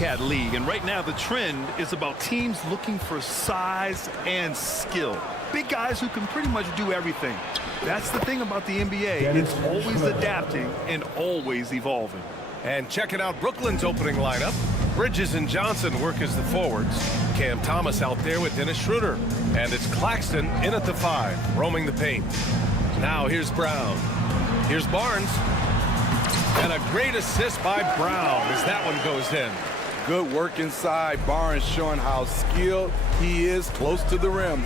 Bobcat League, and right now the trend is about teams looking for size and skill. Big guys who can pretty much do everything. That's the thing about the NBA. It's always adapting and always evolving. And checking out Brooklyn's opening lineup. Bridges and Johnson work as the forwards. Cam Thomas out there with Dennis Schroeder. And it's Claxton in at the 5, roaming the paint. Now here's Brown. Here's Barnes. And a great assist by Brown as that one goes in. Good work inside. Barnes showing how skilled he is close to the rim.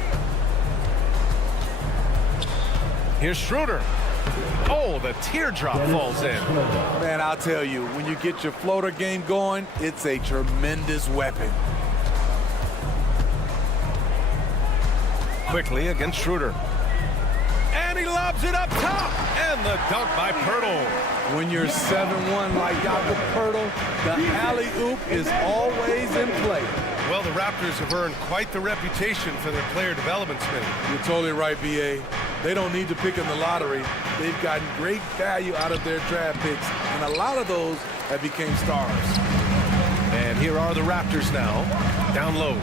Here's Schroeder. Oh, the teardrop falls in. Man, I'll tell you, when you get your floater game going, it's a tremendous weapon. Quickly against Schroeder. And he lobs it up top. And the dunk by Pirtle. When you're 7-1 like Dr. Pirtle, the alley-oop is always in play. Well, the Raptors have earned quite the reputation for their player development, Smitty. You're totally right, B.A. They don't need to pick in the lottery. They've gotten great value out of their draft picks, and a lot of those have become stars. And here are the Raptors now, down low.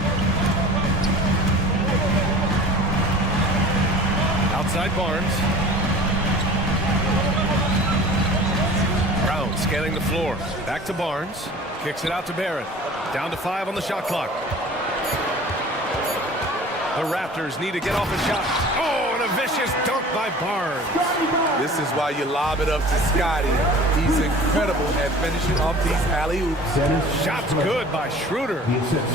Outside Barnes. Brown scanning the floor. Back to Barnes. Kicks it out to Barrett. Down to 5 on the shot clock. The Raptors need to get off a shot. Oh, and a vicious dunk by Barnes. This is why you lob it up to Scotty. He's incredible at finishing off these alley-oops. Shots good by Schroeder.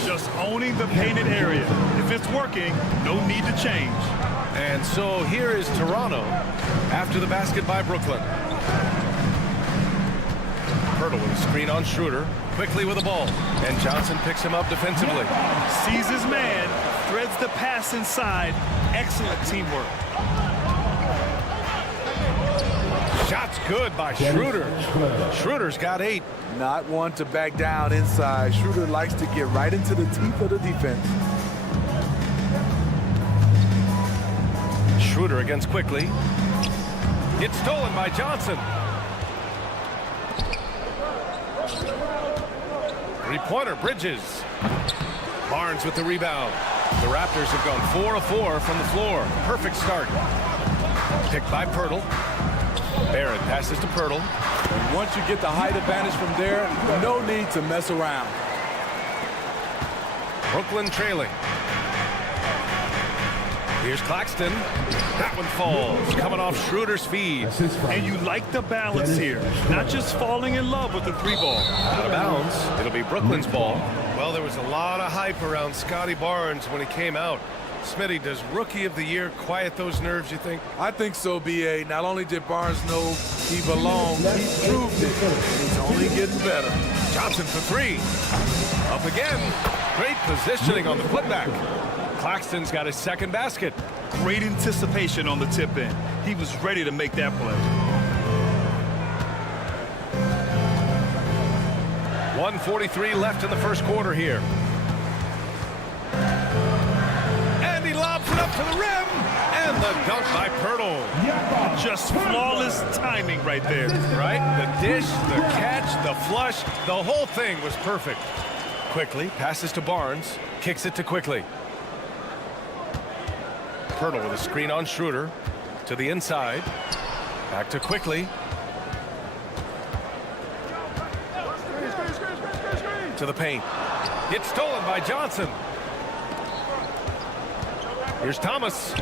Just owning the painted area. If it's working, no need to change. And so here is Toronto after the basket by Brooklyn. Pirtle with a screen on Schroeder. Quickly with the ball. And Johnson picks him up defensively. Sees his man. Threads the pass inside. Excellent teamwork. Shots good by Schroeder. Schroeder's got 8. Not one to back down inside. Schroeder likes to get right into the teeth of the defense. Schroeder against Quickly. It's stolen by Johnson. Three-pointer, Bridges. Barnes with the rebound. The Raptors have gone 4 of 4 from the floor. Perfect start. Picked by Pirtle. Barrett passes to Pirtle. And once you get the height advantage from there, no need to mess around. Brooklyn trailing. Here's Claxton. That one falls, coming off Schroeder's feed. And you like the balance here. Not just falling in love with the 3-ball. Out of bounds. It'll be Brooklyn's ball. Well, there was a lot of hype around Scotty Barnes when he came out. Smitty, does Rookie of the Year quiet those nerves, you think? I think so, B.A. Not only did Barnes know he belonged, he proved it. And he's only getting better. Johnson for 3. Up again. Great positioning on the putback. Claxton's got his second basket. Great anticipation on the tip in. He was ready to make that play. 1:43 left in the first quarter here. And he lobs it up to the rim. And the dunk by Pirtle. Just flawless timing right there. Right? The dish, the catch, the flush, the whole thing was perfect. Quickly passes to Barnes. Kicks it to Quickly. Pirtle with a screen on Schroeder. To the inside. Back to Quickly. To the paint. It's stolen by Johnson. Here's Thomas.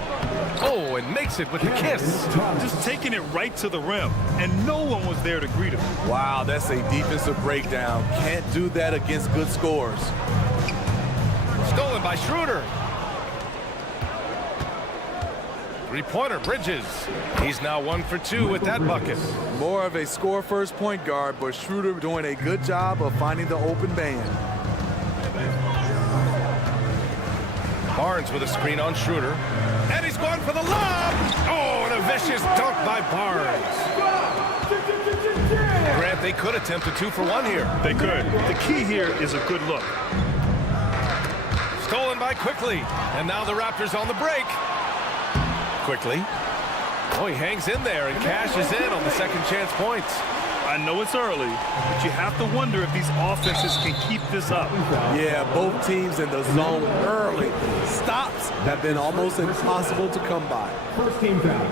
Oh, and makes it with the kiss. Just taking it right to the rim, and no one was there to greet him. Wow, that's a defensive breakdown. Can't do that against good scores. Stolen by Schroeder. Three-pointer, Bridges. He's now 1 for 2 with that bucket. More of a score-first point guard, but Schroeder doing a good job of finding the open man. Barnes with a screen on Schroeder. And he's going for the lob. Oh, and a vicious dunk by Barnes. Grant, they could attempt a 2 for 1 here. They could. The key here is a good look. Stolen by Quickly. And now the Raptors on the break. Quickly. Oh, he hangs in there and cashes in on the second chance points. I know it's early, but you have to wonder if these offenses can keep this up. Yeah, both teams in the zone early. Stops have been almost impossible to come by. First team foul.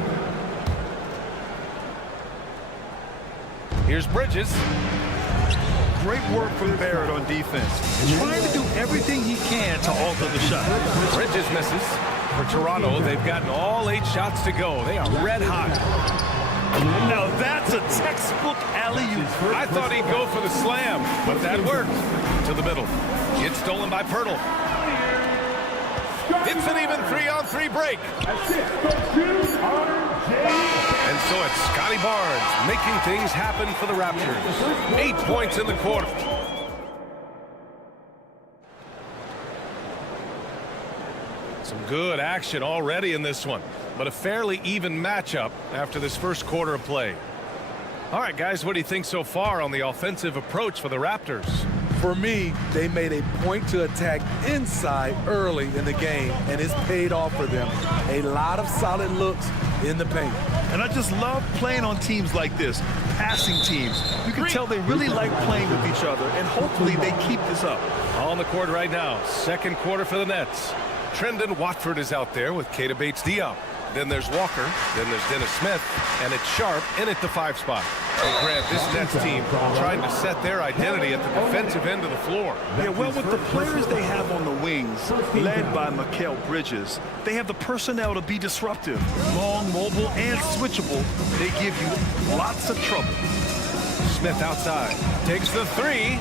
Here's Bridges. Great work from Barrett on defense. Trying to do everything he can to alter the shot. Bridges misses. For Toronto, they've gotten all 8 shots to go. They are red hot. Now that's a textbook alley-oop. I thought he'd go for the slam, but that worked. To the middle. It's stolen by Pirtle. It's an even 3-on-3 break. And so it's Scotty Barnes making things happen for the Raptors. 8 points in the quarter. Some good action already in this one, but a fairly even matchup after this first quarter of play. All right, guys, what do you think so far on the offensive approach for the Raptors? For me, they made a point to attack inside early in the game, and it's paid off for them. A lot of solid looks in the paint. And I just love playing on teams like this, passing teams. You can tell they really like playing with each other, and hopefully they keep this up. On the court right now, second quarter for the Nets. Trendon Watford is out there with Keita Bates-Diop. Then there's Walker, then there's Dennis Smith, and it's Sharp in at the 5 spot. And Grant, this Nets team trying to set their identity at the defensive end of the floor. Yeah, well, with the players they have on the wings, led by Mikal Bridges, they have the personnel to be disruptive. Long, mobile, and switchable, they give you lots of trouble. Smith outside, takes the 3.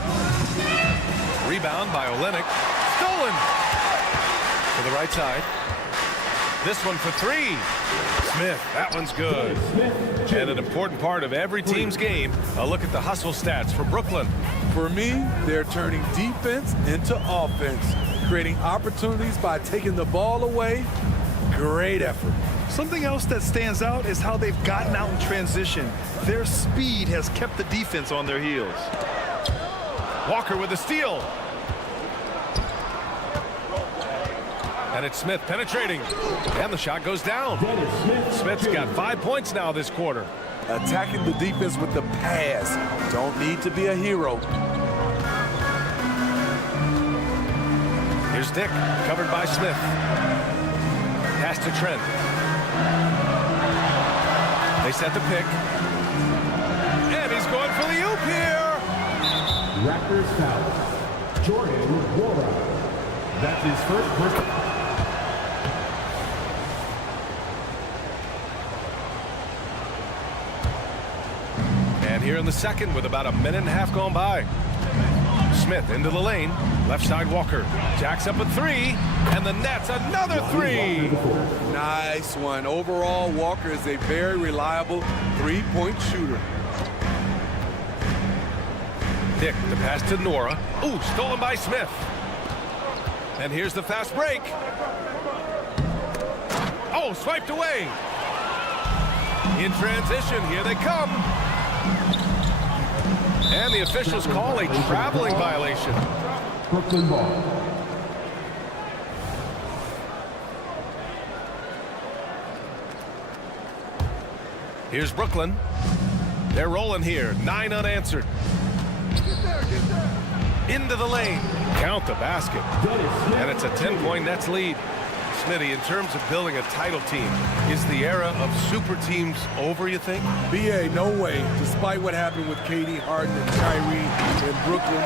Rebound by Olynyk, stolen. To the right side. This one for 3. Smith, that one's good. And an important part of every team's game, a look at the hustle stats for Brooklyn. For me, they're turning defense into offense, creating opportunities by taking the ball away. Great effort. Something else that stands out is how they've gotten out in transition. Their speed has kept the defense on their heels. Walker with a steal. And it's Smith penetrating. And the shot goes down. Smith's got 5 points now this quarter. Attacking the defense with the pass. Don't need to be a hero. Here's Dick, covered by Smith. Pass to Trent. They set the pick. And he's going for the oop here. Raptors foul. Jordan Skwara. That's his first personal. And here in the second with about a minute and a half gone by. Smith into the lane. Left side Walker. Jacks up a 3. And the Nets another 3. Nice one. Overall, Walker is a very reliable three-point shooter. Dick, the pass to Nora. Ooh, stolen by Smith. And here's the fast break. Oh, swiped away. In transition, here they come. And the officials call a traveling violation. Brooklyn ball. Here's Brooklyn. They're rolling here. 9 unanswered. Into the lane. Count the basket. And it's a 10-point Nets lead. Smitty, in terms of building a title team, is the era of super teams over, you think? BA, no way. Despite what happened with KD, Harden, and Kyrie in Brooklyn,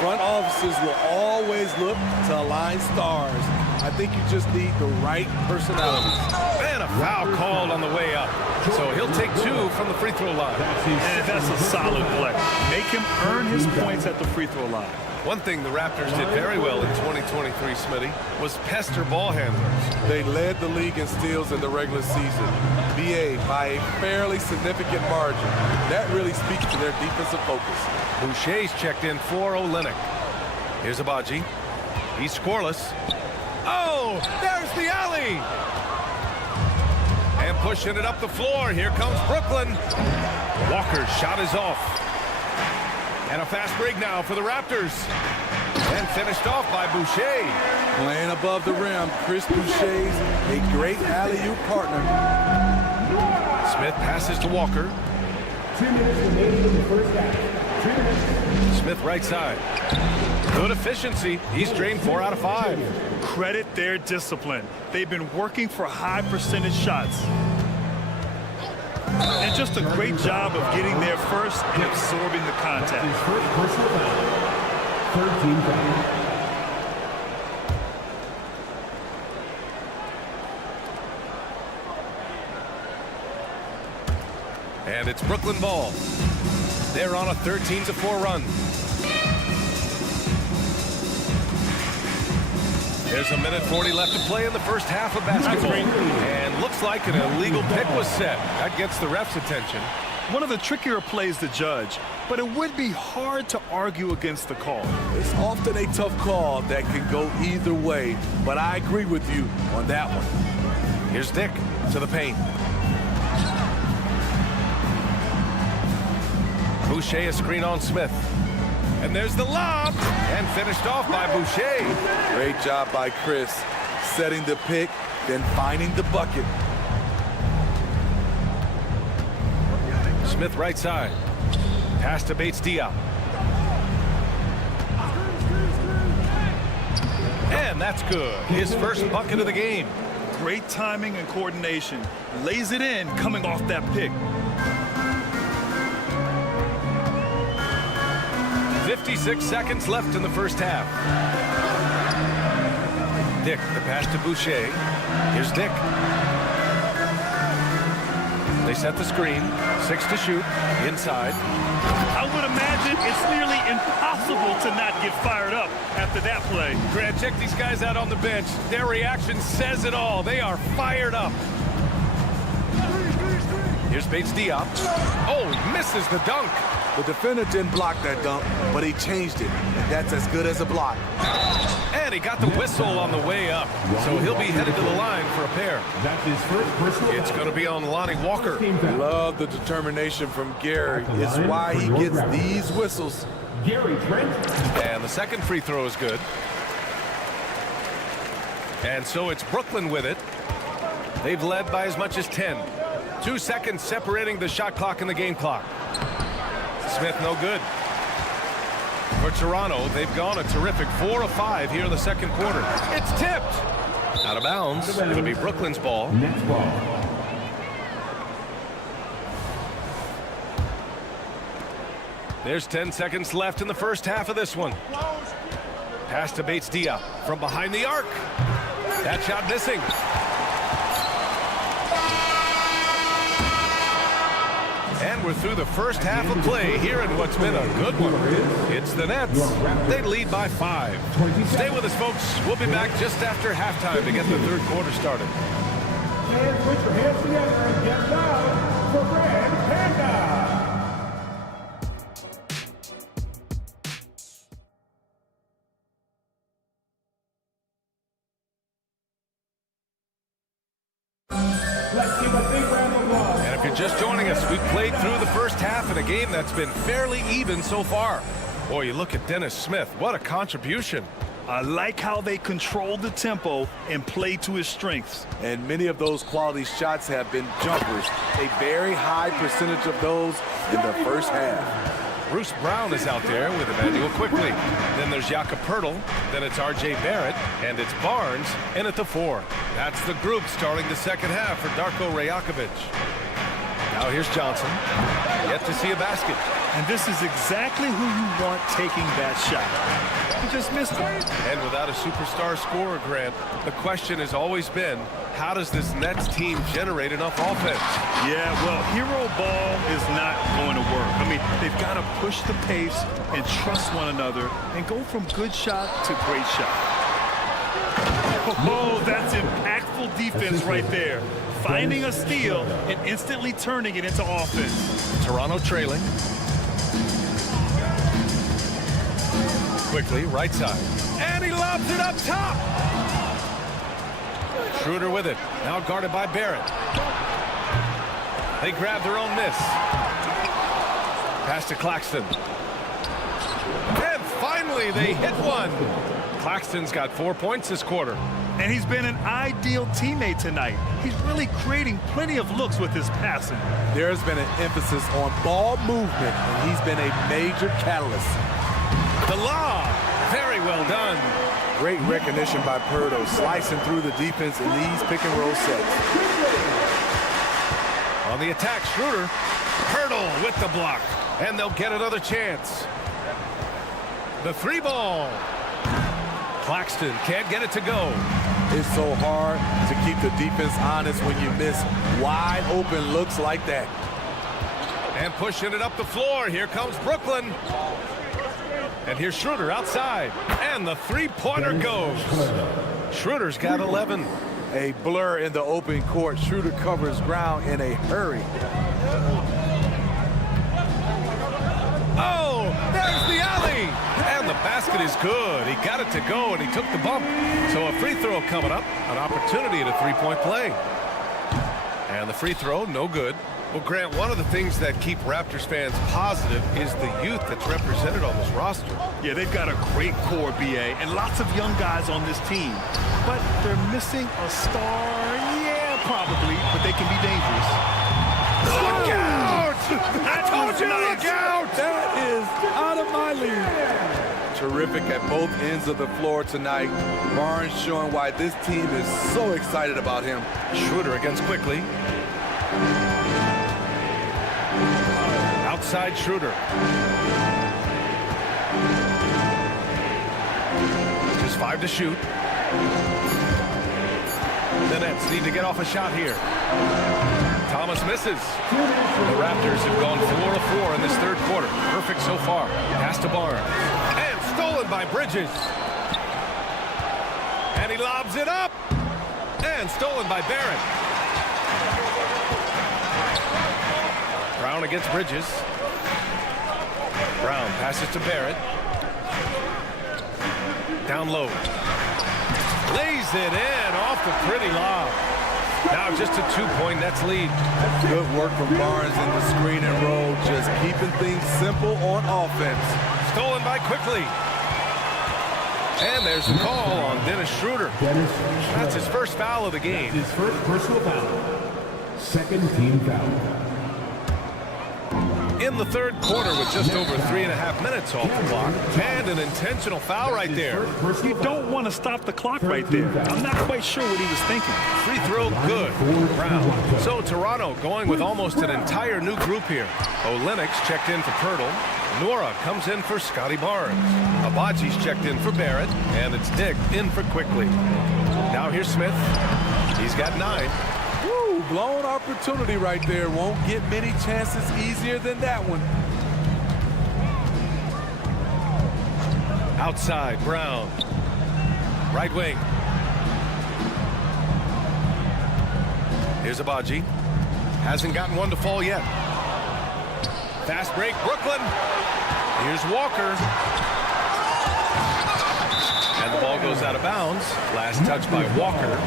front offices will always look to align stars. I think you just need the right personality. And a foul called on the way up. So he'll take 2 from the free throw line. And that's a solid play. Make him earn his points at the free throw line. One thing the Raptors did very well in 2023, Smitty, was pester ball handlers. They led the league in steals in the regular season. BA by a fairly significant margin. That really speaks to their defensive focus. Boucher's checked in for Olynyk. Here's Abaji. He's scoreless. Oh, there's the alley. And pushing it up the floor. Here comes Brooklyn. Walker's shot is off. And a fast break now for the Raptors. And finished off by Boucher. Playing above the rim, Chris Boucher's a great alley-oop partner. Smith passes to Walker. 2 minutes remaining in the first half. 2 minutes. Smith right side. Good efficiency. He's drained 4 out of 5. Credit their discipline. They've been working for high percentage shots. And just a great job of getting there first and absorbing the contact. His first personal foul. Third team foul. And it's Brooklyn ball. They're on a 13-4 run. There's 1:40 left to play in the first half of basketball. And looks like an illegal pick was set. That gets the ref's attention. One of the trickier plays to judge, but it would be hard to argue against the call. It's often a tough call that can go either way, but I agree with you on that one. Here's Dick to the paint. Boucher a screen on Smith. And there's the lob. And finished off by Boucher. Great job by Chris, setting the pick, then finding the bucket. Smith right side. Pass to Bates-Diop. And that's good. His first bucket of the game. Great timing and coordination. Lays it in coming off that pick. 56 seconds left in the first half. Dick, the pass to Boucher. Here's Dick. They set the screen. 6 to shoot. Inside. I would imagine it's nearly impossible to not get fired up after that play. Grant, check these guys out on the bench. Their reaction says it all. They are fired up. Here's Bates-Diop. Oh, misses the dunk. The defender didn't block that dunk, but he changed it, and that's as good as a block. And he got the whistle on the way up, so he'll be headed to the line for a pair. That's his first personal It's going to be on Lonnie Walker. team foul. Love the determination from Gary. It's why he gets these whistles. Gary Trent. And the second free throw is good. And so it's Brooklyn with it. They've led by as much as 10. 2 seconds separating the shot clock and the game clock. Smith no good. For Toronto, they've gone a terrific 4 of 5 here in the second quarter. It's tipped. Out of bounds. It'll be Brooklyn's ball. Next ball. There's 10 seconds left in the first half of this one. Pass to Bates-Diop from behind the arc. That shot missing. And we're through the first half of play here in what's been a good one. It's the Nets. They lead by 5. Stay with us, folks. We'll be back just after halftime to get the third quarter started. And put your hands together and get loud for Red Panda. Let's give a big round of applause. And if you're just joining us, we've played through the first half in a game that's been fairly even so far. Boy, you look at Dennis Smith. What a contribution. I like how they controlled the tempo and played to his strengths. And many of those quality shots have been jumpers. A very high percentage of those in the first half. Bruce Brown is out there with Emmanuel Quickly. Then there's Jakob Poeltl. Then it's R.J. Barrett. And it's Barnes in at the 4. That's the group starting the second half for Darko Rajakovic. Now here's Johnson. Yet to see a basket. And this is exactly who you want taking that shot. He just missed it. And without a superstar scorer, Grant, the question has always been, how does this Nets team generate enough offense? Yeah, well, hero ball is not going to work. I mean, they've got to push the pace and trust one another and go from good shot to great shot. Oh, that's impactful defense right there. Finding a steal and instantly turning it into offense. Toronto trailing. Quickly, right side. And he lobs it up top. Schroeder with it. Now guarded by Barrett. They grab their own miss. Pass to Claxton. And finally, they hit one. Claxton's got 4 points this quarter. And he's been an ideal teammate tonight. He's really creating plenty of looks with his passing. There's been an emphasis on ball movement, and he's been a major catalyst. The lob, very well done. Great recognition by Purtle, slicing through the defense in these pick-and-roll sets. On the attack, Schroeder. Purtle with the block, and they'll get another chance. The 3-ball. Claxton can't get it to go. It's so hard to keep the defense honest when you miss wide open looks like that. And pushing it up the floor. Here comes Brooklyn. And here's Schroeder outside. And the 3-pointer goes. Schroeder's got 11. A blur in the open court. Schroeder covers ground in a hurry. Oh, there's the alley. And the basket is good. He got it to go, and he took the bump. So a free throw coming up. An opportunity at a 3-point play. And the free throw, no good. Well, Grant, one of the things that keep Raptors fans positive is the youth that's represented on this roster. Yeah, they've got a great core, BA, and lots of young guys on this team. But they're missing a star, yeah, probably, but they can be dangerous. Look out! I told you to look out! That is out of my league. Terrific at both ends of the floor tonight. Barnes showing why this team is so excited about him. Schroeder against Quickly. Outside Schroeder. Just 5 to shoot. The Nets need to get off a shot here. Thomas misses. The Raptors have gone 4 of 4 in this third quarter. Perfect so far. Pass to Barnes. And stolen by Bridges. And he lobs it up. And stolen by Barrett. Brown against Bridges. Brown passes to Barrett. Down low. Lays it in off the pretty lob. Now just a 2-point Nets lead. Good work from Barnes in the screen and roll, just keeping things simple on offense. Stolen by Quickly. And there's the call on Dennis Schroeder. That's his first foul of the game. His first personal foul. Second team foul. In the third quarter with just over 3.5 minutes off the clock. And an intentional foul right there. You don't want to stop the clock right there. I'm not quite sure what he was thinking. Free throw good. Brown. So Toronto going with almost an entire new group here. Olenek's checked in for Purtle. Nora comes in for Scotty Barnes. Abaji's checked in for Barrett. And it's Dick in for Quickly. Now here's Smith. He's got 9. Woo, blown opportunity right there. Won't get many chances easier than that one. Outside, Brown. Right wing. Here's Abaji. Hasn't gotten one to fall yet. Fast break, Brooklyn. Here's Walker. And the ball goes out of bounds. Last touch by Walker.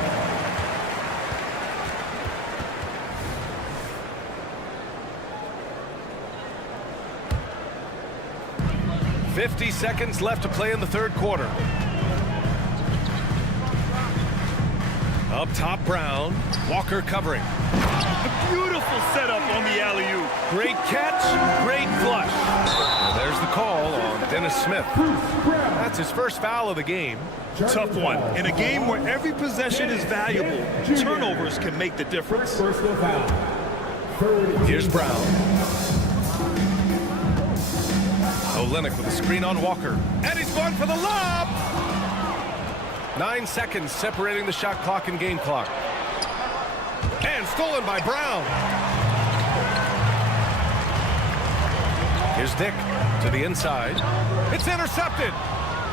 .50 seconds left to play in the third quarter. Up top, Brown. Walker covering. A beautiful setup on the alley-oop. Great catch, great flush. And there's the call on Dennis Smith. That's his first foul of the game. Tough one. In a game where every possession is valuable, turnovers can make the difference. Personal foul. Here's Brown. Olenek with a screen on Walker. And he's going for the lob! 9 seconds separating the shot clock and game clock. And stolen by Brown. Here's Dick to the inside. It's intercepted.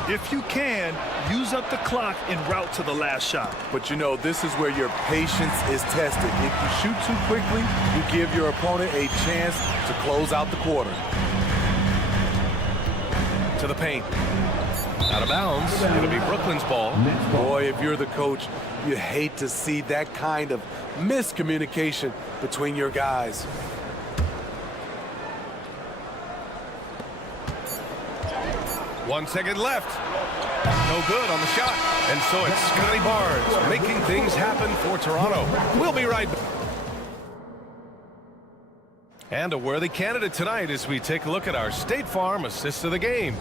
If you can, use up the clock en route to the last shot. But you know, this is where your patience is tested. If you shoot too quickly, you give your opponent a chance to close out the quarter. To the paint. Out of bounds. It'll be Brooklyn's ball. Boy, if you're the coach, you hate to see that kind of miscommunication between your guys. One second left. No good on the shot. And so it's Scotty Barnes making things happen for Toronto. We'll be right back. And a worthy candidate tonight as we take a look at our State Farm assist of the game.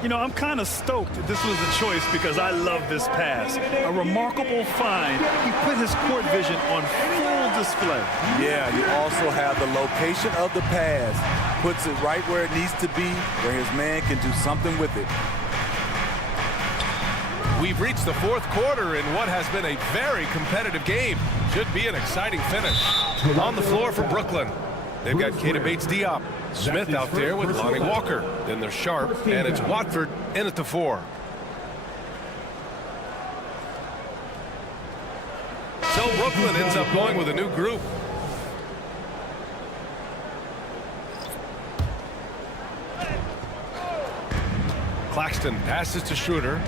You know, I'm kind of stoked this was a choice because I love this pass. A remarkable find. He put his court vision on full display. Yeah, you also have the location of the pass. Puts it right where it needs to be, where his man can do something with it. We've reached the fourth quarter in what has been a very competitive game. Should be an exciting finish. On the floor for Brooklyn, they've got Keita Bates-Diop. Smith out there with Lonnie Walker. Then they're Sharp, and it's Watford in at the 4. So Brooklyn ends up going with a new group. Claxton passes to Schroeder.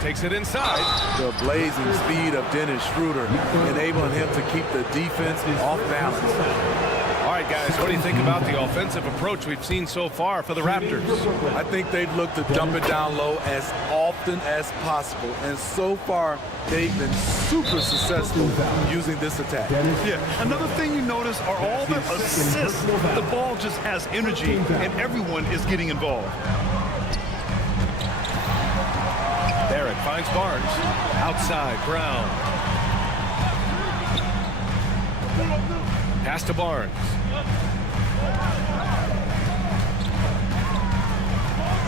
Takes it inside. The blazing speed of Dennis Schroeder enabling him to keep the defense off balance. All right, guys, what do you think about the offensive approach we've seen so far for the Raptors? I think they've looked to dump it down low as often as possible. And so far, they've been super successful using this attack. Yeah, another thing you notice are all the assists. The ball just has energy, and everyone is getting involved. Barrett finds Barnes. Outside, Brown. Pass to Barnes.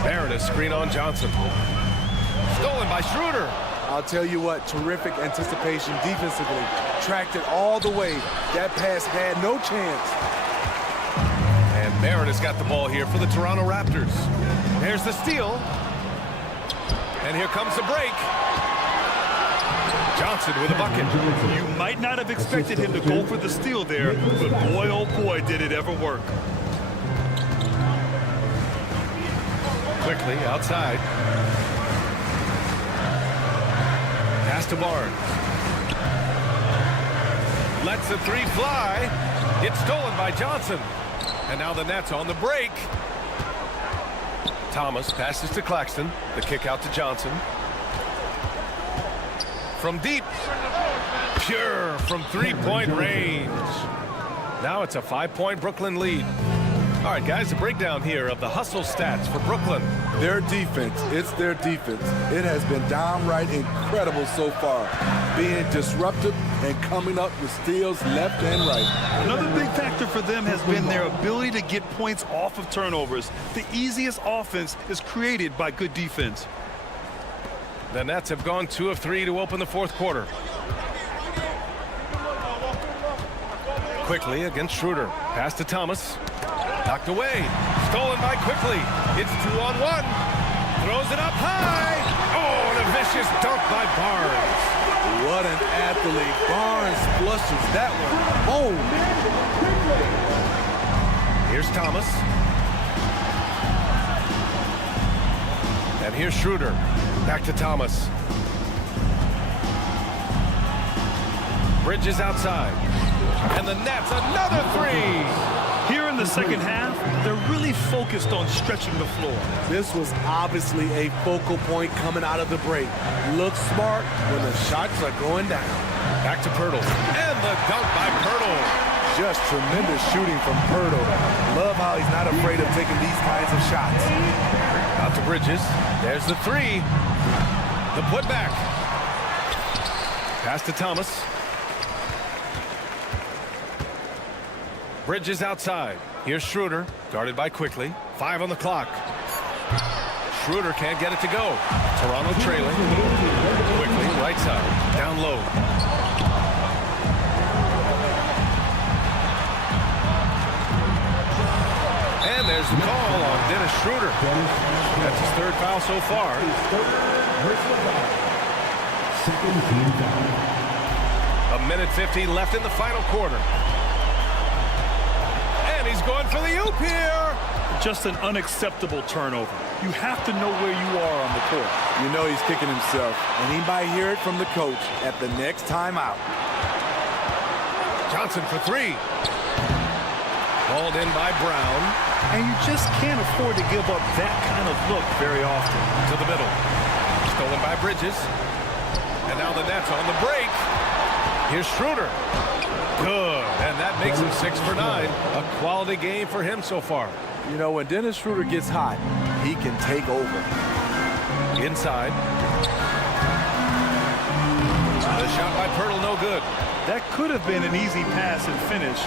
Barrett a screen on Johnson. Stolen by Schroeder. I'll tell you what, terrific anticipation defensively. Tracked it all the way. That pass had no chance. And Barrett has got the ball here for the Toronto Raptors. There's the steal. And here comes the break. Johnson with a bucket. You might not have expected him to go for the steal there, but boy, oh boy, did it ever work. Quickly outside. Pass to Barnes. Lets the 3 fly. It's stolen by Johnson. And now the Nets on the break. Thomas passes to Claxton. The kick out to Johnson. From deep. Pure from 3-point range. Now it's a 5-point Brooklyn lead. All right, guys, a breakdown here of the hustle stats for Brooklyn. Their defense, it's their defense. It has been downright incredible so far. Being disruptive and coming up with steals left and right. Another big factor for them has been their ability to get points off of turnovers. The easiest offense is created by good defense. The Nets have gone 2 of 3 to open the fourth quarter. Quickly against Schroeder. Pass to Thomas. Knocked away. Stolen by Quickly. It's 2-on-1. Throws it up high. Oh, and a vicious dunk by Barnes. What an athlete. Barnes flushes that one. Boom. Here's Thomas. And here's Schroeder. Back to Thomas. Bridges outside. And the Nets, another 3. Here in the second half, they're really focused on stretching the floor. This was obviously a focal point coming out of the break. Look smart when the shots are going down. Back to Pirtle. And the dunk by Pirtle. Just tremendous shooting from Pirtle. Love how he's not afraid of taking these kinds of shots. Out to Bridges. There's the 3. The putback. Pass to Thomas. Bridges outside. Here's Schroeder, guarded by Quickly. 5 on the clock. Schroeder can't get it to go. Toronto trailing. Quickly, right side, down low. And there's the call on Dennis Schroeder. That's his 3rd foul so far. A minute 15 left in the final quarter. He's going for the oop here. Just an unacceptable turnover. You have to know where you are on the court. You know he's kicking himself, and he might hear it from the coach at the next timeout. Johnson for 3. Called in by Brown. And you just can't afford to give up that kind of look very often. To the middle. Stolen by Bridges. And now the Nets on the break. Here's Schroeder. Good. And that makes him 6 for 9. A quality game for him so far. You know, when Dennis Schroeder gets hot, he can take over. Inside. The shot by Pirtle, no good. That could have been an easy pass and finish.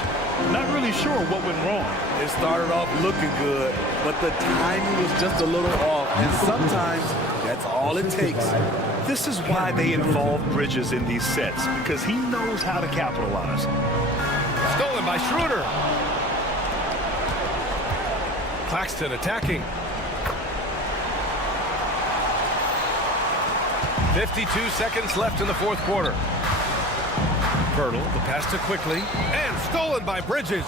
Not really sure what went wrong. It started off looking good, but the timing was just a little off. And sometimes that's all it takes. This is why they involve Bridges in these sets, because he knows how to capitalize. Stolen by Schroeder. Claxton attacking. 52 seconds left in the fourth quarter. Pirtle, the pass to Quickly, and stolen by Bridges.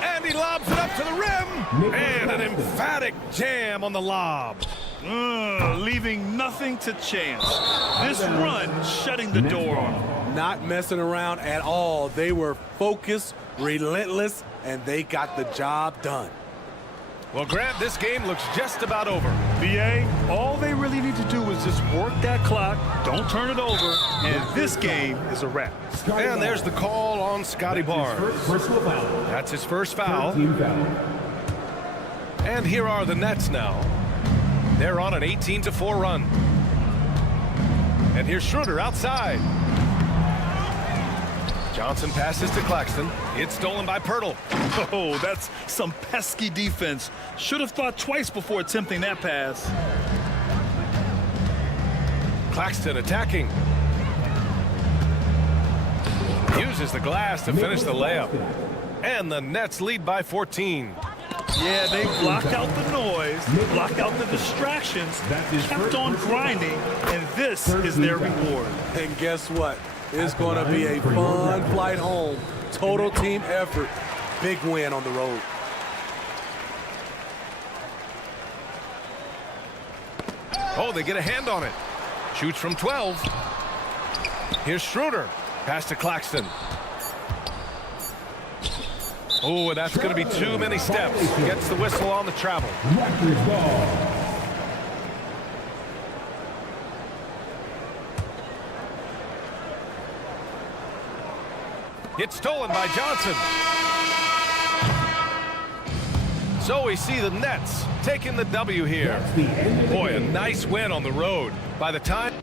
And he lobs it up to the rim, and an emphatic jam on the lob. Leaving nothing to chance. This run shutting the door on him. Not messing around at all. They were focused, relentless, and they got the job done. Well, Grant, this game looks just about over. BA, all they really need to do is just work that clock, don't turn it over, and this game is a wrap. And there's the call on Scotty Barnes. That's his first foul. And here are the Nets now. They're on an 18-4 run. And here's Schroeder outside. Johnson passes to Claxton. It's stolen by Pirtle. Oh, that's some pesky defense. Should have thought twice before attempting that pass. Claxton attacking. Uses the glass to finish the layup. And the Nets lead by 14. Yeah, they blocked out the noise, blocked out the distractions, kept on grinding, and this is their reward. And guess what? It's going to be a fun flight home. Total team effort. Big win on the road. Oh, they get a hand on it. Shoots from 12. Here's Schroeder. Pass to Claxton. Oh, and that's going to be too many steps. Gets the whistle on the travel. Raptors ball. It's stolen by Johnson. So we see the Nets taking the W here. Boy, a nice win on the road. By the time...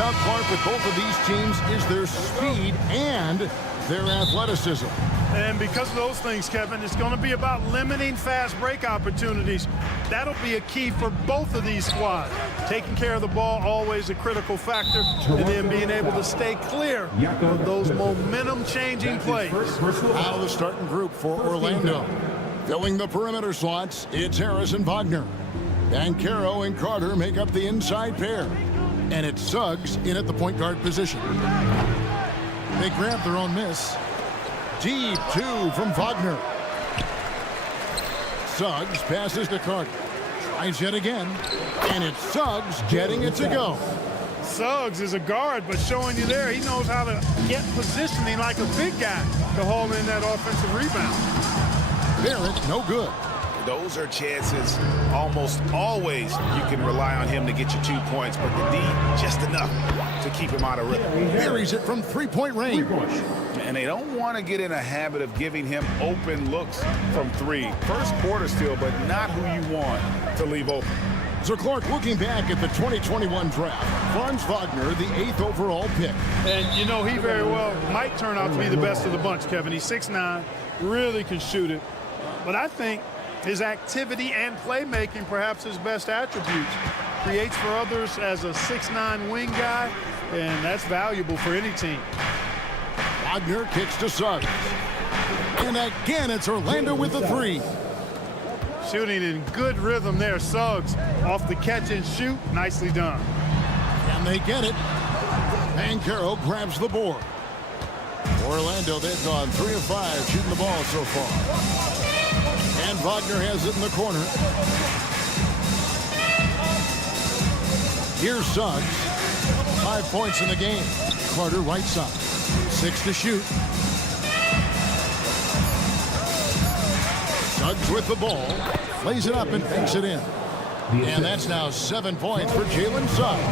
Out Clark with both of these teams is their speed and their athleticism. And because of those things, Kevin, it's going to be about limiting fast break opportunities. That'll be a key for both of these squads. Taking care of the ball, always a critical factor, and then being able to stay clear of those momentum-changing plays. Now the starting group for Orlando. Filling the perimeter slots, it's Harris and Wagner. And Caro and Carter make up the inside pair. And it's Suggs in at the point guard position. They grab their own miss. Deep two from Wagner. Suggs passes to Carter. Tries yet again. And it's Suggs getting it to go. Suggs is a guard, but showing you there, he knows how to get positioning like a big guy to haul in that offensive rebound. Barrett, no good. those are chances almost always you can rely on him to get you 2 points, but the D, just enough to keep him out of rhythm. Buries it from three-point range. And they don't want to get in a habit of giving him open looks from three. First quarter still, but not who you want to leave open. So Clark, looking back at the 2021 draft, Franz Wagner, the 8th overall pick. And, you know, he very well might turn out to be the best of the bunch, Kevin. He's 6'9", really can shoot it. But I think his activity and playmaking, perhaps his best attributes, creates for others as a 6'9" wing guy, and that's valuable for any team. Wagner kicks to Suggs. And again, it's Orlando with the three. Shooting in good rhythm there. Suggs off the catch and shoot. Nicely done. And they get it. Banchero grabs the board. Orlando, they've gone 3 of 5 shooting the ball so far. And Wagner has it in the corner. Here's Suggs. 5 points in the game. Carter right side. 6 to shoot. Suggs with the ball. Plays it up and banks it in. And that's now 7 points for Jalen Suggs.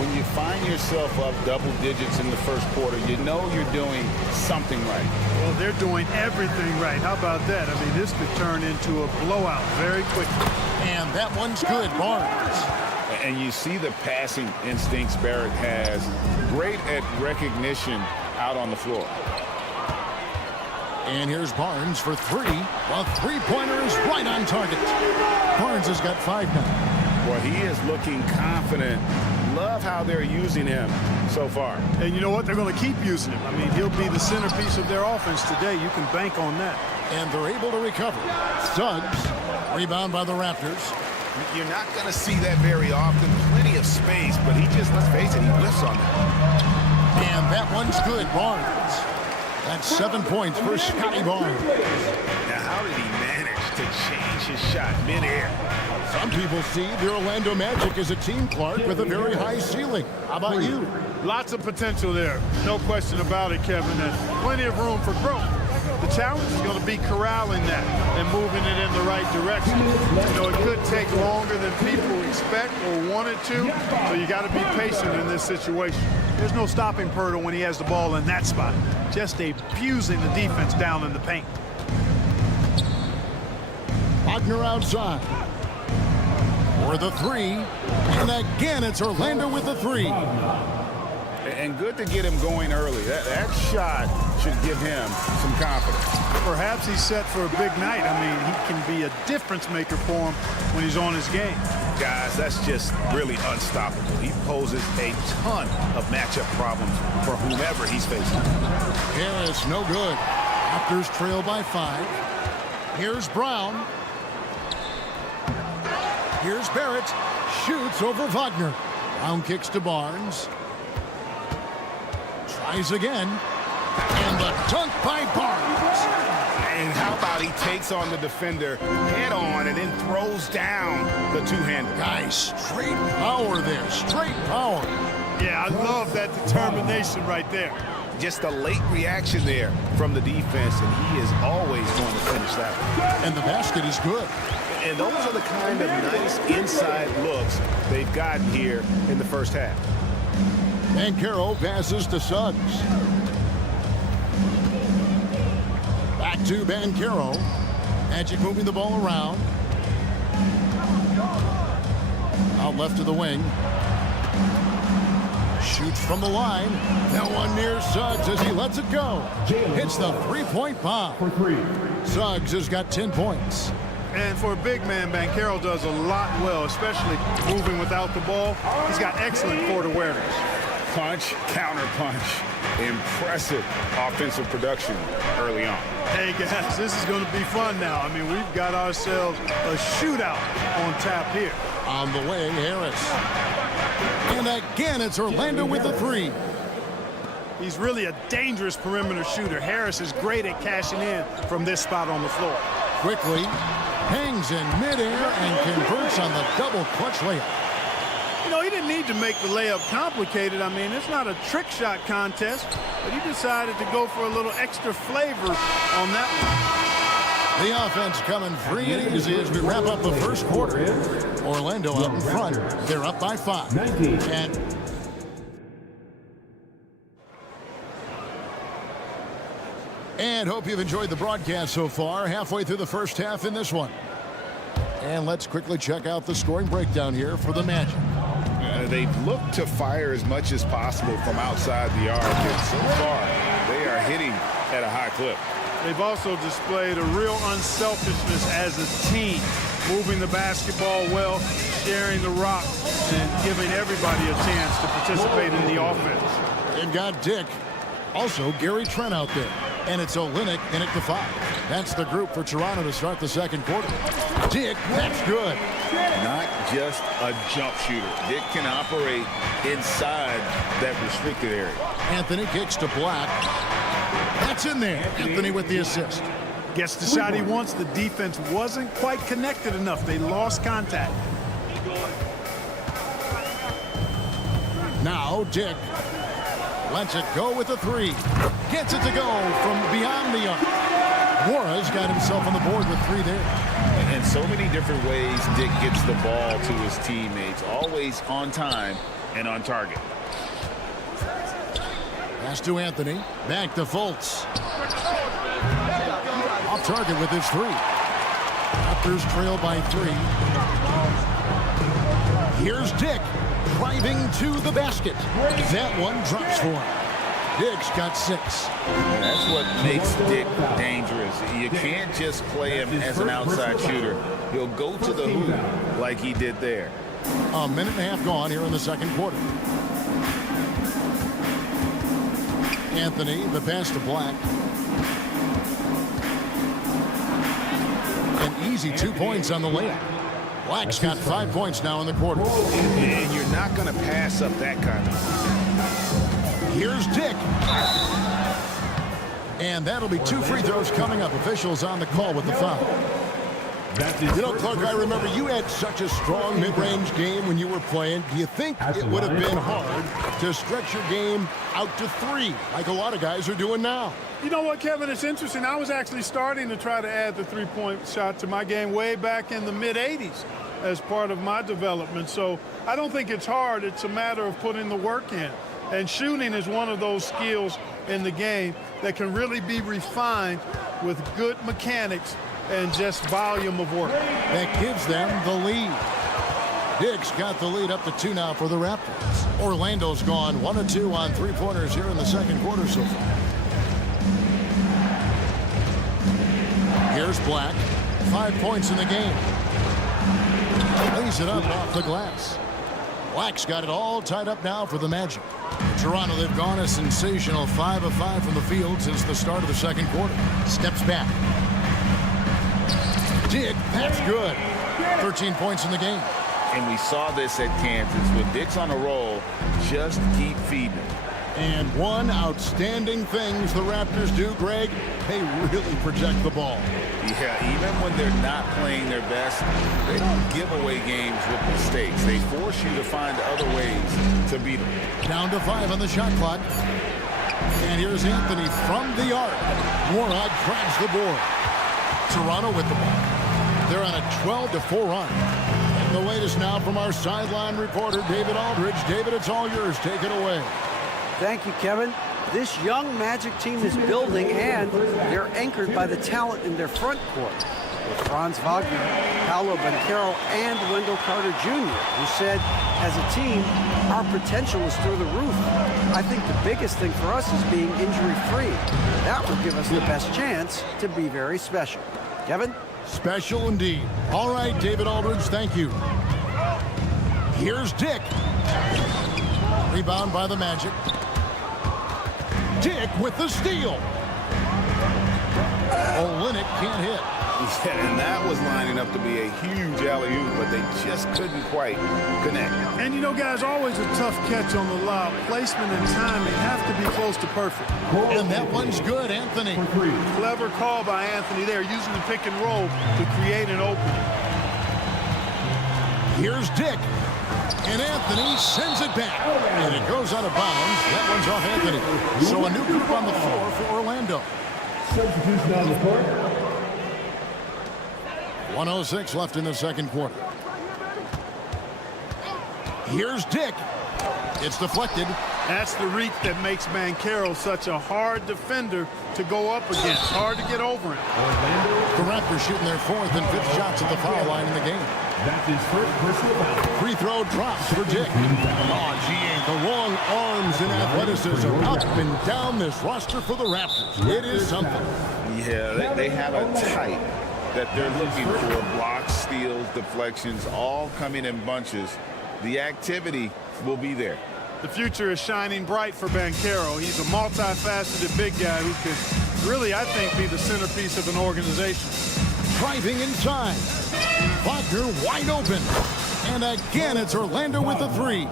When you find yourself up double digits in the first quarter, you know you're doing something right. Well, they're doing everything right. How about that? I mean, this could turn into a blowout very quickly. And that one's good. Barnes. And you see the passing instincts Barrett has. Great at recognition out on the floor. And here's Barnes for 3. A three-pointer is right on target. Barnes has got 5 now. Well, he is looking confident. Love how they're using him so far. And you know what? They're going to keep using him. I mean, he'll be the centerpiece of their offense today. You can bank on that. And they're able to recover. Suggs, rebound by the Raptors. You're not going to see that very often. Plenty of space, but he just, let's face it, he whiffs on that. And that one's good. Barnes. That's 7 points for Scotty Barnes. Now, how did he manage to change his shot midair? Some people see the Orlando Magic as a team, Clark, with a very high ceiling. How about you? Lots of potential there. No question about it, Kevin. And plenty of room for growth. The challenge is going to be corralling that and moving it in the right direction. You know, it could take longer than people expect or want it to, so you got to be patient in this situation. There's no stopping Pirtle when he has the ball in that spot. Just abusing the defense down in the paint. Wagner outside. For the 3. And again, it's Orlando with the 3. And good to get him going early. That shot should give him some confidence. Perhaps he's set for a big night. I mean, he can be a difference maker for him when he's on his game. Guys, that's just really unstoppable. He poses a ton of matchup problems for whomever he's facing. Harris, no good. Raptors trail by 5. Here's Brown. Here's Barrett. Shoots over Wagner. Brown kicks to Barnes. Tries again. And the dunk by Barnes. And how about he takes on the defender head on and then throws down the two-hander. Guys, straight power there. Straight power. Yeah, I love that determination right there. Just a late reaction there from the defense, and he is always going to finish that one. And the basket is good. And those are the kind of nice inside looks they've gotten here in the first half. Banchero passes to Suggs. Back to Banchero. Magic moving the ball around. Out left to the wing. Shoots from the line. That one near Suggs as he lets it go. Hits the three-point bomb. Suggs has got 10 points. And for a big man, Banchero does a lot well, especially moving without the ball. He's got excellent court awareness. Punch, counter punch. Impressive offensive production early on. Hey, guys, this is going to be fun now. I mean, we've got ourselves a shootout on tap here. On the way, Harris. And again, it's Orlando with the 3. He's really a dangerous perimeter shooter. Harris is great at cashing in from this spot on the floor. Quickly, hangs in midair and converts on the double clutch layup. You know, he didn't need to make the layup complicated. I mean, it's not a trick shot contest, but he decided to go for a little extra flavor on that one. The offense coming free and easy as we wrap up the first quarter. Orlando out in front. They're up by 5. And hope you've enjoyed the broadcast so far. Halfway through the first half in this one. And let's quickly check out the scoring breakdown here for the Magic. They've looked to fire as much as possible from outside the arc, and so far they are hitting at a high clip. They've also displayed a real unselfishness as a team, moving the basketball well, sharing the rock, and giving everybody a chance to participate in the offense. They've got Dick, also Gary Trent out there, and it's Olynyk in at the 5. That's the group for Toronto to start the second quarter. Dick, that's good. Not just a jump shooter. Dick can operate inside that restricted area. Anthony kicks to Black. That's in there. Anthony with the assist. Gets the shot he wants. The defense wasn't quite connected enough. They lost contact. Now Dick lets it go with a 3. Gets it to go from beyond the arc. Skwara's got himself on the board with 3 there. In so many different ways, Dick gets the ball to his teammates. Always on time and on target. Pass to Anthony. Back to Fultz. Off target with his 3. Raptors trail by 3. Here's Dick driving to the basket. That one drops for him. Dick's got 6. That's what makes Dick dangerous. You can't just play him as an outside shooter. He'll go to the hoop like he did there. A minute and a half gone here in the second quarter. Anthony, the pass to Black. An easy 2 points on the layup. Black's got 5 points now in the quarter. And you're not going to pass up that kind of. Here's Dick. And that'll be 2 free throws coming up. Officials on the call with the foul. You know, Clark, I remember you had such a strong mid-range game when you were playing. Do you think it would have been hard to stretch your game out to 3 like a lot of guys are doing now? You know what, Kevin? It's interesting. I was actually starting to try to add the 3-point shot to my game way back in the mid-'80s as part of my development. So I don't think it's hard. It's a matter of putting the work in. And shooting is one of those skills in the game that can really be refined with good mechanics and just volume of work. That gives them the lead. Dick's got the lead up to 2 now for the Raptors. Orlando's gone 1 of 2 on 3-pointers here in the second quarter so far. Here's Black. 5 points in the game. Lays it up off the glass. Black's got it all tied up now for the Magic. Toronto, they've gone a sensational 5 of 5 from the field since the start of the second quarter. Steps back. Dick, that's good. 13 points in the game. And we saw this at Kansas. When Dick's on a roll, just keep feeding him. And one outstanding thing the Raptors do, Greg, they really protect the ball. Yeah, even when they're not playing their best, they don't give away games with mistakes. They force you to find other ways to beat them. Down to 5 on the shot clock. And here's Anthony from the arc. Warnock grabs the board. Toronto with the ball. They're on a 12-4 run. And the latest now from our sideline reporter, David Aldridge. David, it's all yours. Take it away. Thank you, Kevin. This young Magic team is building, and they're anchored by the talent in their front court. With Franz Wagner, Paolo Banchero, and Wendell Carter Jr., who said, as a team, our potential is through the roof. I think the biggest thing for us is being injury-free. That would give us the best chance to be very special. Kevin? Special indeed. All right, David Aldridge, thank you. Here's Dick. Rebound by the Magic. Dick with the steal. Olynyk can't hit. Yeah, and that was lining up to be a huge alley-oop, but they just couldn't quite connect. And you know, guys, always a tough catch on the lob. Placement and timing have to be close to perfect. And that one's good, Anthony. Clever call by Anthony there, using the pick and roll to create an opening. Here's Dick. And Anthony sends it back. And it goes out of bounds. That one's off Anthony. So a new group on the floor for Orlando. Substitution on the court. 1:06 left in the second quarter. Here's Dick. It's deflected. That's the reach that makes Banchero such a hard defender to go up against. Hard to get over him. The Raptors shooting their 4th and 5th shots at the foul line in the game. That's his first personal foul. Free throw drops for Dick. The long arms and athleticism up and down this roster for the Raptors. It is something. Yeah, they have a type that they're looking for. Blocks, steals, deflections, all coming in bunches. The activity will be there. The future is shining bright for Banchero. He's a multifaceted big guy who could really, I think, be the centerpiece of an organization. Driving inside. Wagner wide open. And again, it's Orlando with the 3.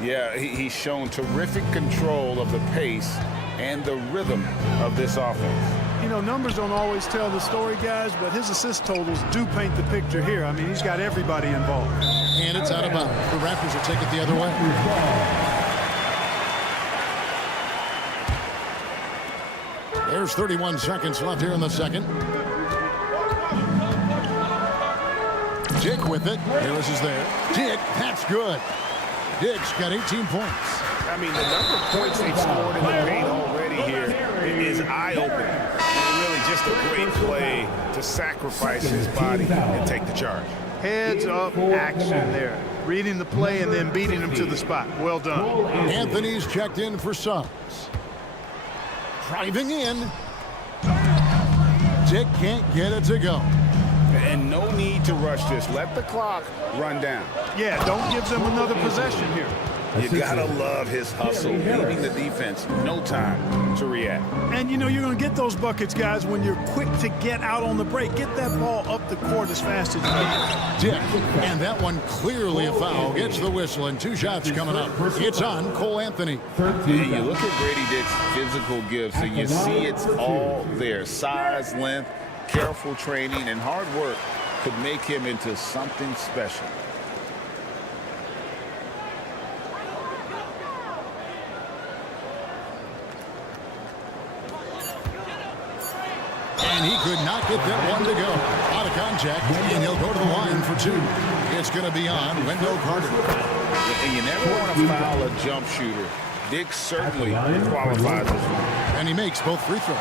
Yeah, he's shown terrific control of the pace and the rhythm of this offense. You know, numbers don't always tell the story, guys, but his assist totals do paint the picture here. I mean, he's got everybody involved. And it's out of bounds. The Raptors will take it the other way. There's 31 seconds left here in the second. Dick with it. Harris is there. Dick, that's good. Dick's got 18 points. I mean, the number of points they've scored in the paint already here is eye-opening. And really just a great play to sacrifice his body and take the charge. Heads up action there. Reading the play and then beating him to the spot. Well done. Anthony's checked in for subs. Driving in. Dick can't get it to go. And no need to rush this. Let the clock run down. Yeah, don't give them another possession here. You gotta love his hustle, leaving the defense no time to react. And you know you're going to get those buckets, guys, when you're quick to get out on the break. Get that ball up the court as fast as you can. Dick, and that one clearly a foul. Gets the whistle, and 2 shots coming up. It's on Cole Anthony. You look at Grady Dick's physical gifts, and you see it's all there. Size, length, careful training, and hard work could make him into something special. And he could not get that one to go. Out of contact, and he'll go to the line for 2. It's going to be on Wendell Carter. And you never want to foul a jump shooter. Dick certainly qualifies as one. And he makes both free throws.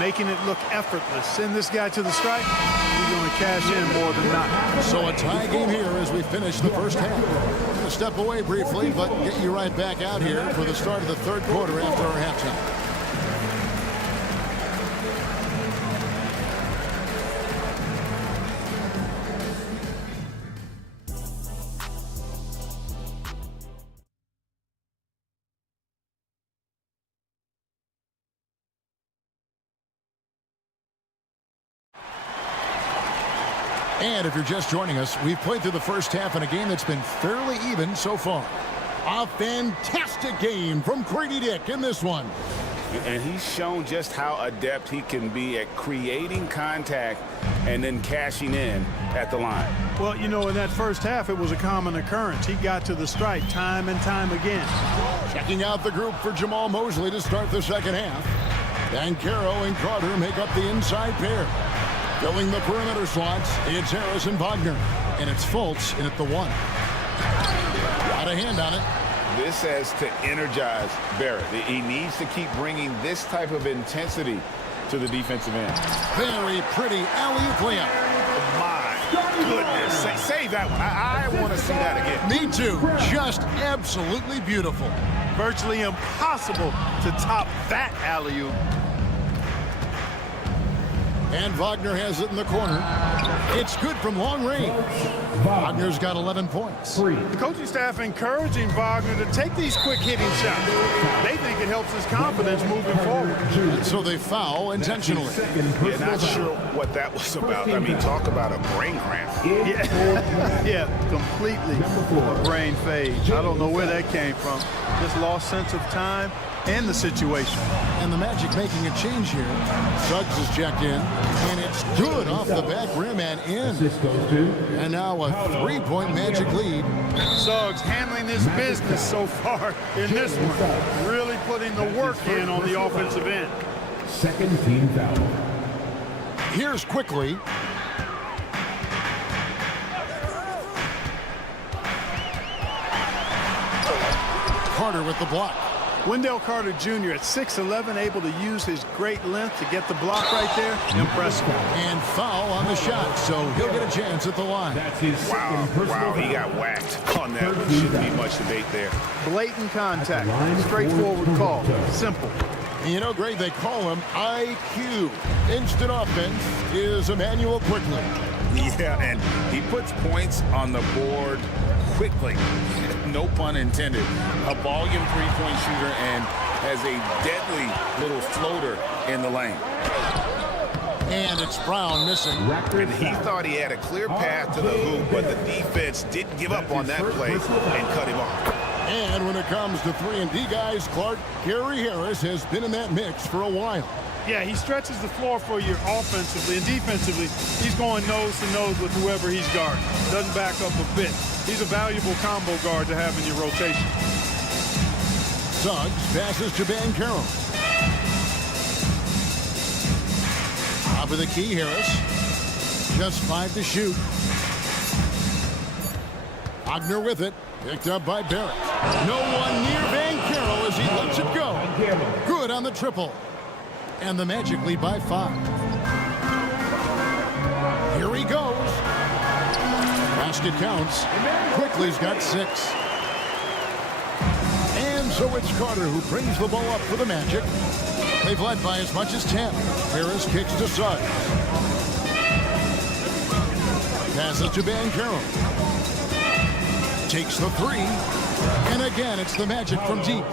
Making it look effortless. Send this guy to the stripe. He's going to cash in more than not. So a tie game here as we finish the first half. I'm going to step away briefly, but get you right back out here for the start of the third quarter after our halftime. And if you're just joining us, we've played through the first half in a game that's been fairly even so far. A fantastic game from Grady Dick in this one. And he's shown just how adept he can be at creating contact and then cashing in at the line. Well, you know, in that first half, it was a common occurrence. He got to the stripe time and time again. Checking out the group for Jamal Mosley to start the second half. Banchero and Carter make up the inside pair. Filling the perimeter slots, it's Harris and Wagner. And it's Fultz in at the 1. Got a hand on it. This has to energize Barrett. He needs to keep bringing this type of intensity to the defensive end. Very pretty alley-oop layup. My goodness. Save that one. I want to see that again. Me too. Just absolutely beautiful. Virtually impossible to top that alley-oop. And Wagner has it in the corner. It's good from long range. Wagner's got 11 points. The coaching staff encouraging Wagner to take these quick hitting shots. They think it helps his confidence moving forward. And so they foul intentionally. Yeah, not sure what that was about. I mean, talk about a brain cramp. Yeah, completely a brain fade. I don't know where that came from. Just lost sense of time and the situation. And the Magic making a change here. Suggs is checked in, and it's good off the back rim and in. And now a 3-point Magic lead. Suggs handling his business so far in this one. Really putting the work in on the offensive end. Second team foul. Here's quickly. Carter with the block. Wendell Carter Jr. at 6'11", able to use his great length to get the block right there. Impressive. And foul on the shot, so he'll get a chance at the line. That's his second personal Wow, he got whacked on that one. Shouldn't be much debate there. Blatant contact. Straightforward call. Simple. You know, Greg, they call him IQ. Instant offense is Emmanuel quickly. Yeah, and he puts points on the board quickly. No pun intended. A volume three-point shooter and has a deadly little floater in the lane. And it's Brown missing. And he thought he had a clear path to the hoop, but the defense didn't give up on that play and cut him off. And when it comes to 3-and-D guys, Clark, Gary Harris has been in that mix for a while. Yeah, he stretches the floor for you offensively and defensively. He's going nose to nose with whoever he's guarding. Doesn't back up a bit. He's a valuable combo guard to have in your rotation. Suggs passes to Banchero. Top of the key, Harris. Just 5 to shoot. Wagner with it. Picked up by Barrett. No one near Banchero as he lets it go. Good on the triple. And the Magic lead by 5. Here he goes. Basket counts. Quickly's got 6. And so it's Carter who brings the ball up for the Magic. They've led by as much as 10. Harris kicks to Suggs. Passes to Banchero. Takes the 3. And again, it's the Magic from deep.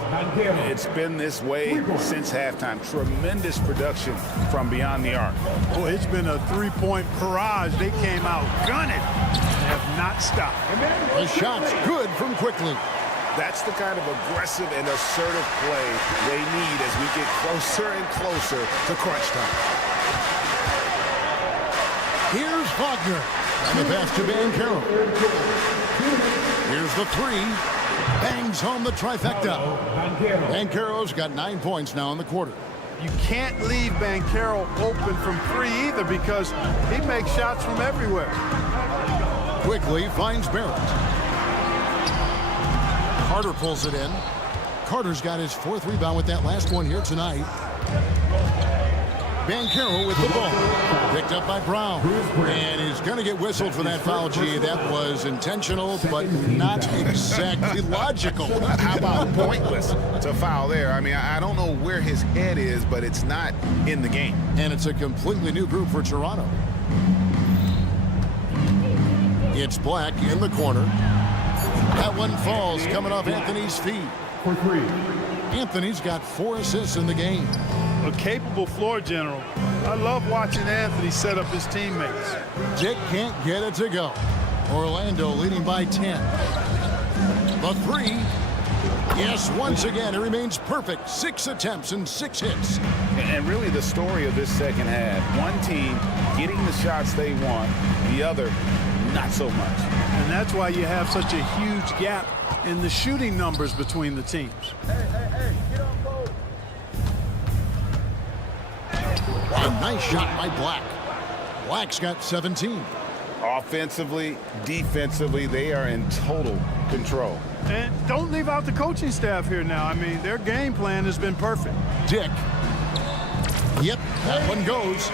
It's been this way since halftime. Tremendous production from beyond the arc. Boy, it's been a three-point barrage. They came out gunning and have not stopped. The shot's good from Quickly. That's the kind of aggressive and assertive play they need as we get closer and closer to crunch time. Here's Wagner. And the pass to Banchero. Here's the 3. Bangs home the trifecta. Banchero's got 9 points now in the quarter. You can't leave Banchero open from 3 either because he makes shots from everywhere. Quickly finds Barrett. Carter pulls it in. Carter's got his 4th rebound with that last one here tonight. Banchero with the ball. Picked up by Brown. And he's going to get whistled for that foul, G. That was intentional, but not exactly logical. How about pointless to foul there? I mean, I don't know where his head is, but it's not in the game. And it's a completely new group for Toronto. It's Black in the corner. That one falls coming off Anthony's feet. For 3. Anthony's got 4 assists in the game. A capable floor general. I love watching Anthony set up his teammates. Dick can't get it to go. Orlando leading by 10. The 3. Yes, once again, it remains perfect. 6 attempts and 6 hits. And really the story of this second half. One team getting the shots they want, the other not so much. And that's why you have such a huge gap in the shooting numbers between the teams. A nice shot by Black. Black's got 17. Offensively, defensively, they are in total control. And don't leave out the coaching staff here now. I mean, their game plan has been perfect. Dick. Yep, that one goes.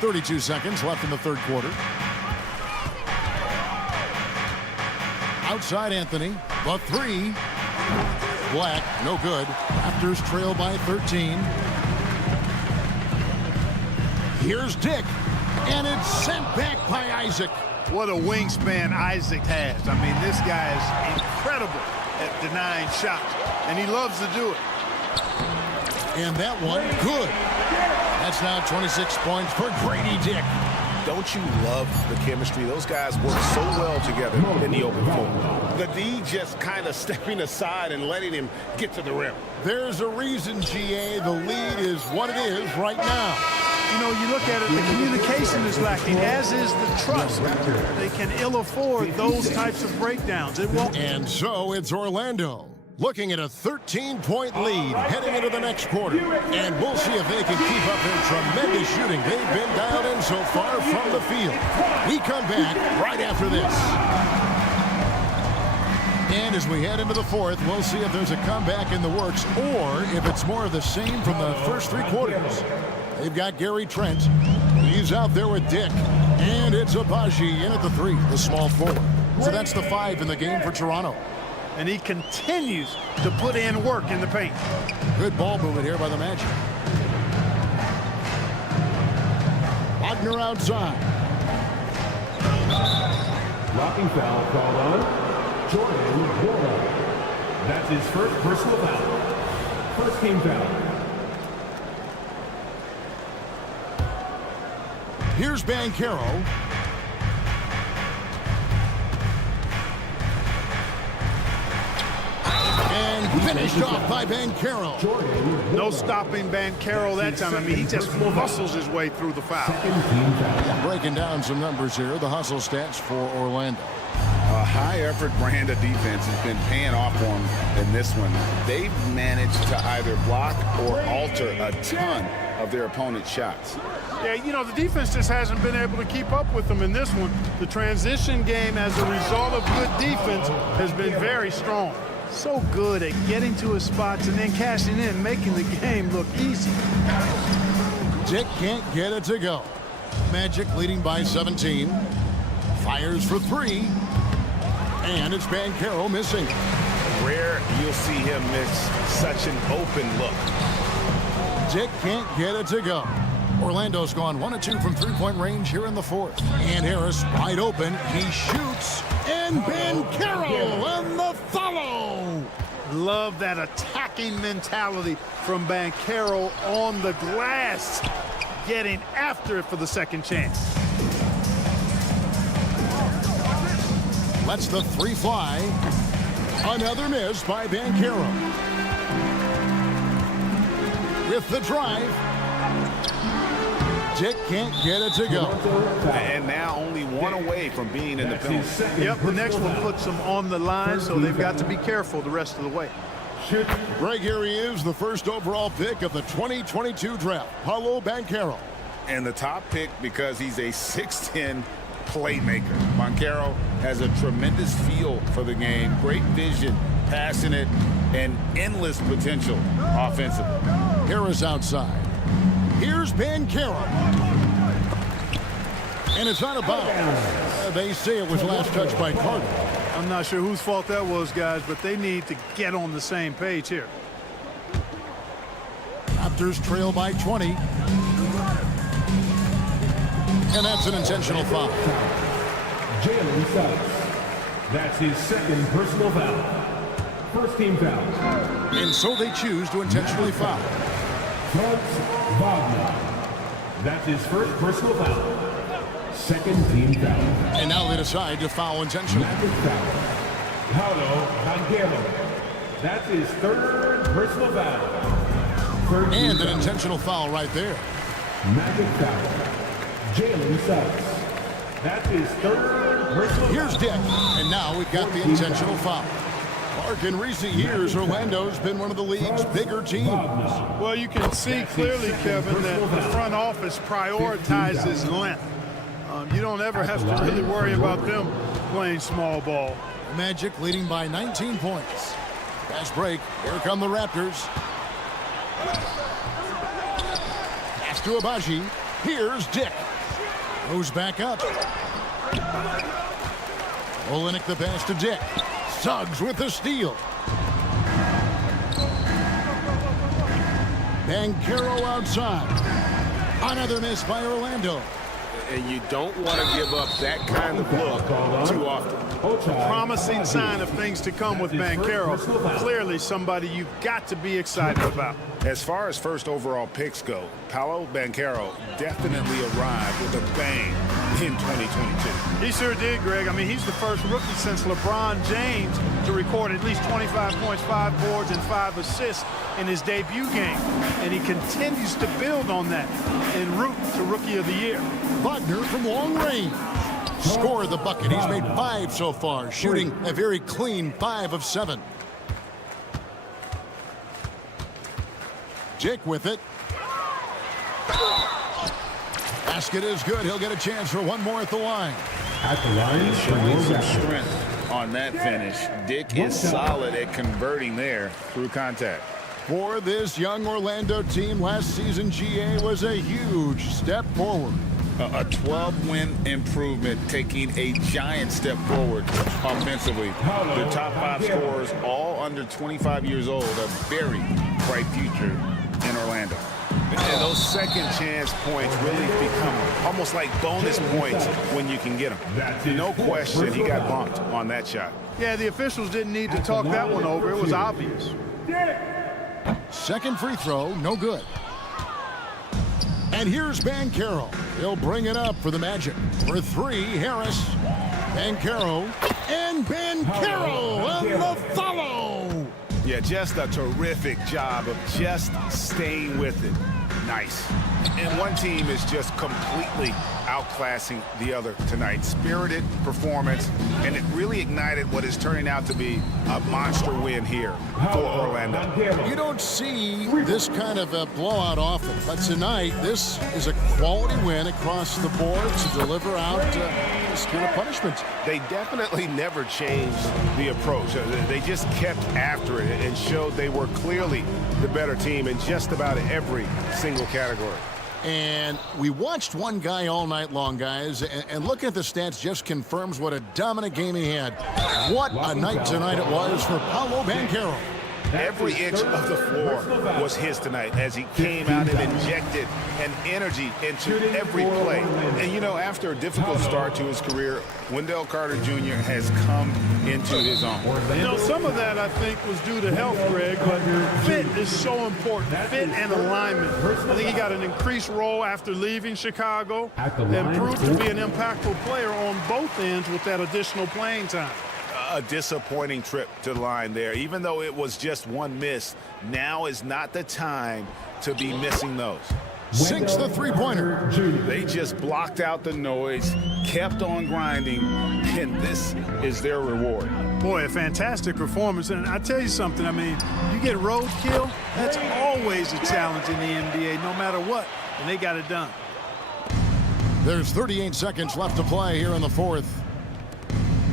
32 seconds left in the 3rd quarter. Outside Anthony. The 3. Black, no good. Raptors trail by 13. Here's Dick. And it's sent back by Isaac. What a wingspan Isaac has. I mean, this guy is incredible at denying shots, and he loves to do it. And that one, good. That's now 26 points for Grady Dick. Don't you love the chemistry? Those guys work so well together in the open floor. The D just kind of stepping aside and letting him get to the rim. There's a reason, GA, the lead is what it is right now. You know, you look at it, the communication is lacking, as is the trust. They can ill afford those types of breakdowns. It won't. And so it's Orlando looking at a 13-point lead heading into the next quarter. And we'll see if they can keep up their tremendous shooting they've been dialed in so far from the field. We come back right after this. And as we head into the fourth, we'll see if there's a comeback in the works or if it's more of the same from the first 3 quarters. They've got Gary Trent. He's out there with Dick. And it's Abaji in at the 3, the small forward. So that's the 5 in the game for Toronto. And he continues to put in work in the paint. Good ball movement here by the Magic. Wagner outside. Blocking foul called on DameDolla. That's his first personal foul. First team foul. Here's Banchero. And finished off by Banchero. No stopping Banchero that time. I mean, he just muscles his way through the foul. Breaking down some numbers here, the hustle stats for Orlando. A high-effort brand of defense has been paying off for them in this one. They've managed to either block or alter a ton of their opponent's shots. Yeah, you know, the defense just hasn't been able to keep up with them in this one. The transition game as a result of good defense has been very strong. So good at getting to his spots and then cashing in, making the game look easy. Dick can't get it to go. Magic leading by 17. Fires for 3. And it's Banchero missing. Rare you'll see him miss such an open look. Dick can't get it to go. Orlando's gone 1 of 2 from 3-point range here in the fourth. And Harris wide open. He shoots. And Banchero on the follow. Love that attacking mentality from Banchero on the glass. Getting after it for the second chance. Lets the 3 fly. Another miss by Banchero. With the drive. Dick can't get it to go. And now only 1 away from being in the penalty. Yep, the next one puts them on the line, so they've got to be careful the rest of the way. Greg, here he is, the first overall pick of the 2022 draft, Paolo Banchero. And the top pick because he's a 6'10" playmaker. Banchero has a tremendous feel for the game, great vision, passionate, and endless potential offensively. Harris outside. Here's Banchero. And it's out of bounds. They say it was last touched by Carter. I'm not sure whose fault that was, guys, but they need to get on the same page here. Raptors trail by 20. And that's an intentional foul. Jalen Suggs. That's his second personal foul. First team foul. And so they choose to intentionally foul. Wagner. That's his first personal foul. Second team foul. And now they decide to foul intentionally. Magic foul. Paolo Banchero. That's his third personal foul. Third team And an foul. intentional foul right there. Magic foul. Jalen Suggs. That's his third personal Here's foul. Dick. And now we've got the intentional foul. Mark, in recent years, Orlando's been one of the league's bigger teams. Well, you can see clearly, Kevin, that the front office prioritizes length. You don't ever have to really worry about them playing small ball. Magic leading by 19 points. Fast break. Here come the Raptors. Pass to Abaji. Here's Dick. Goes back up. Olenek the pass to Dick. Suggs with the steal. Banchero outside. Another miss by Orlando. And you don't want to give up that kind of look too often. Promising sign of things to come with Banchero. Clearly somebody you've got to be excited about. As far as first overall picks go, Paolo Banchero definitely arrived with a bang in 2022. He sure did, Greg. I mean, he's the first rookie since LeBron James to record at least 25 points, 5 boards, and 5 assists in his debut game. And he continues to build on that en route to Rookie of the Year. Wagner from long range. Scored the bucket. He's made 5 so far, shooting a very clean 5 of 7. Jake with it. Basket is good. He'll get a chance for one more at the line. At the line, Showing some strength on that finish. Dick is solid at converting there through contact. For this young Orlando team, last season GA was a huge step forward. A 12-win improvement, taking a giant step forward offensively. The top 5 scorers, all under 25 years old, a very bright future in Orlando. And those second chance points really become almost like bonus points when you can get them. No question, he got bumped on that shot. Yeah, the officials didn't need to talk that one over. It was obvious. Second free throw, no good. And here's Banchero. He'll bring it up for the Magic. For 3, Harris. Banchero. And Banchero on the follow. Yeah, just a terrific job of just staying with it. Nice. And one team is just completely outclassing the other tonight. Spirited performance, and it really ignited what is turning out to be a monster win here for Orlando. You don't see this kind of a blowout often, but tonight this is a quality win across the board to deliver out this kind of punishment. They definitely never changed the approach. They just kept after it and showed they were clearly the better team in just about every single category. And we watched one guy all night long, guys, and looking at the stats just confirms what a dominant game he had. What a night tonight it was for Paolo Banchero. Every inch of the floor was his tonight as he came out and injected an energy into every play. And, you know, after a difficult start to his career, Wendell Carter Jr. has come into his own. You know, some of that, I think, was due to health, Greg, but fit is so important. Fit and alignment. I think he got an increased role after leaving Chicago and proved to be an impactful player on both ends with that additional playing time. A disappointing trip to the line there. Even though it was just one miss, now is not the time to be missing those. Sinks the three-pointer. They just blocked out the noise, kept on grinding, and this is their reward. Boy, a fantastic performance. And I tell you something, I mean, you get roadkill, that's always a challenge in the NBA, no matter what, and they got it done. There's 38 seconds left to play here in the fourth.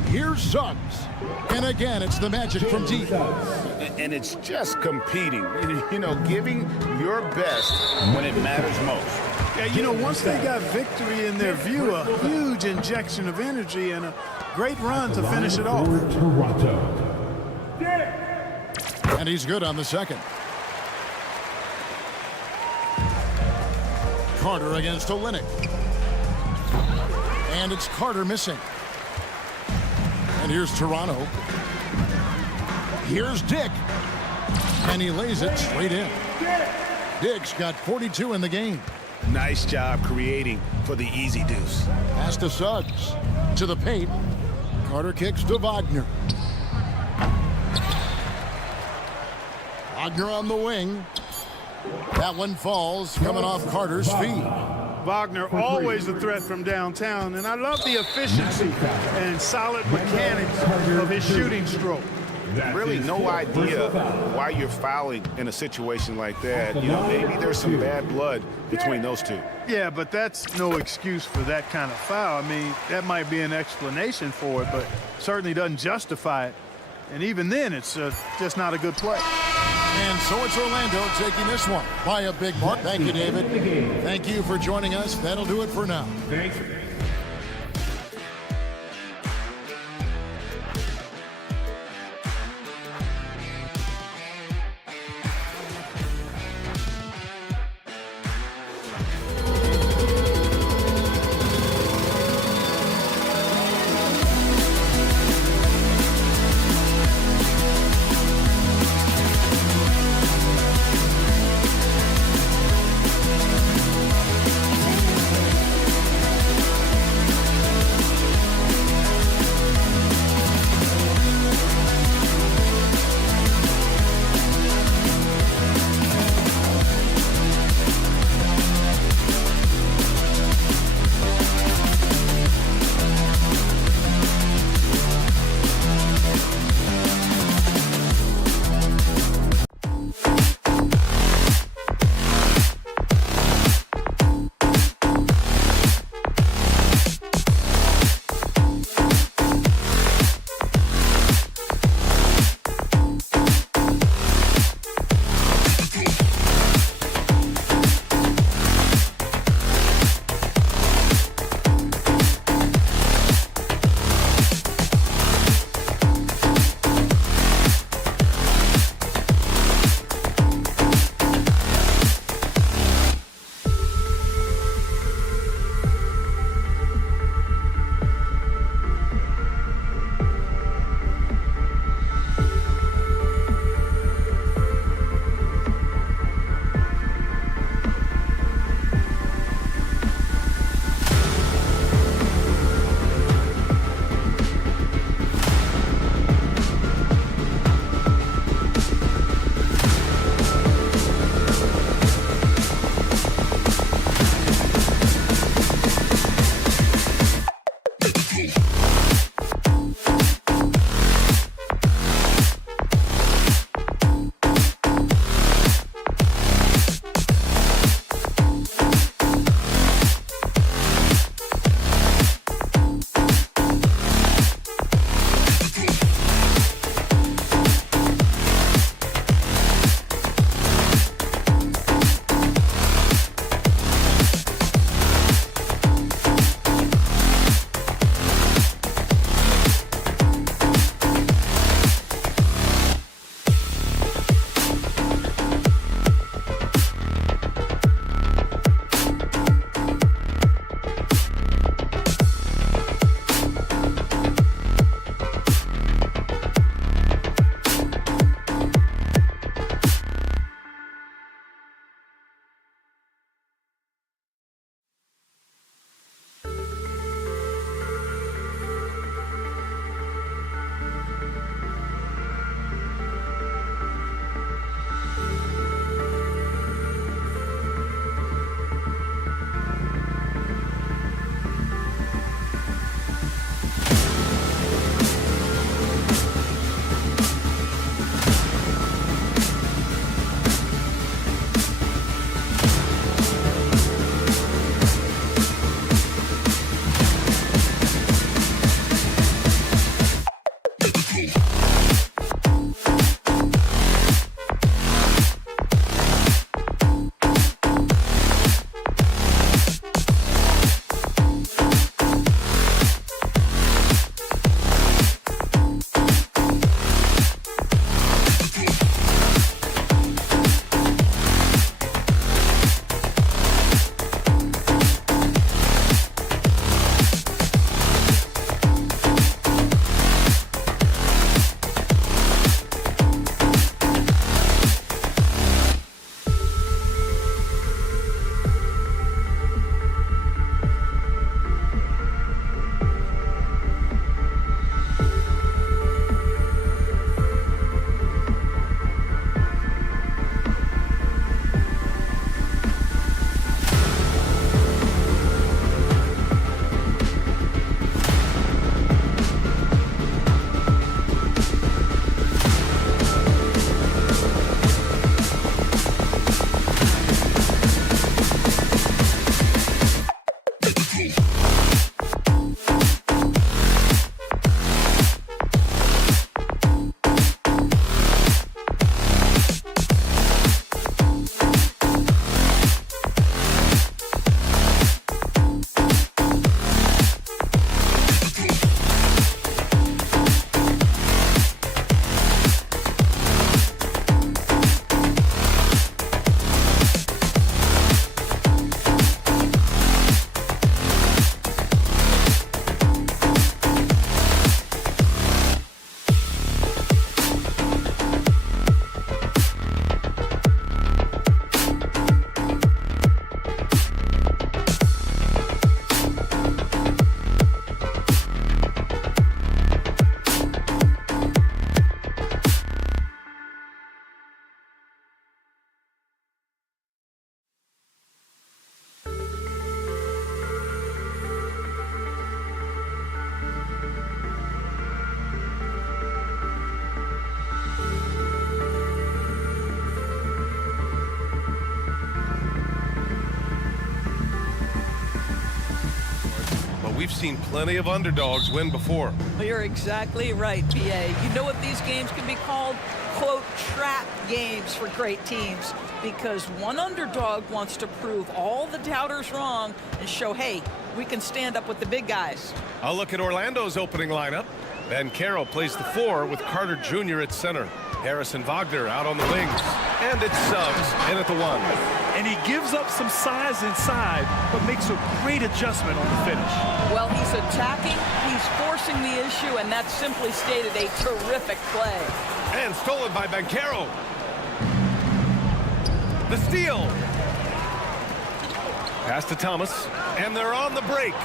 Here's Suggs. And again, it's the Magic from deep. And it's just competing, you know, giving your best when it matters most. Yeah, you know, once they got victory in their view, a huge injection of energy and a great run to finish it off. And he's good on the second. Carter against Olynyk. And it's Carter missing. And here's Toronto. Here's Dick. And he lays it straight in. Dick's got 42 in the game. Nice job creating for the easy deuce. Pass to Suggs. To the paint. Carter kicks to Wagner. Wagner on the wing. That one falls, coming off Carter's feet. Wagner always a threat from downtown, and I love the efficiency and solid mechanics of his shooting stroke. Really no idea why you're fouling in a situation like that. You know, maybe there's some bad blood between those two. Yeah, but that's no excuse for that kind of foul. I mean, that might be an explanation for it, but certainly doesn't justify it. And even then, it's just not a good play. And so it's Orlando taking this one by a big mark. Thank you, David. Thank you for joining us. That'll do it for now. Thanks. seen plenty of underdogs win before. Well, you're exactly right, PA. You know what these games can be called? Quote, trap games for great teams, because one underdog wants to prove all the doubters wrong and show, hey, we can stand up with the big guys. I'll look at Orlando's opening lineup. Bancaro plays the 4 with Carter Jr. at center. Harris and Wagner out on the wings. And it's Suggs in at the 1. And he gives up some size inside, but makes a great adjustment on the finish. Well, he's attacking, he's forcing the issue, and that's simply stated a terrific play. And stolen by Bancaro. The steal. Pass to Thomas, and they're on the break.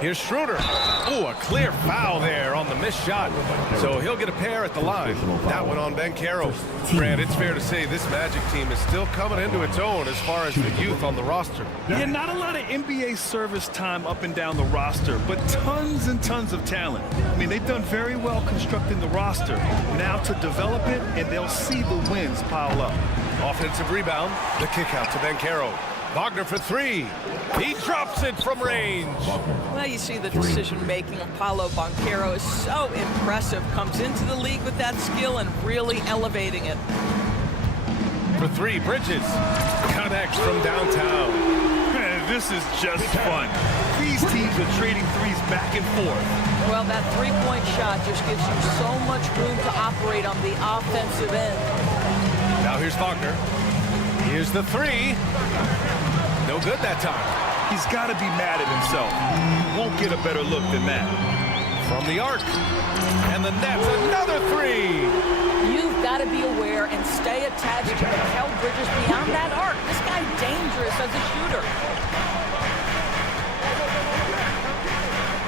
Here's Schroeder. Oh, a clear foul there on the missed shot. So he'll get a pair at the line. That one on Bancaro. Grant, it's fair to say this Magic team is still coming into its own as far as the youth on the roster. Yeah, not a lot of NBA service time up and down the roster, but tons and tons of talent. I mean, they've done very well constructing the roster. Now to develop it, and they'll see the wins pile up. Offensive rebound. The kick out to Bancaro. Wagner for 3. He drops it from range. Well, you see the decision-making of Paolo Banchero is so impressive. Comes into the league with that skill and really elevating it. For 3, Bridges. Connects from downtown. This is just fun. These teams are trading threes back and forth. Well, that three-point shot just gives you so much room to operate on the offensive end. Now here's Wagner. Here's the 3. No good that time. He's got to be mad at himself. You won't get a better look than that. From the arc. And the Nets, another 3. You've got to be aware and stay attached to Mikal Bridges beyond that arc. This guy's dangerous as a shooter.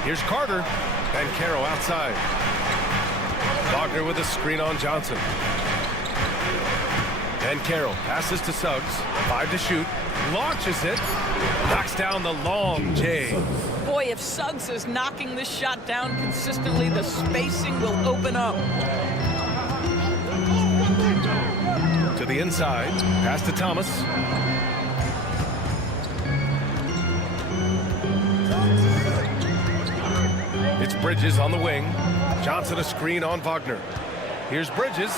Here's Carter. Bancaro outside. Wagner with a screen on Johnson. Bancaro passes to Suggs. 5 to shoot. Launches it. Knocks down the long J. Boy, if Suggs is knocking this shot down consistently, the spacing will open up. To the inside. Pass to Thomas. It's Bridges on the wing. Johnson a screen on Wagner. Here's Bridges.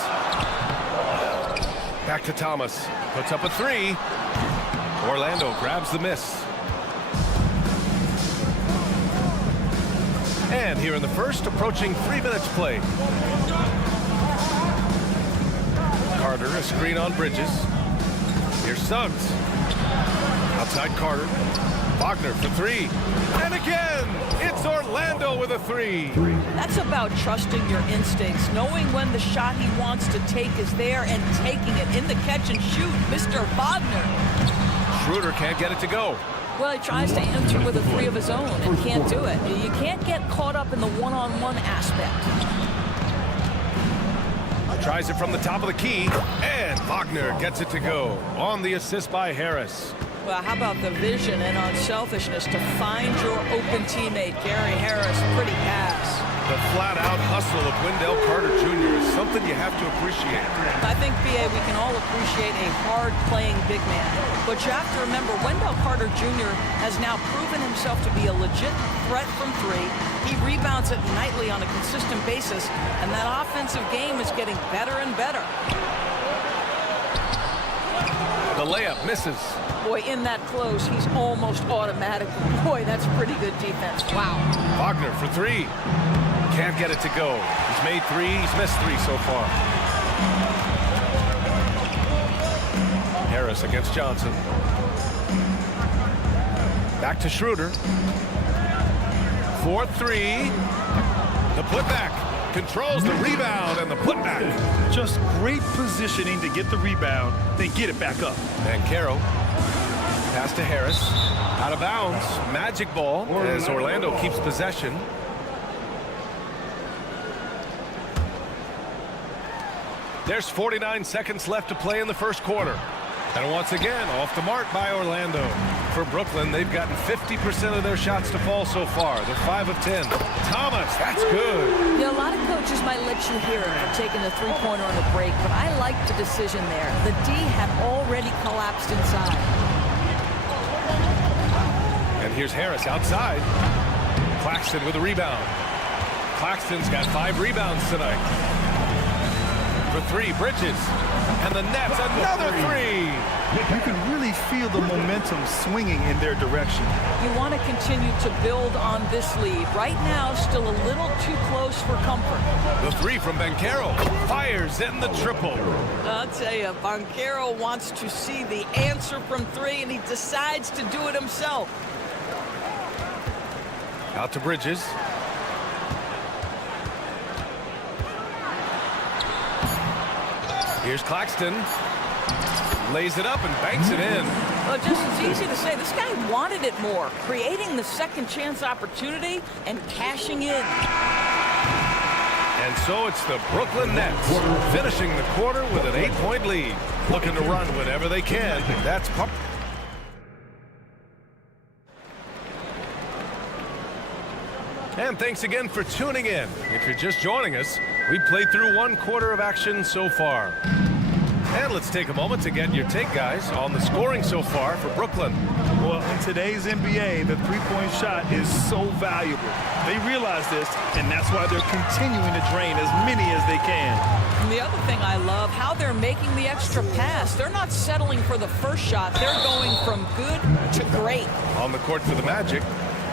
Back to Thomas. Puts up a 3. Orlando grabs the miss. And here in the first, approaching 3 minutes played. Carter, a screen on Bridges. Here's Suggs. Outside Carter. Wagner for 3. And again, it's Orlando with a 3. That's about trusting your instincts, knowing when the shot he wants to take is there and taking it in the catch and shoot. Mr. Wagner. Schroeder can't get it to go. Well, he tries to enter with a 3 of his own and can't do it. You can't get caught up in the one-on-one aspect. Tries it from the top of the key, and Wagner gets it to go on the assist by Harris. Well, how about the vision and unselfishness to find your open teammate, Gary Harris? Pretty pass. The flat-out hustle of Wendell Carter Jr. is something you have to appreciate. I think, BA, we can all appreciate a hard-playing big man. But you have to remember, Wendell Carter Jr. has now proven himself to be a legit threat from 3. He rebounds it nightly on a consistent basis, and that offensive game is getting better and better. The layup misses. Boy, in that close, he's almost automatic. Boy, that's pretty good defense. Wow. Wagner for 3. Can't get it to go. He's made 3. He's missed 3 so far. Harris against Johnson. Back to Schroeder. 4-3. The putback. Controls the rebound and the putback. Just great positioning to get the rebound, then get it back up. Bancaro. Pass to Harris. Out of bounds. Magic ball as Orlando keeps possession. There's 49 seconds left to play in the first quarter. And once again, off the mark by Orlando. For Brooklyn, they've gotten 50% of their shots to fall so far. They're 5 of 10. Thomas, that's good. You know, a lot of coaches might let you hear it for taking the three-pointer on the break, but I like the decision there. The D had already collapsed inside. Here's Harris outside. Claxton with a rebound. Claxton's got 5 rebounds tonight. For 3, Bridges. And the Nets, another 3. You can really feel the momentum swinging in their direction. You want to continue to build on this lead. Right now, still a little too close for comfort. The 3 from Banchero. Fires in the triple. I'll tell you, Banchero wants to see the answer from 3, and he decides to do it himself. Out to Bridges. Here's Claxton. Lays it up and banks it in. Well, just as easy to say, this guy wanted it more, creating the second chance opportunity and cashing in. And so it's the Brooklyn Nets finishing the quarter with an 8-point lead. Looking to run whenever they can. That's pump. And thanks again for tuning in. If you're just joining us, we played through 1 quarter of action so far. And let's take a moment to get your take, guys, on the scoring so far for Brooklyn. Well, in today's NBA, the three-point shot is so valuable. They realize this, and that's why they're continuing to drain as many as they can. And the other thing I love, how they're making the extra pass. They're not settling for the first shot. They're going from good to great. On the court for the Magic,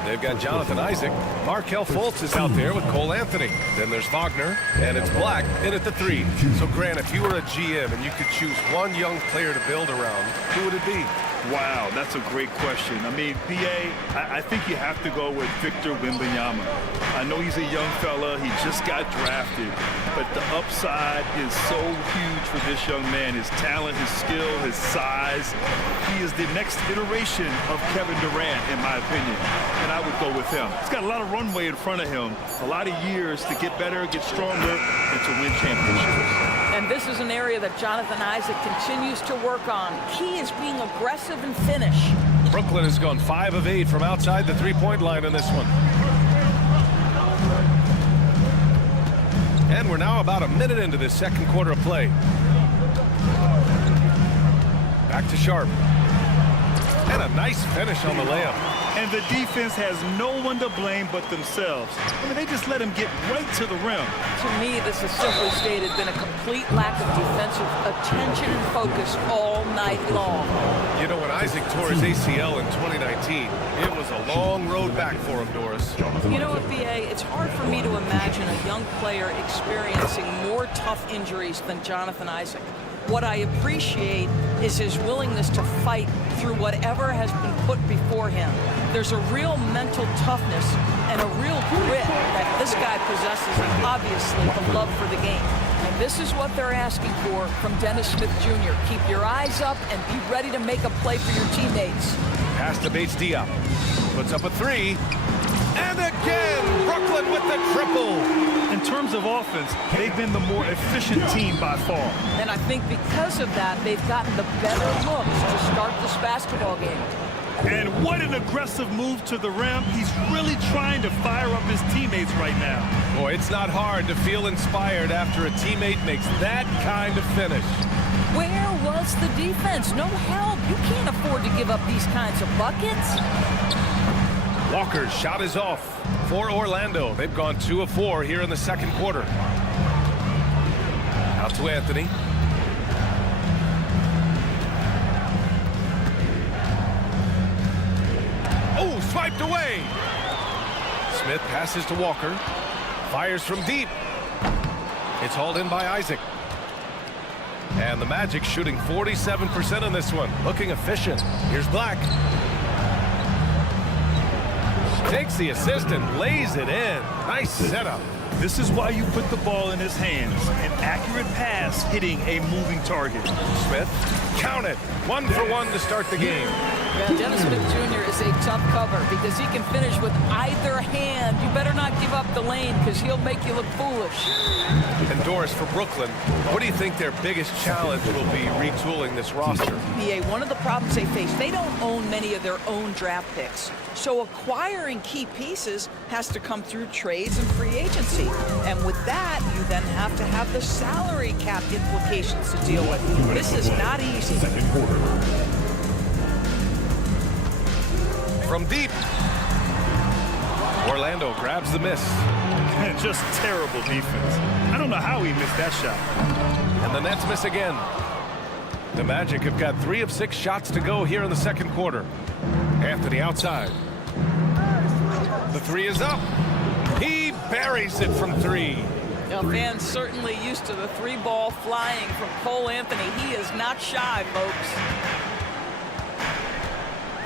they've got Jonathan Isaac. Markelle Fultz is out there with Cole Anthony. Then there's Wagner, and it's Black in at the 3. So, Grant, if you were a GM and you could choose one young player to build around, who would it be? Wow, that's a great question. I mean, B.A., I think you have to go with Victor Wembanyama. I know he's a young fella. He just got drafted. But the upside is so huge for this young man. His talent, his skill, his size. He is the next iteration of Kevin Durant, in my opinion. And I would go with him. He's got a lot of runway in front of him. A lot of years to get better, get stronger, and to win championships. And this is an area that Jonathan Isaac continues to work on. Key is being aggressive and finish. Brooklyn has gone 5 of 8 from outside the three-point line in this one. And we're now about a minute into this second quarter of play. Back to Sharp. And a nice finish on the layup. And the defense has no one to blame but themselves. I mean, they just let him get right to the rim. To me, this has simply stated been a complete lack of defensive attention and focus all night long. You know, when Isaac tore his ACL in 2019, it was a long road back for him, Doris. You know what, B.A., it's hard for me to imagine a young player experiencing more tough injuries than Jonathan Isaac. What I appreciate is his willingness to fight through whatever has been put before him. There's a real mental toughness and a real grit that this guy possesses, and obviously a love for the game. And this is what they're asking for from Dennis Smith Jr. Keep your eyes up and be ready to make a play for your teammates. Pass to Bates Diop. Puts up a 3. And again, Brooklyn with the triple. In terms of offense, they've been the more efficient team by far. And I think because of that, they've gotten the better looks to start this basketball game. And what an aggressive move to the rim. He's really trying to fire up his teammates right now. Boy, it's not hard to feel inspired after a teammate makes that kind of finish. Where was the defense? No help. You can't afford to give up these kinds of buckets. Walker's shot is off for Orlando. They've gone 2 of 4 here in the second quarter. Out to Anthony. Oh, swiped away. Smith passes to Walker. Fires from deep. It's hauled in by Isaac. And the Magic shooting 47% in this one. Looking efficient. Here's Black. Takes the assist and lays it in. Nice setup. This is why you put the ball in his hands. An accurate pass hitting a moving target. Smith, count it. 1 for 1 to start the game. Yeah, Dennis Smith Jr. is a tough cover because he can finish with either hand. You better not give up the lane because he'll make you look foolish. And Doris, for Brooklyn, what do you think their biggest challenge will be retooling this roster? BA, one of the problems they face, they don't own many of their own draft picks. So acquiring key pieces has to come through trades and free agency. And with that, you then have to have the salary cap implications to deal with. This is not easy. Second quarter. from deep. Orlando grabs the miss. Just terrible defense. I don't know how he missed that shot. And the Nets miss again. The Magic have got 3 of 6 shots to go here in the second quarter. Anthony outside. The 3 is up. He buries it from 3. Now, fans certainly used to the 3-ball flying from Cole Anthony. He is not shy, folks.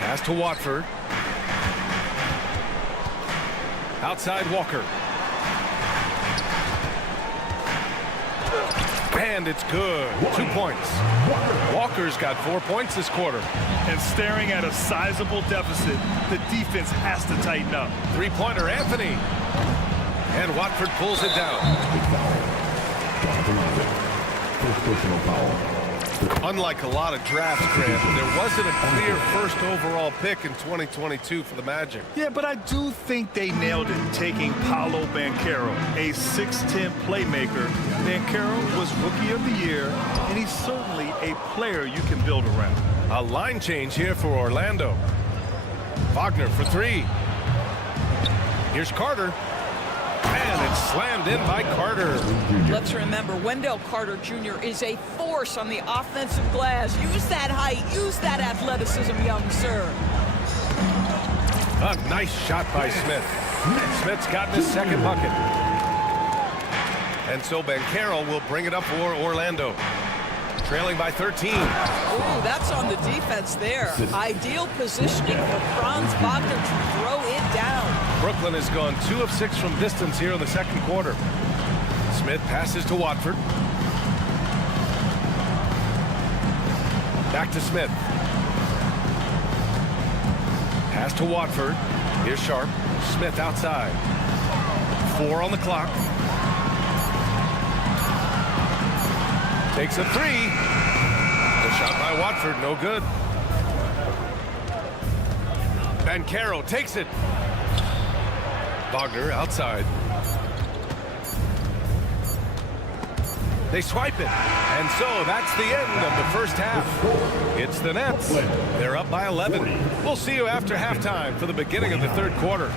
Pass to Watford. Outside Walker. And it's good. 2 points. Walker's got 4 points this quarter. And staring at a sizable deficit, the defense has to tighten up. 3-pointer Anthony. And Watford pulls it down. First personal foul. Unlike a lot of drafts, Grant, there wasn't a clear first overall pick in 2022 for the Magic. Yeah, but I do think they nailed it, taking Paolo Banchero, a 6'10 playmaker. Banchero was Rookie of the Year, and he's certainly a player you can build around. A line change here for Orlando. Wagner for 3. Here's Carter. And it's slammed in by Carter. Let's remember, Wendell Carter Jr. is a force on the offensive glass. Use that height, use that athleticism, young sir. A nice shot by Smith. Smith's gotten his second bucket. And so Banchero will bring it up for Orlando. Trailing by 13. Oh, that's on the defense there. Ideal positioning for Franz Wagner to throw it down. Brooklyn has gone 2 of 6 from distance here in the second quarter. Smith passes to Watford. Back to Smith. Pass to Watford. Here's Sharp. Smith outside. 4 on the clock. Takes a 3. The shot by Watford, no good. Banchero takes it. Wagner outside. They swipe it. And so that's the end of the first half. It's the Nets. They're up by 11. We'll see you after halftime for the beginning of the third quarter.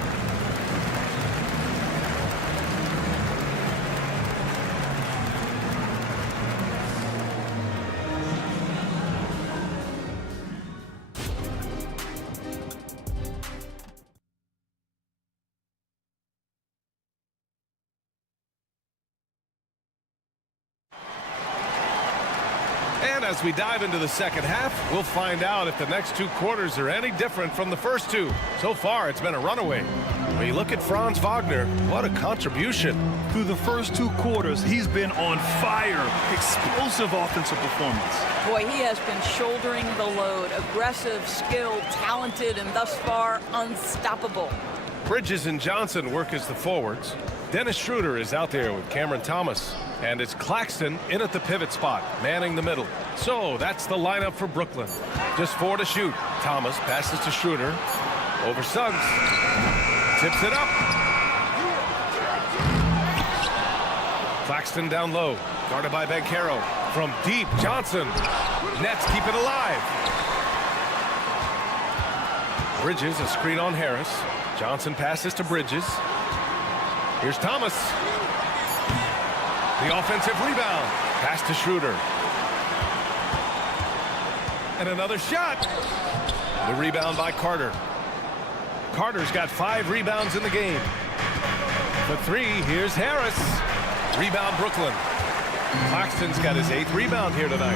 And as we dive into the second half, we'll find out if the next 2 quarters are any different from the first 2. So far, it's been a runaway. When you look at Franz Wagner, what a contribution. Through the first 2 quarters, he's been on fire. Explosive offensive performance. Boy, he has been shouldering the load. Aggressive, skilled, talented, and thus far, unstoppable. Bridges and Johnson work as the forwards. Dennis Schroeder is out there with Cameron Thomas. And it's Claxton in at the pivot spot, manning the middle. So that's the lineup for Brooklyn. Just 4 to shoot. Thomas passes to Schroeder. Over Suggs. Tips it up. Claxton down low. Guarded by Banchero. From deep, Johnson. Nets keep it alive. Bridges, a screen on Harris. Johnson passes to Bridges. Here's Thomas. The offensive rebound. Pass to Schroeder. And another shot. The rebound by Carter. Carter's got 5 rebounds in the game. For 3, here's Harris. Rebound Brooklyn. Claxton's got his 8th rebound here tonight.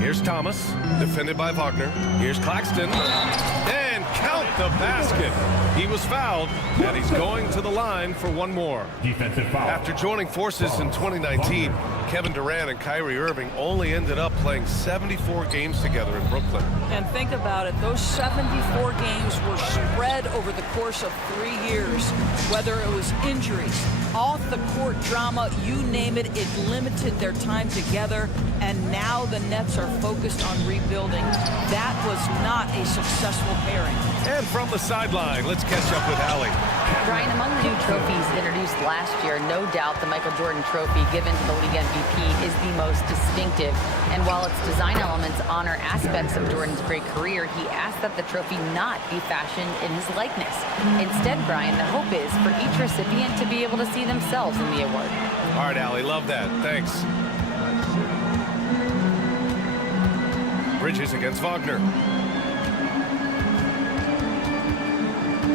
Here's Thomas, defended by Wagner. Here's Claxton. And count the basket. He was fouled, and he's going to the line for 1 more. Defensive foul. After joining forces in 2019, Kevin Durant and Kyrie Irving only ended up playing 74 games together in Brooklyn. And think about it, those 74 games were spread spread over the course of 3 years. Whether it was injuries, off-the-court drama, you name it, it limited their time together, and now the Nets are focused on rebuilding. That was not a successful pairing. And from the sideline, let's catch up with Allie. Brian, among the new trophies introduced last year, no doubt the Michael Jordan trophy given to the league MVP is the most distinctive. And while its design elements honor aspects of Jordan's great career, he asked that the trophy not be fashioned in his likeness. Instead, Brian, the hope is for each recipient to be able to see themselves in the award. All right, Allie, love that. Thanks. Bridges against Wagner.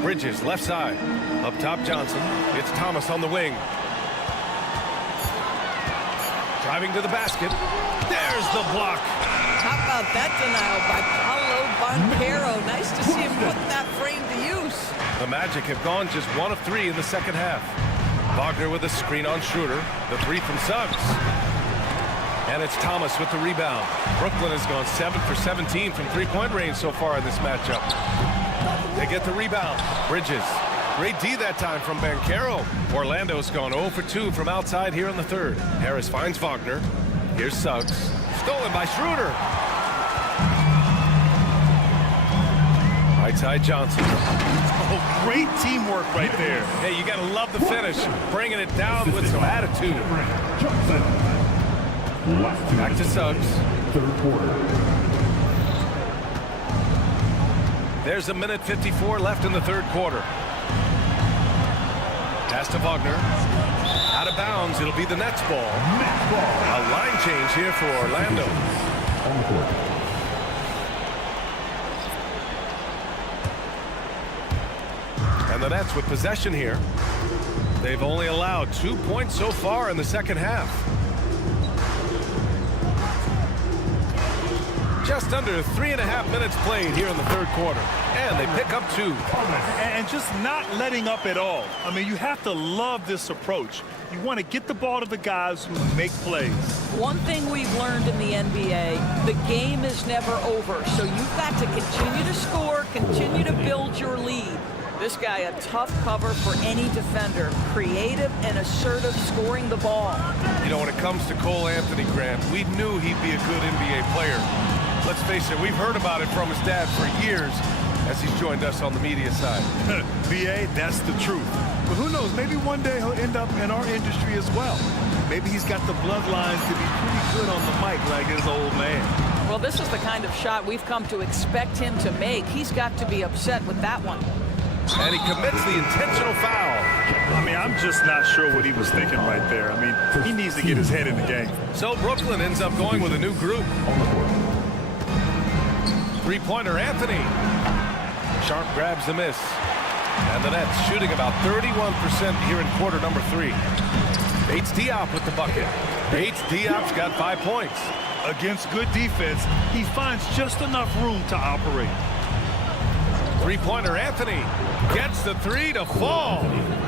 Bridges, left side. Up top, Johnson. It's Thomas on the wing. Driving to the basket. There's the block. How about that denial by Paolo Banchero? Nice to see him put that frame to use. The Magic have gone just 1 of 3 in the second half. Wagner with a screen on Schroeder. The 3 from Suggs. And it's Thomas with the rebound. Brooklyn has gone 7 for 17 from three-point range so far in this matchup. They get the rebound. Bridges. Great D that time from Banchero. Orlando's gone 0 for 2 from outside here in the third. Harris finds Wagner. Here's Suggs. Stolen by Schroeder. Right side Johnson. Oh, great teamwork right there. Hey, you got to love the finish. Bringing it down with some attitude. Back to Suggs. Third quarter. There's 1:54 left in the third quarter. Pass to Wagner. Out of bounds. It'll be the Nets ball. A line change here for Orlando. On the court. And the Nets with possession here. They've only allowed 2 points so far in the second half. Just under 3.5 minutes played here in the third quarter. And they pick up 2. And just not letting up at all. I mean, you have to love this approach. You want to get the ball to the guys who make plays. One thing we've learned in the NBA, the game is never over. So you've got to continue to score, continue to build your lead. This guy, a tough cover for any defender. Creative and assertive scoring the ball. You know, when it comes to Cole Anthony, Grant, we knew he'd be a good NBA player. Let's face it, we've heard about it from his dad for years as he's joined us on the media side. BA, that's the truth. But who knows, maybe one day he'll end up in our industry as well. Maybe he's got the bloodlines to be pretty good on the mic like his old man. Well, this is the kind of shot we've come to expect him to make. He's got to be upset with that one. And he commits the intentional foul. I mean, I'm just not sure what he was thinking right there. I mean, he needs to get his head in the game. So Brooklyn ends up going with a new group. Three-pointer, Anthony. Sharp grabs the miss. And the Nets shooting about 31% here in quarter number 3. Bates Diop with the bucket. Bates Diop's got 5 points. Against good defense, he finds just enough room to operate. Three-pointer, Anthony gets the 3 to fall.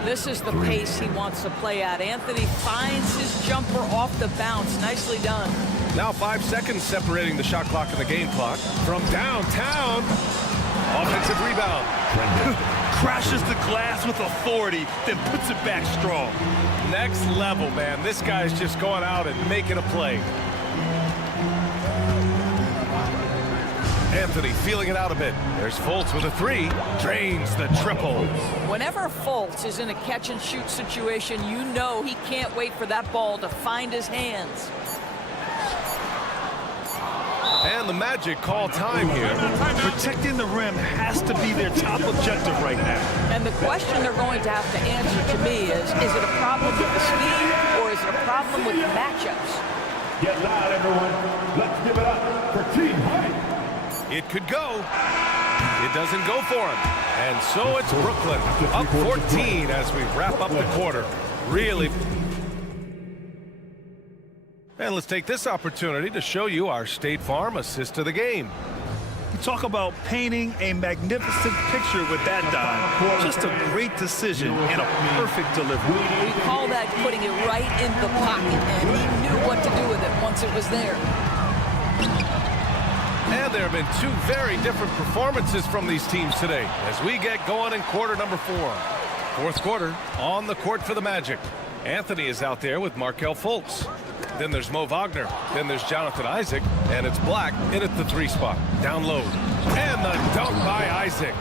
This is the pace he wants to play at. Anthony finds his jumper off the bounce. Nicely done. Now 5 seconds separating the shot clock and the game clock. From downtown, offensive rebound. Crashes the glass with authority, then puts it back strong. Next level, man. This guy's just going out and making a play. Anthony feeling it out a bit. There's Fultz with a 3. Drains the triple. Whenever Fultz is in a catch-and-shoot situation, you know he can't wait for that ball to find his hands. And the Magic call time here. Protecting the rim has to be their top objective right now. And the question they're going to have to answer to me is it a problem with the scheme or is it a problem with the matchups? Get loud, everyone. Let's give it up for Team Height. It could go. It doesn't go for him. And so it's Brooklyn up 14 as we wrap up the quarter. Really. And let's take this opportunity to show you our State Farm assist to the game. You talk about painting a magnificent picture with that dive. Just a great decision and a perfect delivery. We call that putting it right in the pocket, and he knew what to do with it once it was there. And there have been two very different performances from these teams today as we get going in quarter number 4. Fourth quarter on the court for the Magic. Anthony is out there with Markelle Fultz. Then there's Mo Wagner. Then there's Jonathan Isaac. And it's Black in at the 3 spot. Down low. And the dunk by Isaac.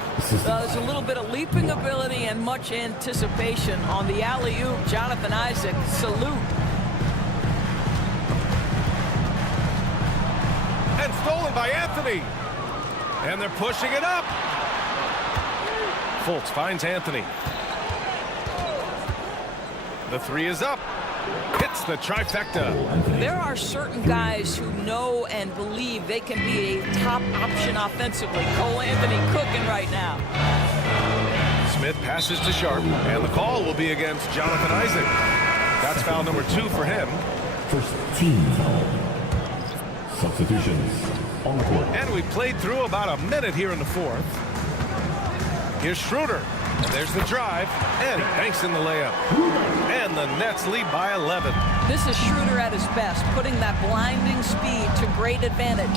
There's a little bit of leaping ability and much anticipation on the alley-oop. Jonathan Isaac, salute. And stolen by Anthony. And they're pushing it up. Fultz finds Anthony. The 3 is up. Hits the trifecta. There are certain guys who know and believe they can be a top option offensively. Cole Anthony cooking right now. Smith passes to Sharp, and the call will be against Jonathan Isaac. That's foul number 2 for him. First team foul. Substitutions on the court. And we played through about a minute here in the 4th. Here's Schroeder. And there's the drive, and he banks in the layup. And the Nets lead by 11. This is Schroeder at his best, putting that blinding speed to great advantage.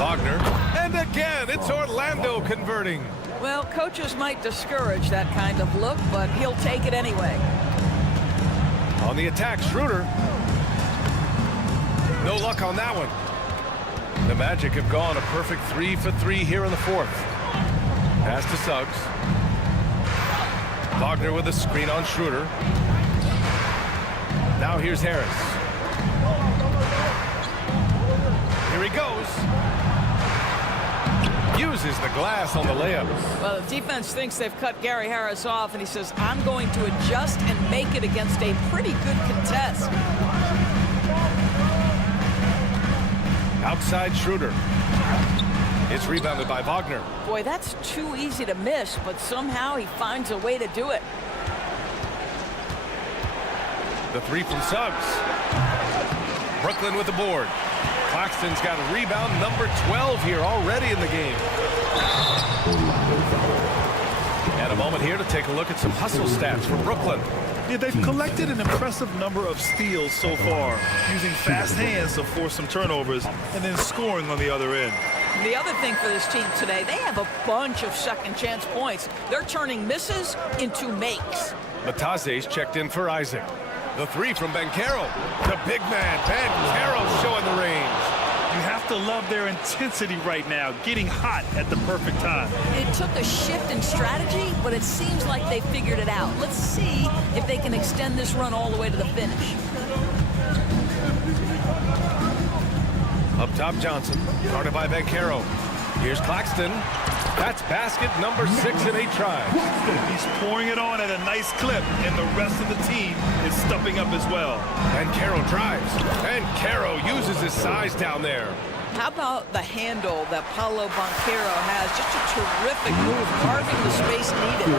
Wagner, and again, it's Orlando converting. Well, coaches might discourage that kind of look, but he'll take it anyway. On the attack, Schroeder. No luck on that one. The Magic have gone a perfect 3 for 3 here in the 4th. Pass to Suggs. Wagner with a screen on Schroeder. Now here's Harris. Here he goes. Uses the glass on the layup. Well, the defense thinks they've cut Gary Harris off, and he says, I'm going to adjust and make it against a pretty good contest. Outside Schroeder. It's rebounded by Wagner. Boy, that's too easy to miss, but somehow he finds a way to do it. The 3 from Suggs. Brooklyn with the board. Claxton's got a rebound, number 12 here already in the game. And a moment here to take a look at some hustle stats for Brooklyn. Yeah, they've collected an impressive number of steals so far, using fast hands to force some turnovers and then scoring on the other end. The other thing for this team today, they have a bunch of second chance points. They're turning misses into makes. Mataze's checked in for Isaac. The 3 from Banchero. The big man, Banchero, showing the range. You have to love their intensity right now, getting hot at the perfect time. It took a shift in strategy, but it seems like they figured it out. Let's see if they can extend this run all the way to the finish. Up top, Johnson. Guarded by Banchero. Here's Claxton. That's basket number 6 in 8 tries. He's pouring it on at a nice clip, and the rest of the team is stepping up as well. Banchero drives. Banchero uses his size down there. How about the handle that Paolo Banchero has? Just a terrific move, carving the space needed.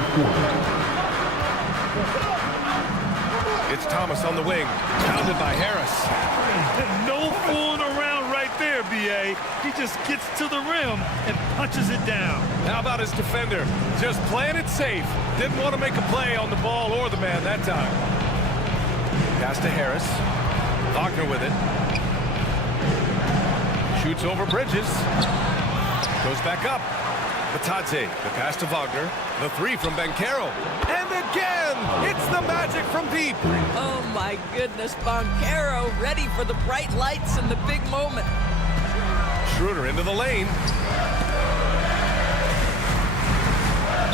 It's Thomas on the wing. Pounded by Harris. No fooling around right there, B.A. He just gets to the rim and punches it down. How about his defender? Just playing it safe. Didn't want to make a play on the ball or the man that time. Pass to Harris. Wagner with it. Shoots over Bridges. Goes back up. Batadze, the pass to Wagner. The 3 from Banchero. And again, it's the Magic from deep. Oh my goodness, Banchero ready for the bright lights and the big moment. Schroeder into the lane.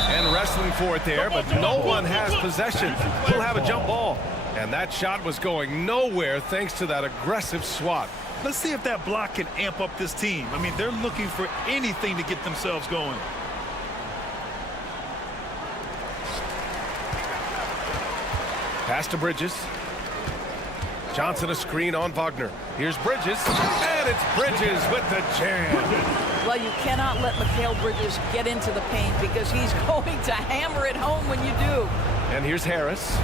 And wrestling for it there, but no one has possession. He'll have a jump ball. And that shot was going nowhere thanks to that aggressive swat. Let's see if that block can amp up this team. I mean, they're looking for anything to get themselves going. Pass to Bridges. Johnson a screen on Wagner. Here's Bridges. And it's Bridges with the jam. Well, you cannot let Mikal Bridges get into the paint because he's going to hammer it home when you do. And here's Harris.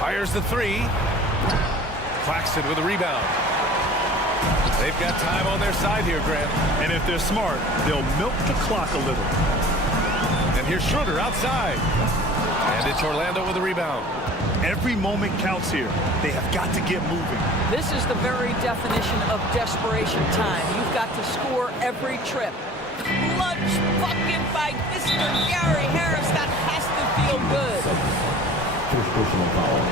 Fires the 3. Claxton with a rebound. They've got time on their side here, Grant. And if they're smart, they'll milk the clock a little. And here's Schroeder outside. And it's Orlando with a rebound. Every moment counts here. They have got to get moving. This is the very definition of desperation time. You've got to score every trip. Clutch bucket by Mr. Gary Harris. That has to feel good. First personal foul.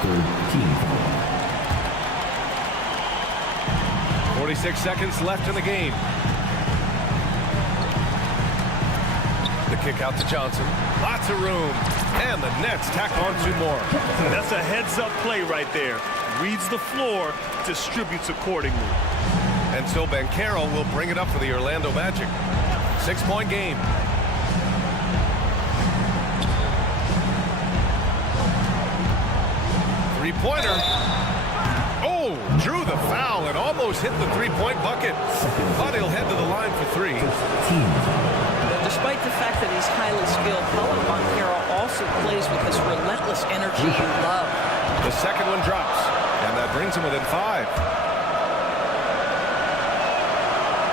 Third team foul. 46 seconds left in the game. The kick out to Johnson. Lots of room. And the Nets tack on 2 more. That's a heads-up play right there. Reads the floor, distributes accordingly. And so Banchero will bring it up for the Orlando Magic. 6-point game. Three-pointer. Oh, drew the foul and almost hit the three-point bucket. But he'll head to the line for 3. Despite the fact that he's highly skilled, Paulo Banchero also plays with this relentless energy you love. The second one drops, and that brings him within 5.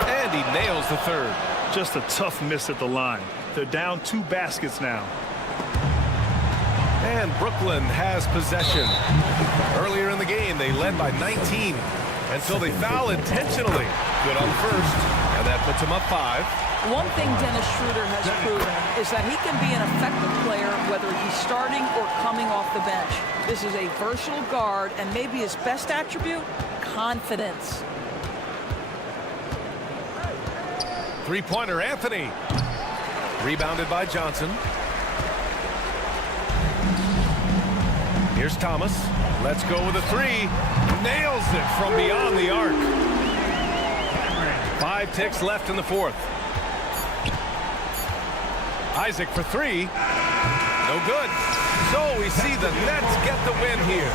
And he nails the third. Just a tough miss at the line. They're down 2 baskets now. And Brooklyn has possession. Earlier in the game, they led by 19. And so they foul intentionally. Good on the first, and that puts him up 5. One thing Dennis Schroeder has proven is that he can be an effective player whether he's starting or coming off the bench. This is a versatile guard, and maybe his best attribute, confidence. Three-pointer, Anthony. Rebounded by Johnson. Here's Thomas. Let's go with a 3. Nails it from beyond the arc. 5 ticks left in the fourth. Isaac for 3. No good. So we see the Nets get the win here.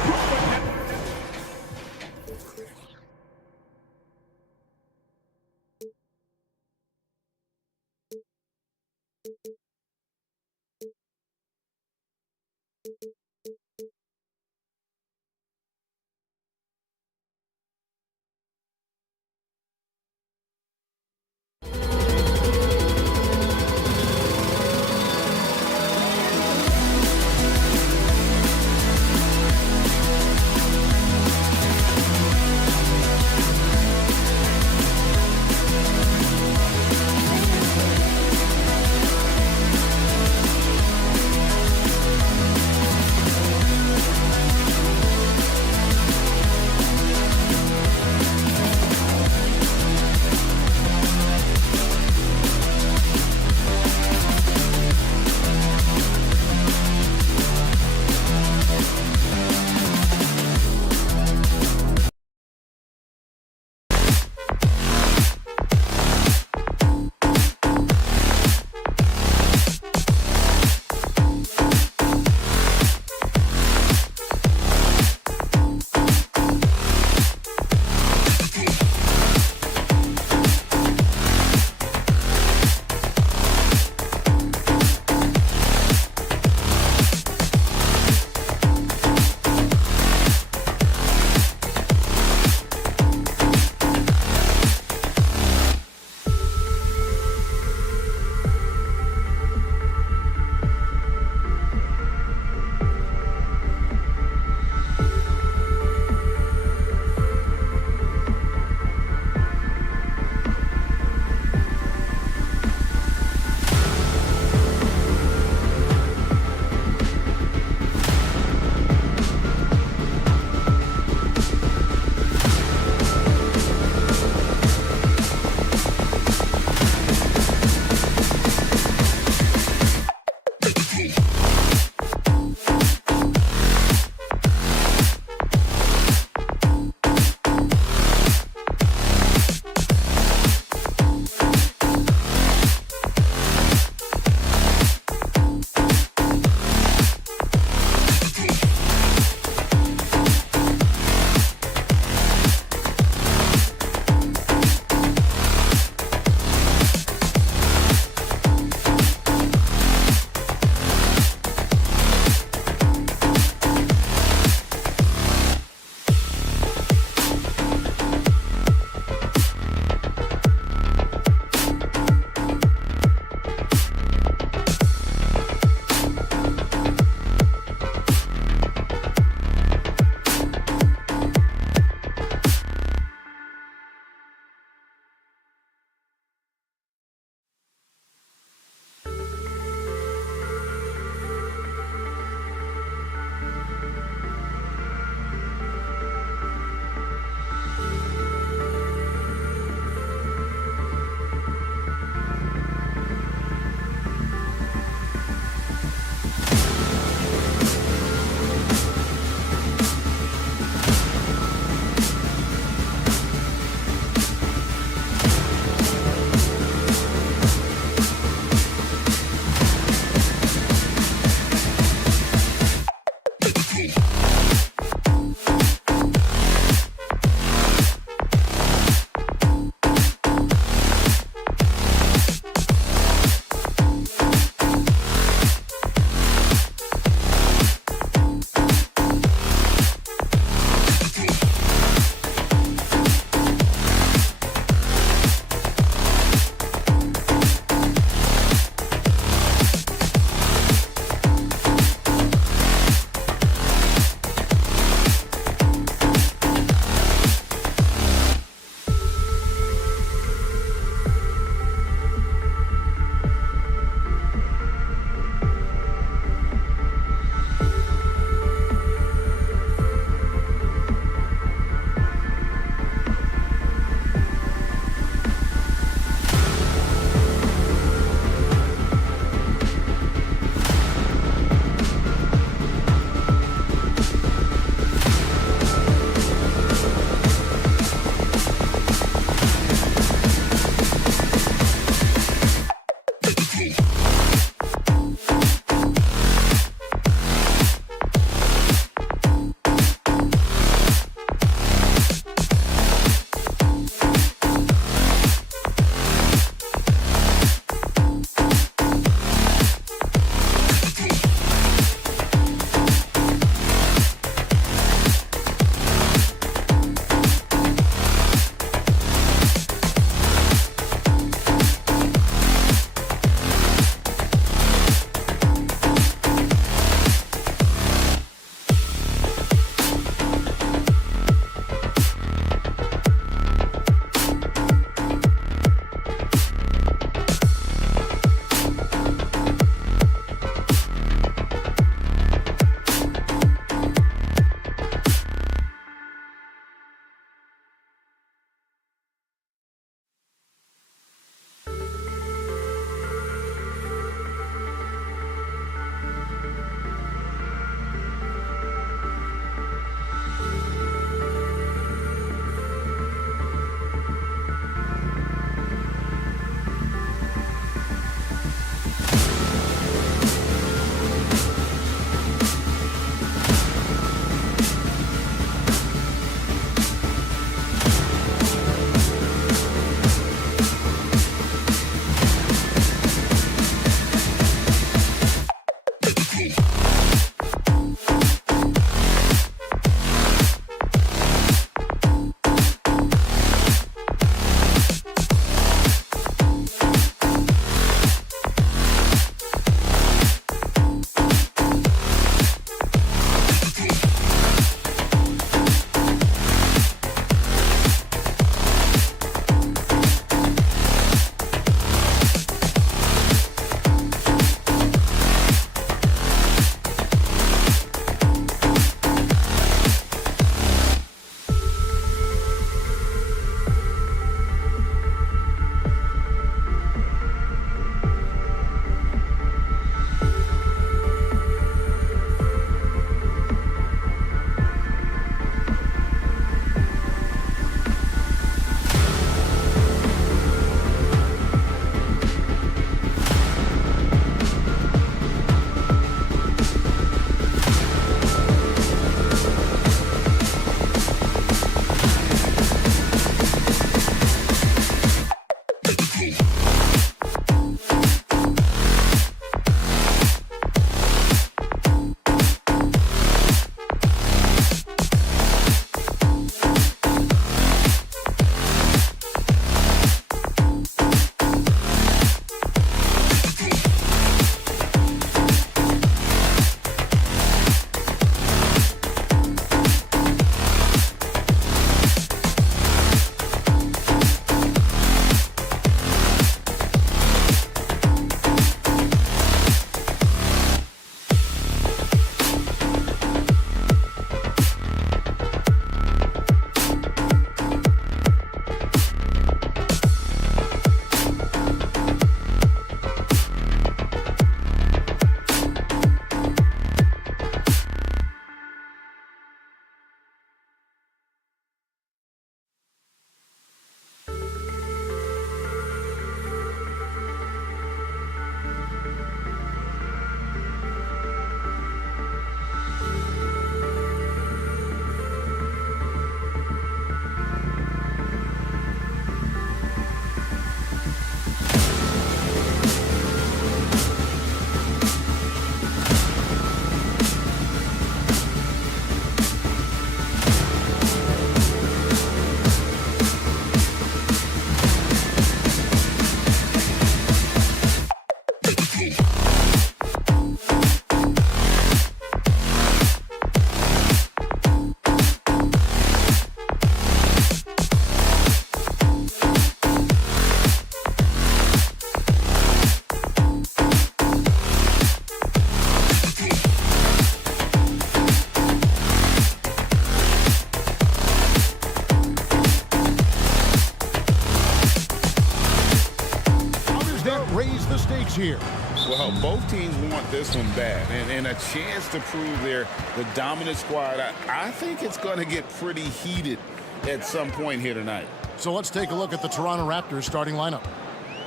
Well, both teams want this one bad, and a chance to prove they're the dominant squad. I think it's going to get pretty heated at some point here tonight. So let's take a look at the Toronto Raptors starting lineup.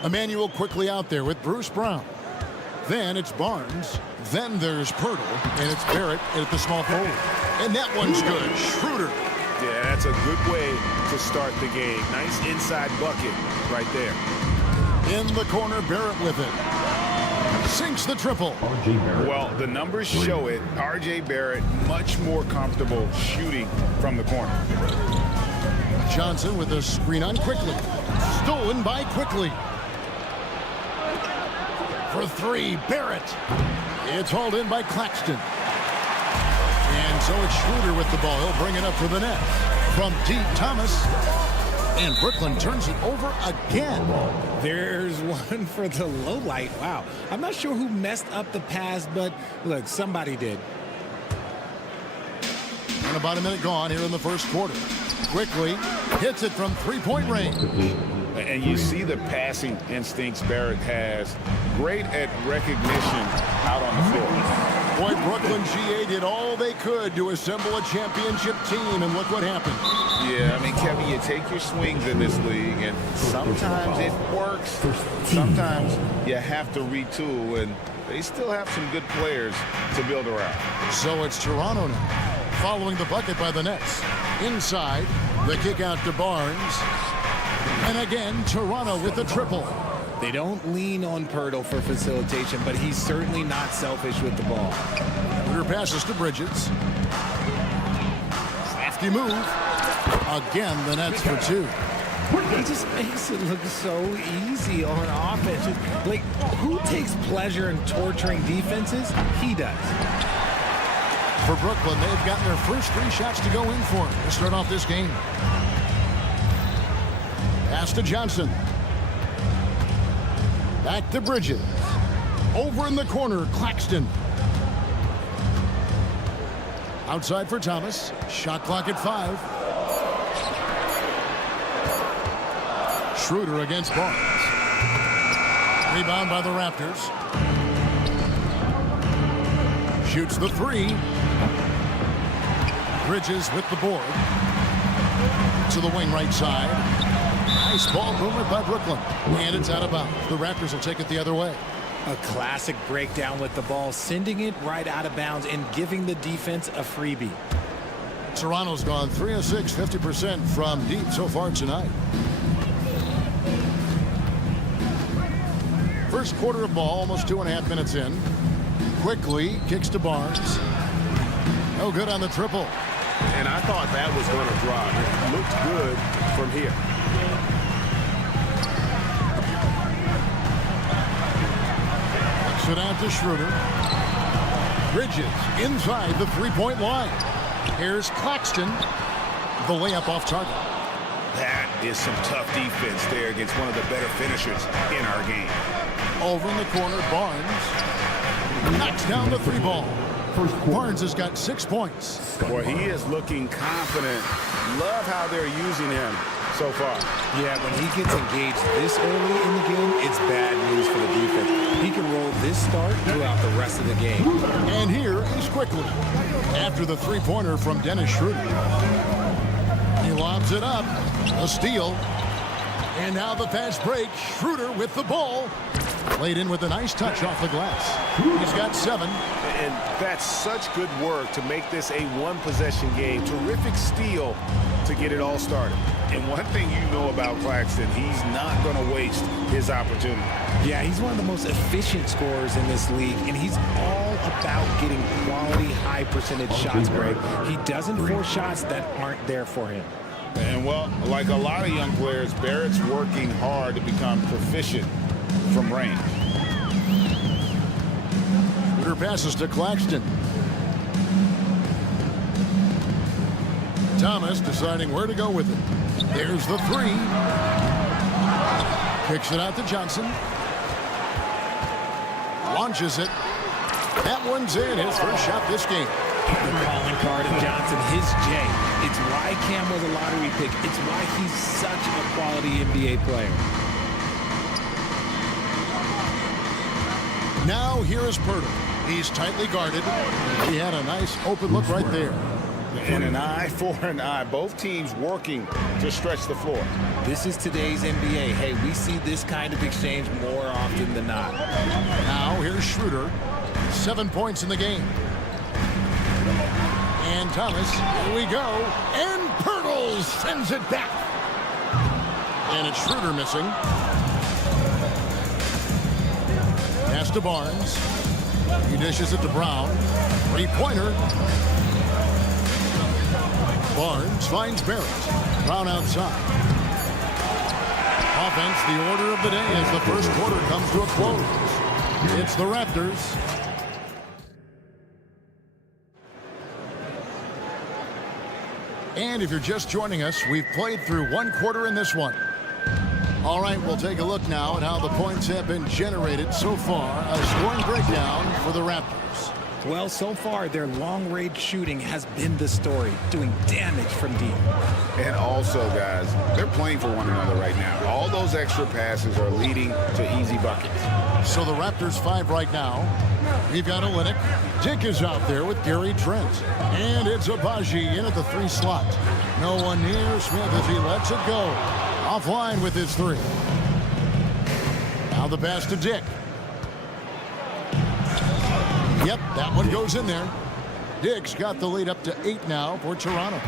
Emmanuel quickly out there with Bruce Brown. Then it's Barnes. Then there's Pirtle, and it's Barrett at the small forward. And that one's good. Schroeder. Yeah, that's a good way to start the game. Nice inside bucket right there. In the corner, Barrett with it. Sinks the triple. Well, the numbers show it. R.J. Barrett much more comfortable shooting from the corner. Johnson with a screen on Quickly. Stolen by Quickly. For three, Barrett. It's hauled in by Claxton. And so it's Schroeder with the ball. He'll bring it up for the net. From deep, Thomas. And Brooklyn turns it over again. There's one for the low light. Wow. I'm not sure who messed up the pass, but look, somebody did. And about a minute gone here in the first quarter. Quickly hits it from three-point range. And you see the passing instincts Barrett has. Great at recognition out on the floor. Boy, Brooklyn GA did all they could to assemble a championship team, and look what happened. Yeah, I mean, Kevin, you take your swings in this league, and sometimes it works. Sometimes you have to retool, and they still have some good players to build around. So it's Toronto now, following the bucket by the Nets. Inside, the kick out to Barnes. And again, Toronto with the triple. They don't lean on Pirtle for facilitation, but he's certainly not selfish with the ball. Schroeder passes to Bridges. Crafty move. Again, the Nets for two. He just makes it look so easy on offense. Like, who takes pleasure in torturing defenses? He does. For Brooklyn, they've gotten their first three shots to go in for to start off this game. Pass to Johnson. Back to Bridges. Over in the corner, Claxton. Outside for Thomas. Shot clock at 5. Schroeder against Barnes. Rebound by the Raptors. Shoots the three. Bridges with the board. To the wing right side. Nice ball movement by Brooklyn. And it's out of bounds. The Raptors will take it the other way. A classic breakdown with the ball, sending it right out of bounds and giving the defense a freebie. Toronto's gone 3 of 6, 50% from deep so far tonight. First quarter of ball, almost 2.5 minutes in. Quickly kicks to Barnes. No good on the triple. And I thought that was going to drop. It looked good from here. It out to Schroeder. Bridges inside the three-point line. Here's Claxton. The layup off target. That is some tough defense there against one of the better finishers in our game. Over in the corner, Barnes knocks down the three ball. Barnes has got 6 points. Boy, he is looking confident. Love how they're using him so far. Yeah, when he gets engaged this early in the game, it's bad news for the defense. He can roll this start throughout the rest of the game. And here is Quickly. After the three-pointer from Dennis Schroeder. He lobs it up. A steal. And now the fast break. Schroeder with the ball. Laid in with a nice touch off the glass. He's got 7. And that's such good work to make this a one-possession game. Terrific steal to get it all started. And one thing you know about Claxton, he's not going to waste his opportunity. Yeah, he's one of the most efficient scorers in this league, and he's all about getting quality, high-percentage shots, Greg. He doesn't force shots that aren't there for him. And, well, like a lot of young players, Barrett's working hard to become proficient from range. Schroeder passes to Claxton. Thomas deciding where to go with it. There's the three. Kicks it out to Johnson. Launches it. That one's in. His first shot this game. The calling card of Johnson, his J. It's why Cam was a lottery pick. It's why he's such a quality NBA player. Now here is Pirtle. He's tightly guarded. He had a nice open look right there. And an eye for an eye. Both teams working to stretch the floor. This is today's NBA. Hey, we see this kind of exchange more often than not. Now here's Schroeder. 7 points in the game. And Thomas, here we go. And Pirtle sends it back. And it's Schroeder missing. Pass to Barnes. He dishes it to Brown. Three-pointer. Barnes finds Barrett. Brown outside. Offense, the order of the day as the first quarter comes to a close. It's the Raptors. And if you're just joining us, we've played through one quarter in this one. All right, we'll take a look now at how the points have been generated so far. A scoring breakdown for the Raptors. Well, so far, their long-range shooting has been the story, doing damage from deep. And also, guys, they're playing for one another right now. All those extra passes are leading to easy buckets. So the Raptors 5 right now. We've got Olynyk. Dick is out there with Gary Trent. And it's Abaji in at the 3 slot. No one near Smith as he lets it go. Offline with his 3. Now the pass to Dick. Yep, that one goes in there. Dick's got the lead up to 8 now for Toronto.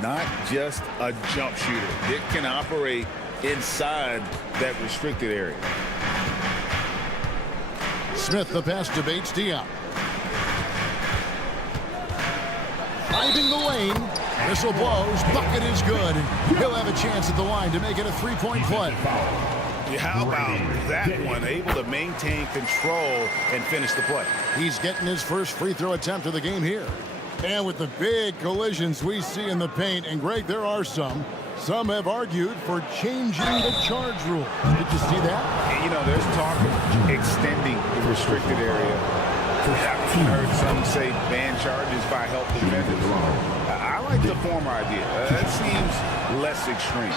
Not just a jump shooter. Dick can operate inside that restricted area. Smith, the pass to Bates Diop. Driving the lane. Whistle blows. Bucket is good. He'll have a chance at the line to make it a 3-point play. How about that one? Able to maintain control and finish the play. He's getting his first free throw attempt of the game here. And with the big collisions we see in the paint, and Greg, there are some have argued for changing the charge rule. Did you see that? And, you know, there's talk of extending the restricted area. I've heard some say ban charges by help defenders. I like the former idea. That seems less extreme.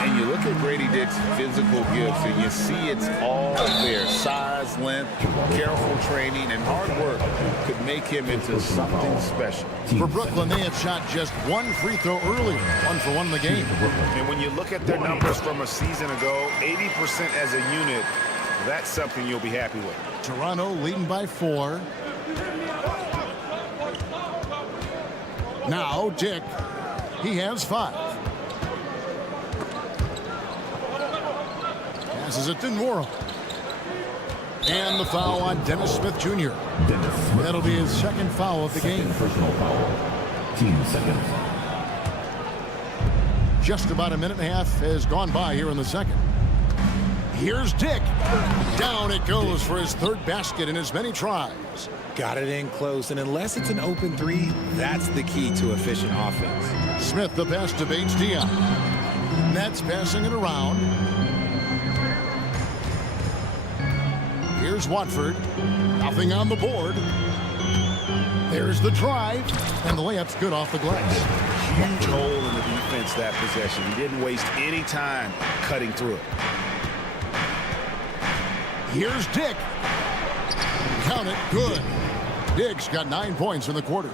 And you look at Grady Dick's physical gifts, and you see it's all there. Size, length, careful training, and hard work could make him into something special. For Brooklyn, they have shot just 1 free throw earlier, 1 for 1 in the game. And when you look at their numbers from a season ago, 80% as a unit, that's something you'll be happy with. Toronto leading by 4. Now Dick, he has 5. Passes it to Nwora. And the foul on Dennis Smith Jr. That'll be his second foul of the game. Personal foul. Team seconds. Just about a minute and a half has gone by here in the second. Here's Dick. Down it goes for his 3rd basket in as many tries. Got it in close, and unless it's an open 3, that's the key to efficient offense. Smith, the pass to Bates Diop. Nets passing it around. Here's Watford. Nothing on the board. There's the drive, and the layup's good off the glass. Huge hole in the defense that possession. He didn't waste any time cutting through it. Here's Dick. Count it. Good. Dick's got 9 points in the quarter.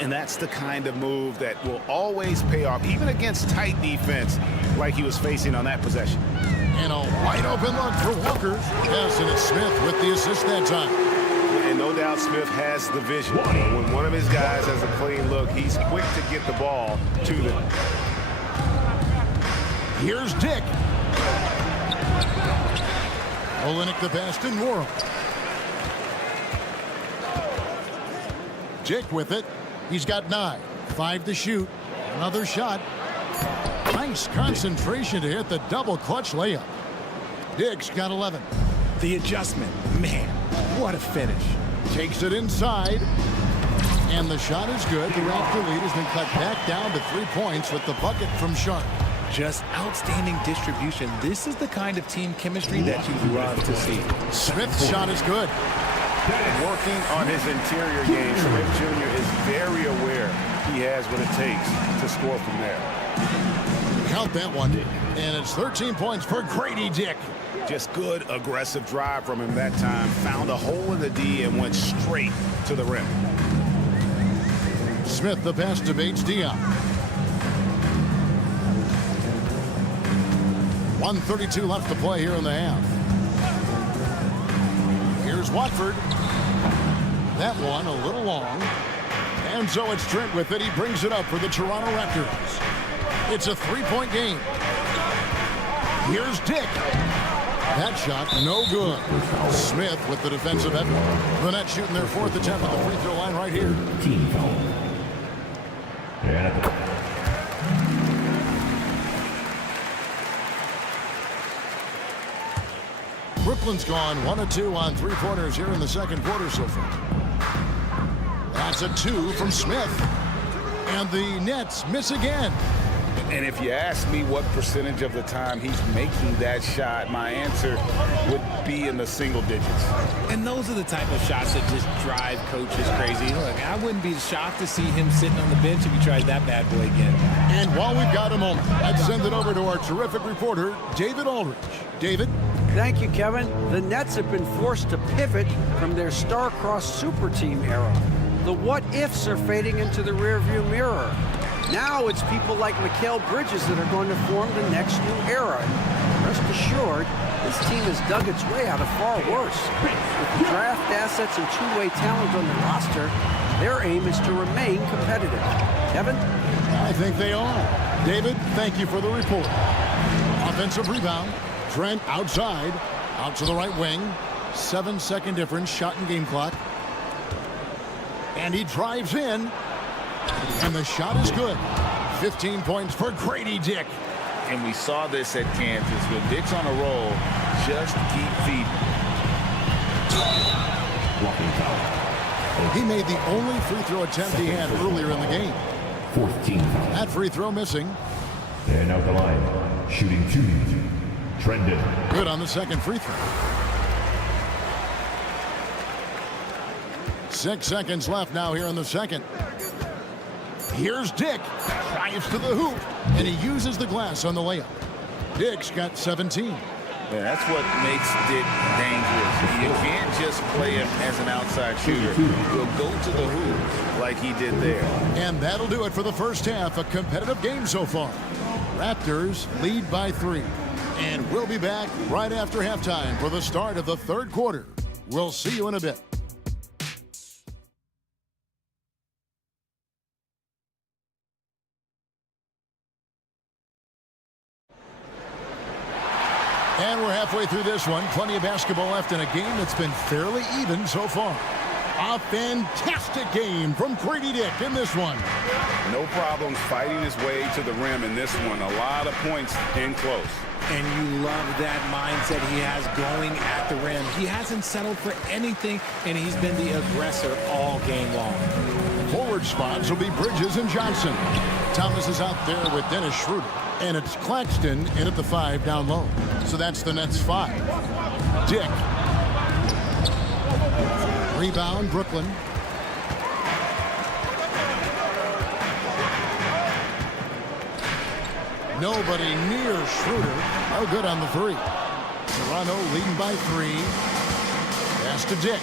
And that's the kind of move that will always pay off, even against tight defense like he was facing on that possession. And a wide open look for Walker. Yes, and it's Smith with the assist that time. And no doubt Smith has the vision. When one of his guys has a clean look, he's quick to get the ball to them. Here's Dick. Olynyk the pass to Nwora. Dick with it. He's got 9. 5 to shoot. Another shot. Nice concentration to hit the double clutch layup. Dick's got 11. The adjustment, man, what a finish. Takes it inside. And the shot is good. The Raptor lead has been cut back down to 3 points with the bucket from Sharp. Just outstanding distribution. This is the kind of team chemistry that you love to see. Smith's shot is good. Working on his interior game, Smith Jr. is very aware he has what it takes to score from there. Count that one. And it's 13 points for Grady Dick. Just good, aggressive drive from him that time. Found a hole in the D and went straight to the rim. Smith, the pass to Bates Diop. 1:32 left to play here in the half. Here's Watford. That one a little long. And so it's Trent with it. He brings it up for the Toronto Raptors. It's a three-point game. Here's Dick. That shot, no good. Smith with the defensive effort. The Nets shooting their fourth attempt at the free throw line right here. Team foul. And Brooklyn's gone 1 of 2 on three-pointers here in the second quarter so far. That's a 2 from Smith. And the Nets miss again. And if you ask me what percentage of the time he's making that shot, my answer would be in the single digits. And those are the type of shots that just drive coaches crazy. Look, I wouldn't be shocked to see him sitting on the bench if he tried that bad boy again. And while we've got a moment, I'd send it over to our terrific reporter, David Aldridge. David? Thank you, Kevin. The Nets have been forced to pivot from their star-crossed super team era. The what-ifs are fading into the rearview mirror. Now it's people like Mikal Bridges that are going to form the next new era. And rest assured, this team has dug its way out of far worse. With the draft assets and two-way talent on the roster, their aim is to remain competitive. Kevin? I think they are. David, thank you for the report. Offensive rebound. Trent outside, out to the right wing. 7-second difference, shot and game clock. And he drives in. And the shot is good. 15 points for Grady Dick. And we saw this at Kansas. When Dick's on a roll, just keep feeding. He made the only free throw attempt he had earlier in the game. 14 foul. That free throw missing. And out the line, shooting 2. Trendon. Good on the second free throw. 6 seconds left now here in the second. Here's Dick. Drives to the hoop. And he uses the glass on the layup. Dick's got 17. Yeah, that's what makes Dick dangerous. You can't just play him as an outside shooter. He'll go to the hoop like he did there. And that'll do it for the first half. A competitive game so far. Raptors lead by 3. And we'll be back right after halftime for the start of the third quarter. We'll see you in a bit. And we're halfway through this one. Plenty of basketball left in a game that's been fairly even so far. A fantastic game from Grady Dick in this one. No problems fighting his way to the rim in this one. A lot of points in close. And you love that mindset he has going at the rim. He hasn't settled for anything, and he's been the aggressor all game long. Forward spots will be Bridges and Johnson. Thomas is out there with Dennis Schroeder. And it's Claxton in at the 5 down low. So that's the Nets 5. Dick. Rebound, Brooklyn. Nobody near Schroeder. Oh, good on the 3. Toronto leading by 3. Pass to Dick.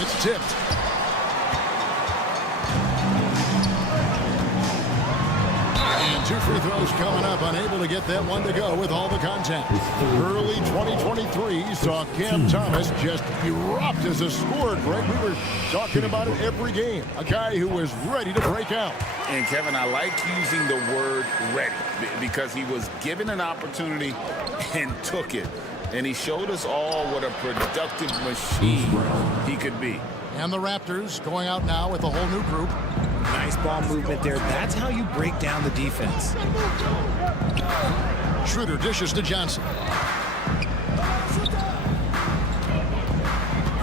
It's tipped. And 2 free throws coming up. Unable to get that one to go with all the contact. Early 2023 saw Cam Thomas just erupt as a scorer, Greg. We were talking about it every game. A guy who was ready to break out. And, Kevin, I like using the word ready because he was given an opportunity and took it. And he showed us all what a productive machine he could be. And the Raptors going out now with a whole new group. Nice ball movement there. That's how you break down the defense. Schroeder dishes to Johnson.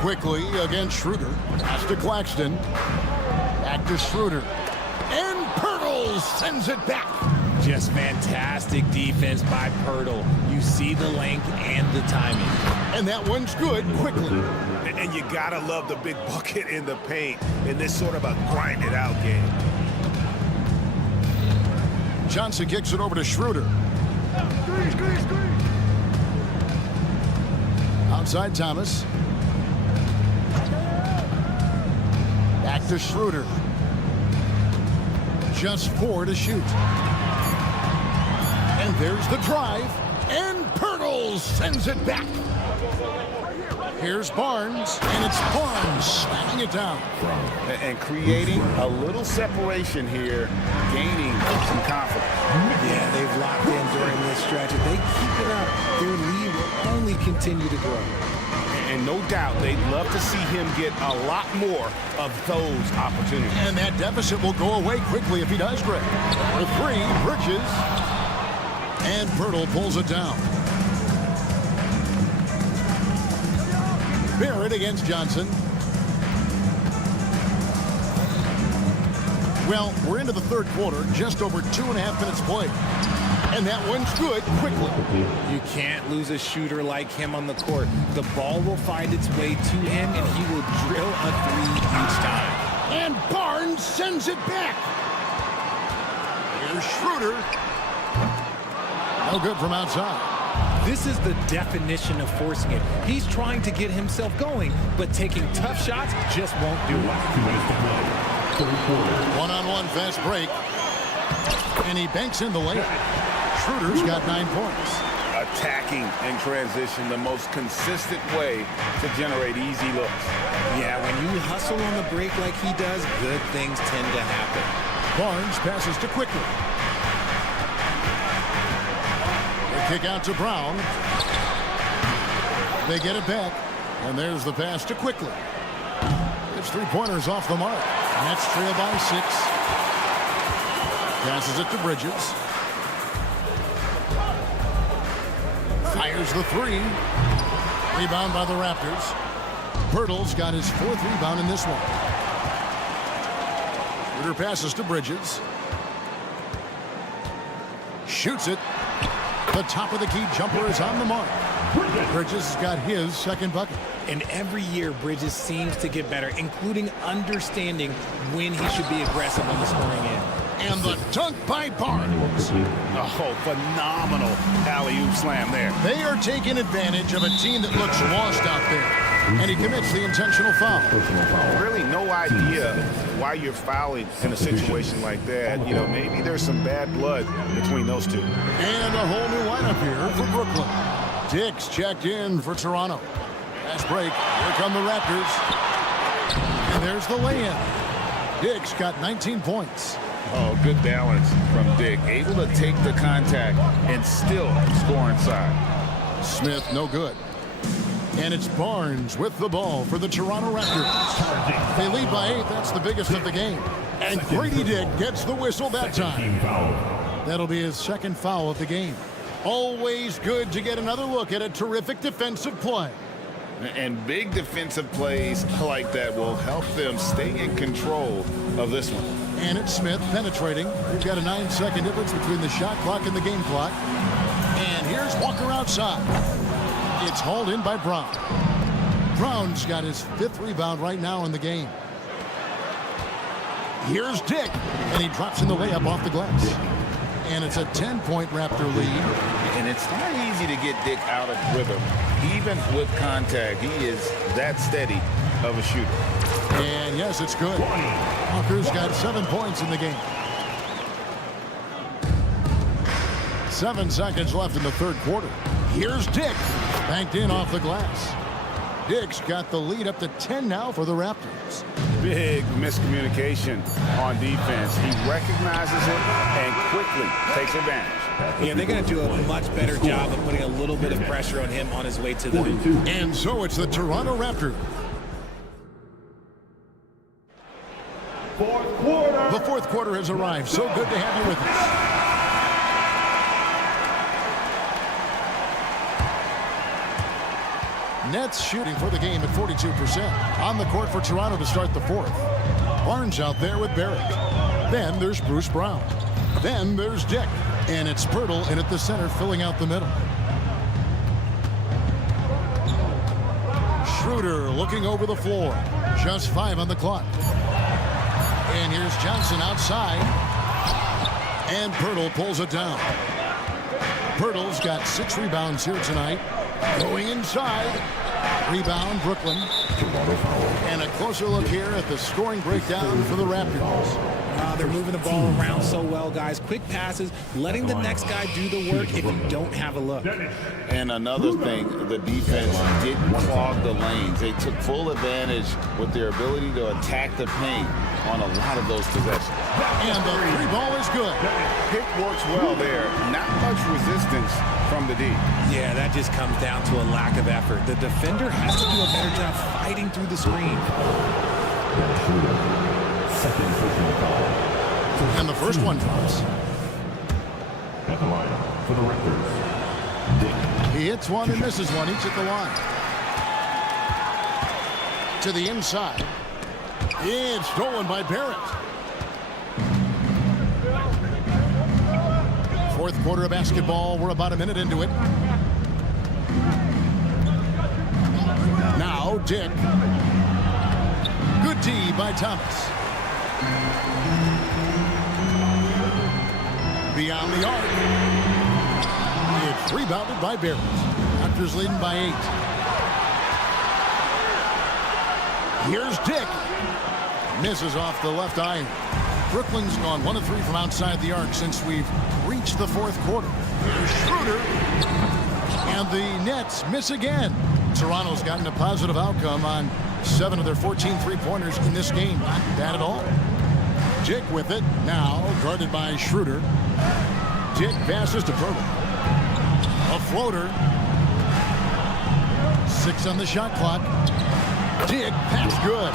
Quickly against Schroeder. Pass to Claxton. Back to Schroeder. And Pirtle sends it back. Just fantastic defense by Pirtle. You see the length and the timing. And that one's good quickly. And you gotta love the big bucket in the paint in this sort of a grind-it-out game. Johnson kicks it over to Schroeder. Outside Thomas. Back to Schroeder. Just 4 to shoot. And there's the drive. And Pirtle sends it back. Here's Barnes, and it's Barnes slamming it down. And creating a little separation here, gaining some confidence. Yeah, they've locked in during this stretch. If they keep it up, their lead will only continue to grow. And no doubt, they'd love to see him get a lot more of those opportunities. And that deficit will go away quickly if he does, Greg. For 3, Bridges. And Pirtle pulls it down. Barrett against Johnson. Well, we're into the third quarter, just over 2.5 minutes played. And that one's good quickly. You can't lose a shooter like him on the court. The ball will find its way to him, and he will drill a 3 each time. And Barnes sends it back. Here's Schroeder. No good from outside. This is the definition of forcing it. He's trying to get himself going, but taking tough shots just won't do it. One-on-one fast break. And he banks in the layup. Schroeder's got 9 points. Attacking in transition, the most consistent way to generate easy looks. Yeah, when you hustle on the break like he does, good things tend to happen. Barnes passes to Quickly. They kick out to Brown. They get it back. And there's the pass to Quickly. It's 3-pointers off the mark. Nets trail by 6. Passes it to Bridges. Fires the 3. Rebound by the Raptors. Pirtle's got his 4th rebound in this one. Schroeder passes to Bridges. Shoots it. The top of the key jumper is on the mark. Bridges has got his 2nd bucket. And every year, Bridges seems to get better, including understanding when he should be aggressive on the scoring end. And the dunk by Barnes. Oh, phenomenal alley-oop slam there. They are taking advantage of a team that looks lost out there. And he commits the intentional foul. Really no idea why you're fouling in a situation like that. You know, maybe there's some bad blood between those two. And a whole new lineup here for Brooklyn. Dix checked in for Toronto. Fast break. Here come the Raptors. And there's the lay-in. Dix got 19 points. Oh, good balance from Dick. Able to take the contact and still score inside. Smith, no good. And it's Barnes with the ball for the Toronto Raptors. They lead by 8. That's the biggest of the game. And Grady Dick gets the whistle that time. That'll be his 2nd foul of the game. Always good to get another look at a terrific defensive play. And big defensive plays like that will help them stay in control of this one. And it's Smith penetrating. We've got a 9-second difference between the shot clock and the game clock. And here's Walker outside. It's hauled in by Brown. Brown's got his 5th rebound right now in the game. Here's Dick. And he drops in the layup off the glass. And it's a 10-point Raptor lead. And it's not easy to get Dick out of rhythm. Even with contact, he is that steady of a shooter. And yes, it's good. Walker's got 7 points in the game. 7 seconds left in the third quarter. Here's Dick. Banked in off the glass. Dick's got the lead up to 10 now for the Raptors. Big miscommunication on defense. He recognizes it and quickly takes advantage. Yeah, they're going to do a much better job of putting a little bit of pressure on him on his way to the hoop. And so it's the Toronto Raptors. The fourth quarter has arrived. So good to have you with us. Nets shooting for the game at 42%. On the court for Toronto to start the 4th. Barnes out there with Barrett. Then there's Bruce Brown. Then there's Dick. And it's Pirtle in at the center, filling out the middle. Schroeder looking over the floor. Just 5 on the clock. And here's Johnson outside. And Pirtle pulls it down. Pirtle's got 6 rebounds here tonight. Going inside. Rebound, Brooklyn. And a closer look here at the scoring breakdown for the Raptors. They're moving the ball around so well, guys. Quick passes, letting the next guy do the work if you don't have a look. And another thing, the defense didn't clog the lanes. They took full advantage with their ability to attack the paint on a lot of those possessions. And the 3 ball is good. Pick works well there. Not much resistance from the D. Yeah, that just comes down to a lack of effort. The defender has to do a better job fighting through the screen. Second personal foul. And the first one drops. At the line for the Raptors. He hits one and misses one, each at the line. To the inside. It's stolen by Barrett. Fourth quarter of basketball. We're about a minute into it. Now Dick. Good D by Thomas. Beyond the arc. It's rebounded by Barrett. Raptors leading by 8. Here's Dick. Misses off the left iron. Brooklyn's gone 1 of 3 from outside the arc since we've reached the fourth quarter. Here's Schroeder. And the Nets miss again. Toronto's gotten a positive outcome on 7 of their 14 3-pointers in this game. Not bad at all. Dick with it. Now guarded by Schroeder. Dick passes to Pirtle. A floater. 6 on the shot clock. Dick pass good.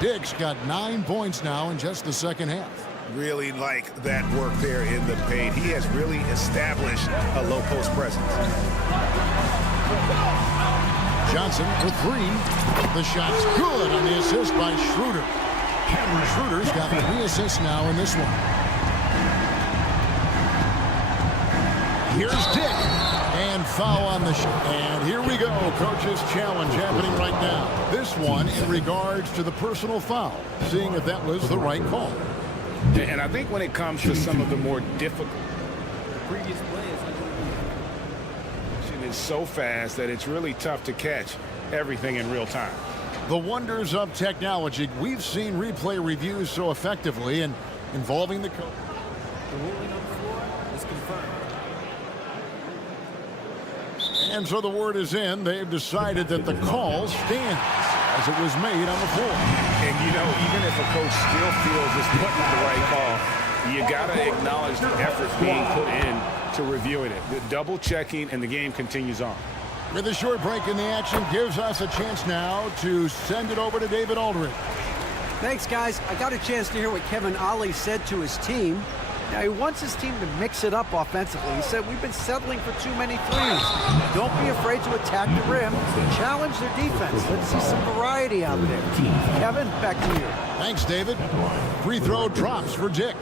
Dick's got 9 points now in just the second half. Really like that work there in the paint. He has really established a low post presence. Johnson for 3. The shot's good on the assist by Schroeder. Schroeder's got 3 assists now in this one. Here's Dick. And foul on the shot. And here we go. Coach's challenge happening right now. This one in regards to the personal foul. Seeing if that was the right call. And I think when it comes to some of the more difficult previous plays, it is so fast that it's really tough to catch everything in real time. The wonders of technology. We've seen replay reviews so effectively and involving the coach. The ruling on the floor is confirmed. And so the word is in. They've decided that the call stands as it was made on the floor. And, you know, even if a coach still feels this wasn't the right call, you got to acknowledge the effort being put in to reviewing it. The double checking, and the game continues on. With a short break in the action, gives us a chance now to send it over to David Aldridge. Thanks, guys. I got a chance to hear what Kevin Ollie said to his team. Now, he wants his team to mix it up offensively. He said, we've been settling for too many threes. Don't be afraid to attack the rim. Challenge their defense. Let's see some variety out there. Kevin, back to you. Thanks, David. Free throw drops for Dick.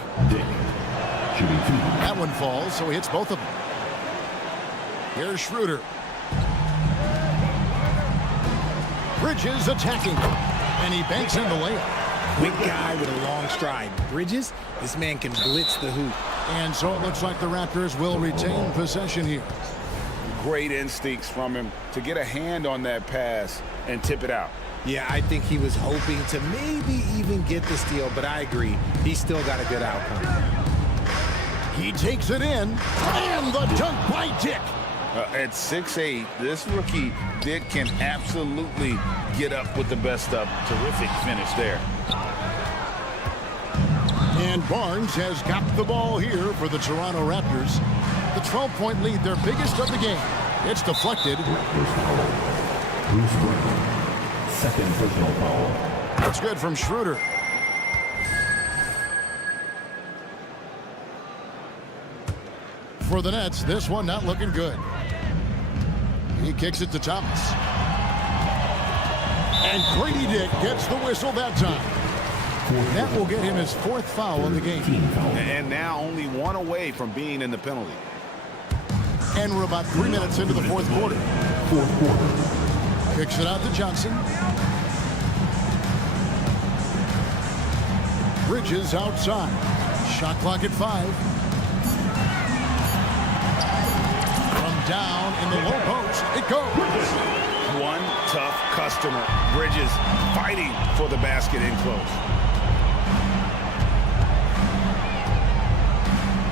That one falls, so he hits both of them. Here's Schroeder. Bridges attacking. And he banks in the layup. Quick guy with a long stride. Bridges, this man can blitz the hoop. And so it looks like the Raptors will retain possession here. Great instincts from him to get a hand on that pass and tip it out. Yeah, I think he was hoping to maybe even get the steal, but I agree. He still got a good outcome. He takes it in, and the dunk by Dick. At 6'8", this rookie, Dick, can absolutely get up with the best of. Terrific finish there. And Barnes has got the ball here for the Toronto Raptors. The 12-point lead, their biggest of the game. It's deflected. Bruce Brown. Second personal foul. That's good from Schroeder. For the Nets, this one not looking good. He kicks it to Thomas. And Grady Dick gets the whistle that time. That will get him his 4th foul of the game. And now only 1 away from being in the penalty. And we're about 3 minutes into the fourth quarter. Kicks it out to Johnson. Bridges outside. Shot clock at 5. down in the low post. It goes. One tough customer. Bridges fighting for the basket in close.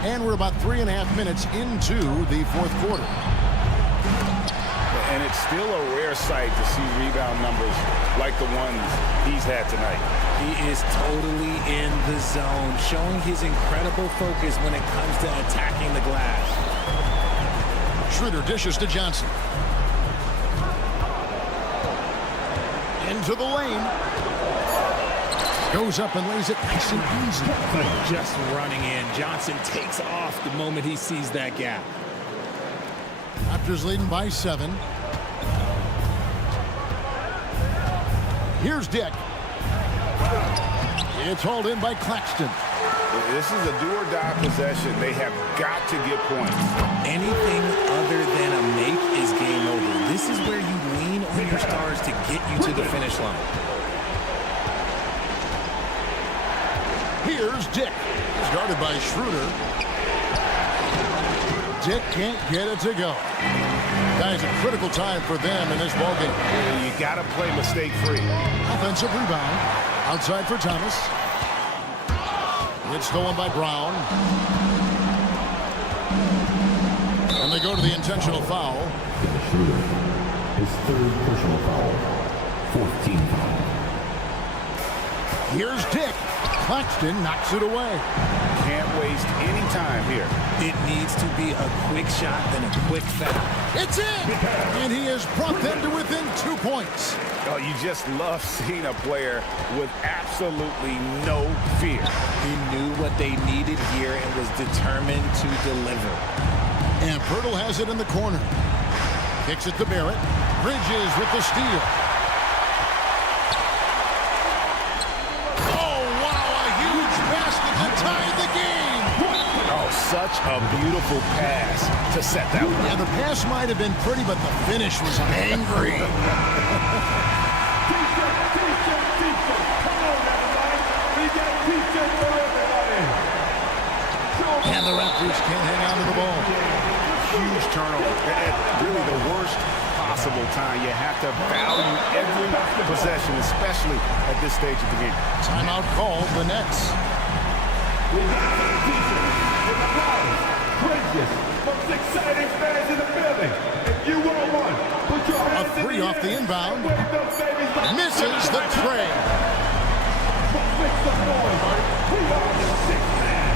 And we're about 3.5 minutes into the fourth quarter. And it's still a rare sight to see rebound numbers like the ones he's had tonight. He is totally in the zone, showing his incredible focus when it comes to attacking the glass. Schroeder dishes to Johnson. Into the lane. Goes up and lays it nice and easy. Just running in. Johnson takes off the moment he sees that gap. Raptors leading by 7. Here's Dick. It's hauled in by Claxton. This is a do-or-die possession. They have got to get points. Anything other than a make is game over. This is where you lean on your stars to get you to the finish line. Here's Dick. He's guarded by Schroeder. Dick can't get it to go. Guys, a critical time for them in this ballgame. You got to play mistake-free. Offensive rebound. Outside for Thomas. It's stolen by Brown. And they go to the intentional foul. Schroeder, his third personal foul. 14th foul. Here's Dick. Claxton knocks it away. Can't waste any time here. It needs to be a quick shot, then a quick foul. It's in! And he has brought them to within 2 points. Oh, you just love seeing a player with absolutely no fear. He knew what they needed here and was determined to deliver. And Pirtle has it in the corner. Kicks it to Barrett. Bridges with the steal. Oh, wow, a huge basket to tie the game. Oh, such a beautiful pass to set that one. Yeah, the pass might have been pretty, but the finish was angry. And the Raptors can't hang on to the ball. Huge turnover at really the worst possible time. You have to value every possession, especially at this stage of the game. Timeout called, the Nets. Most exciting fans in the building. If you want one, put your hands A three off the inbound. Misses the tray. We are the sixth man.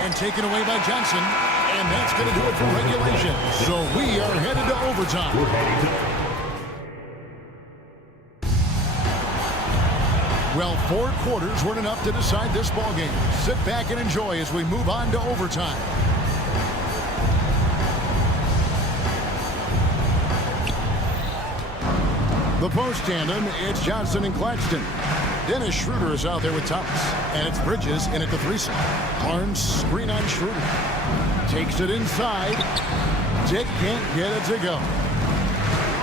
And taken away by Johnson. And that's going to do it for regulation. So we are headed to overtime. Well, 4 quarters weren't enough to decide this ballgame. Sit back and enjoy as we move on to overtime. The post tandem, it's Johnson and Claxton. Dennis Schroeder is out there with Thomas. And it's Bridges in at the threesome. Barnes screen on Schroeder. Takes it inside. Dick can't get it to go.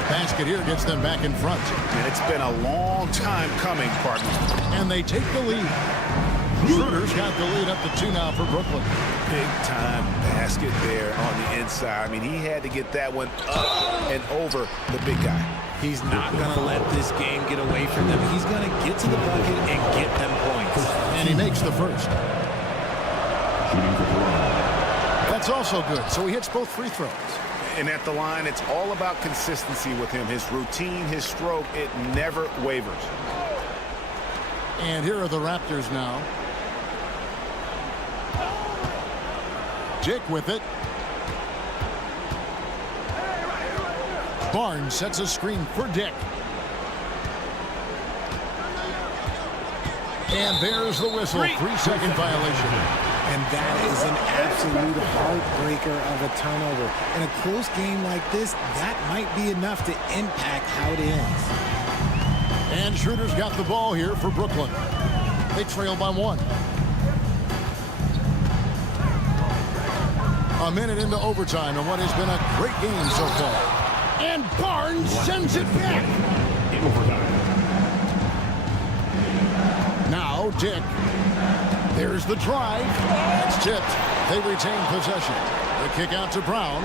Basket here gets them back in front. And it's been a long time coming, partner. And they take the lead. Schroeder's got the lead up to 2 now for Brooklyn. Big time basket there on the inside. I mean, he had to get that one up and over the big guy. He's not going to let this game get away from them. He's going to get to the bucket and get them points. And he makes the first. That's also good. So he hits both free throws. And at the line, it's all about consistency with him. His routine, his stroke, it never wavers. And here are the Raptors now. Dick with it. Barnes sets a screen for Dick. And there's the whistle. 3-second violation. And that is an absolute heartbreaker of a turnover. In a close game like this, that might be enough to impact how it ends. And Schroeder's got the ball here for Brooklyn. They trail by 1. A minute into overtime and what has been a great game so far. And Barnes sends it back. In overtime. Now Dick. There's the drive. It's tipped. They retain possession. The kick out to Brown.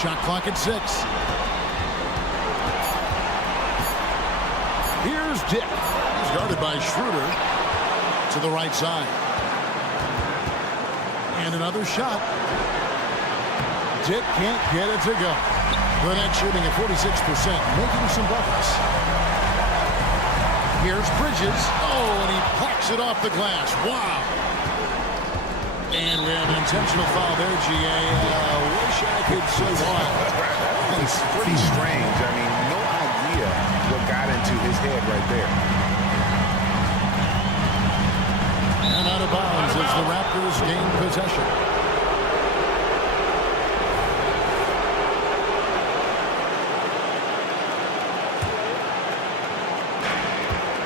Shot clock at 6. Here's Dick. He's guarded by Schroeder to the right side. And another shot. Dick can't get it to go. The net shooting at 46%, making some buckets. Here's Bridges. Oh, and he packs it off the glass. Wow. And we have an intentional foul there, GA. Wish I could say why. It's pretty strange. I mean, no idea what got into his head right there. And out of bounds as the Raptors gain possession.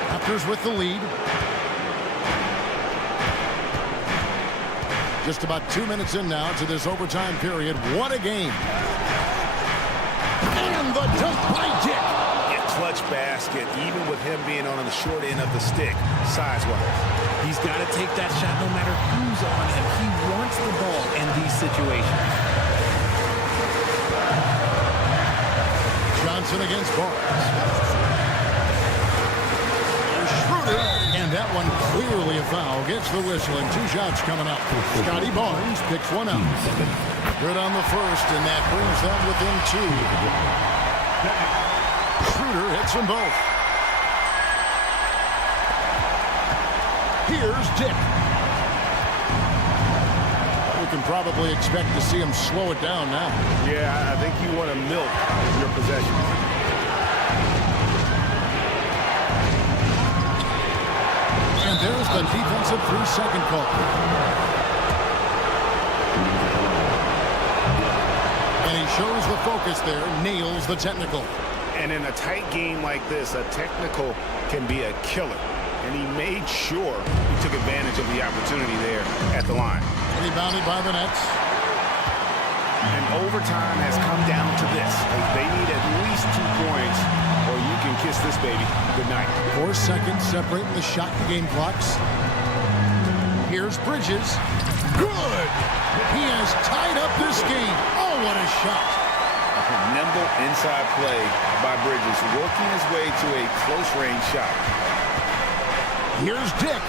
Raptors with the lead. Just about 2 minutes in now to this overtime period. What a game. And the dunk by Dick. Yeah, clutch basket, even with him being on the short end of the stick, size-wise. He's got to take that shot no matter who's on him. He wants the ball in these situations. Johnson against Barnes. Schroeder, and that one clearly a foul. Gets the whistle, and 2 shots coming up. Scotty Barnes picks one out. Good on the first, and that brings them within 2. Schroeder hits them both. Here's Dick. We can probably expect to see him slow it down now. Yeah, I think you want to milk your possession. And there's the defensive 3-second call. And he shows the focus there, nails the technical. And in a tight game like this, a technical can be a killer. And he made sure he took advantage of the opportunity there at the line. Rebounded by the Nets. And overtime has come down to this. They need at least 2 points, or you can kiss this baby goodnight. 4 seconds separating the shot and game clocks. Here's Bridges. Good! He has tied up this game. Oh, what a shot. A nimble inside play by Bridges, working his way to a close-range shot. Here's Dick.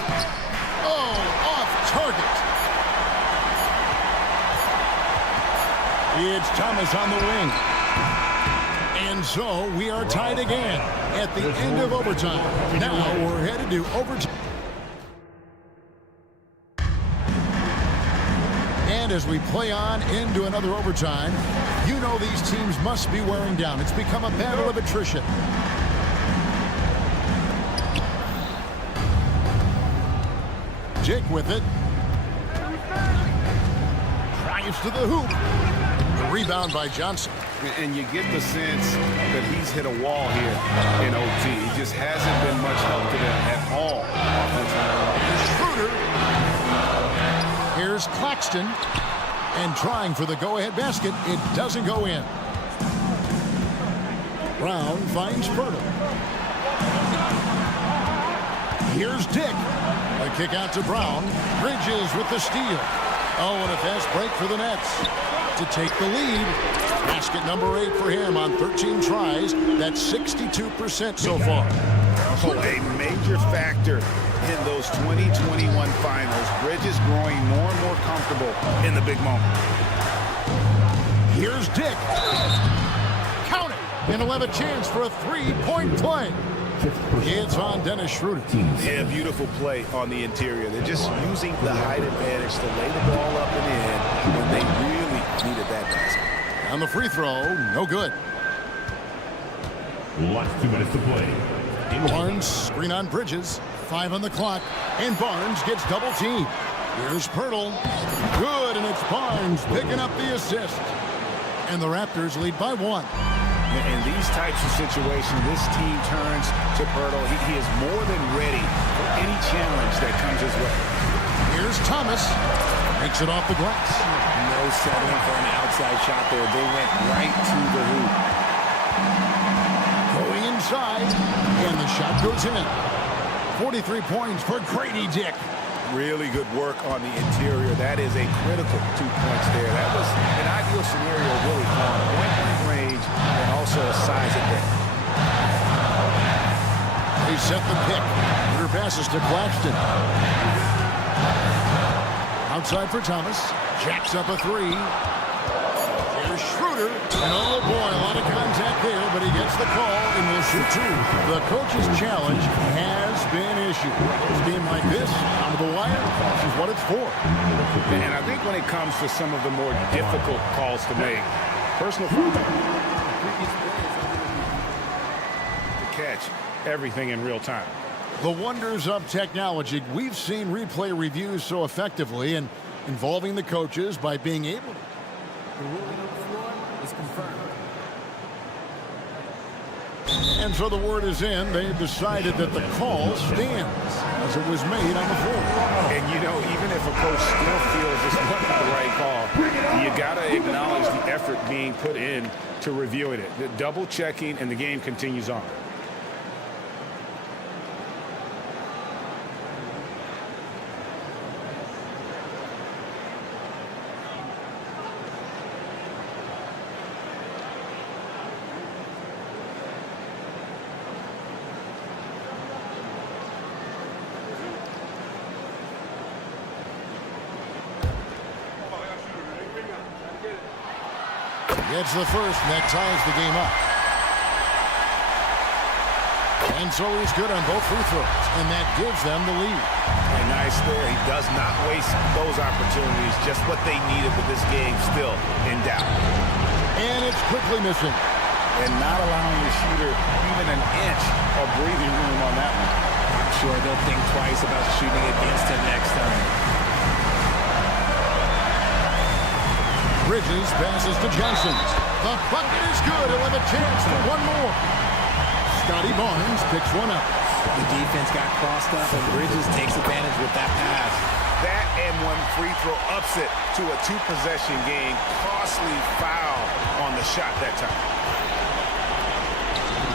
Oh, off target. It's Thomas on the wing. And so we are tied again at the end of overtime. Now we're headed to overtime. And as we play on into another overtime, you know these teams must be wearing down. It's become a battle of attrition. Jake with it. Drives to the hoop. The rebound by Johnson. And you get the sense that he's hit a wall here in OT. He just hasn't been much help to them at all. Schroeder. Here's Claxton. And trying for the go-ahead basket. It doesn't go in. Brown finds Pirtle. Here's Dick. A kick out to Brown. Bridges with the steal. Oh, and a fast break for the Nets to take the lead. Basket number 8 for him on 13 tries. That's 62% so far. Oh, a major factor in those 2021 finals. Bridges growing more and more comfortable in the big moment. Here's Dick. Count it. And he'll have a chance for a 3-point play. It's on Dennis Schroeder. Yeah, beautiful play on the interior. They're just using the height advantage to lay the ball up and in when they really needed that basket. On the free throw, no good. Last 2 minutes to play. Barnes, screen on Bridges. 5 on the clock. And Barnes gets double teamed. Here's Pirtle. Good, and it's Barnes picking up the assist. And the Raptors lead by 1. In these types of situations, this team turns to Pirtle. He is more than ready for any challenge that comes his way. Here's Thomas. Makes it off the glass. No settling for an outside shot there. They went right to the hoop. Going inside, and the shot goes in. 43 points for Grady Dick. Really good work on the interior. That is a critical 2 points there. That was an ideal scenario really for him. Point-blank range and also a size advantage. They set the pick. Her passes to Claxton. Outside for Thomas. Jacks up a three. Here's Schroeder. And oh boy, a lot of contact there, but he gets the call and will shoot two. The coach's challenge has been issued. A game like this, on the wire, this is what it's for. And I think when it comes to some of the more difficult calls to make, personal foul, to catch everything in real time. The wonders of technology. We've seen replay reviews so effectively and involving the coaches by being able to. The ruling on the floor is confirmed. And so the word is in. They've decided that the call stands as it was made on the floor. And you know, even if a coach still feels this wasn't the right call, you got to acknowledge the effort being put in to reviewing it. The double checking, and the game continues on. Gets the first, and that ties the game up. And so he's good on both free throws, and that gives them the lead. And nice there. He does not waste those opportunities. Just what they needed with this game still in doubt. And it's quickly missing. And not allowing the shooter even an inch of breathing room on that one. I'm sure they'll think twice about shooting against him next time. Bridges passes to Johnson. The bucket is good. He'll have a chance for one more. Scotty Barnes picks one up. The defense got crossed up, and Bridges takes advantage with that pass. That and one free throw ups it to a two-possession game. Costly foul on the shot that time.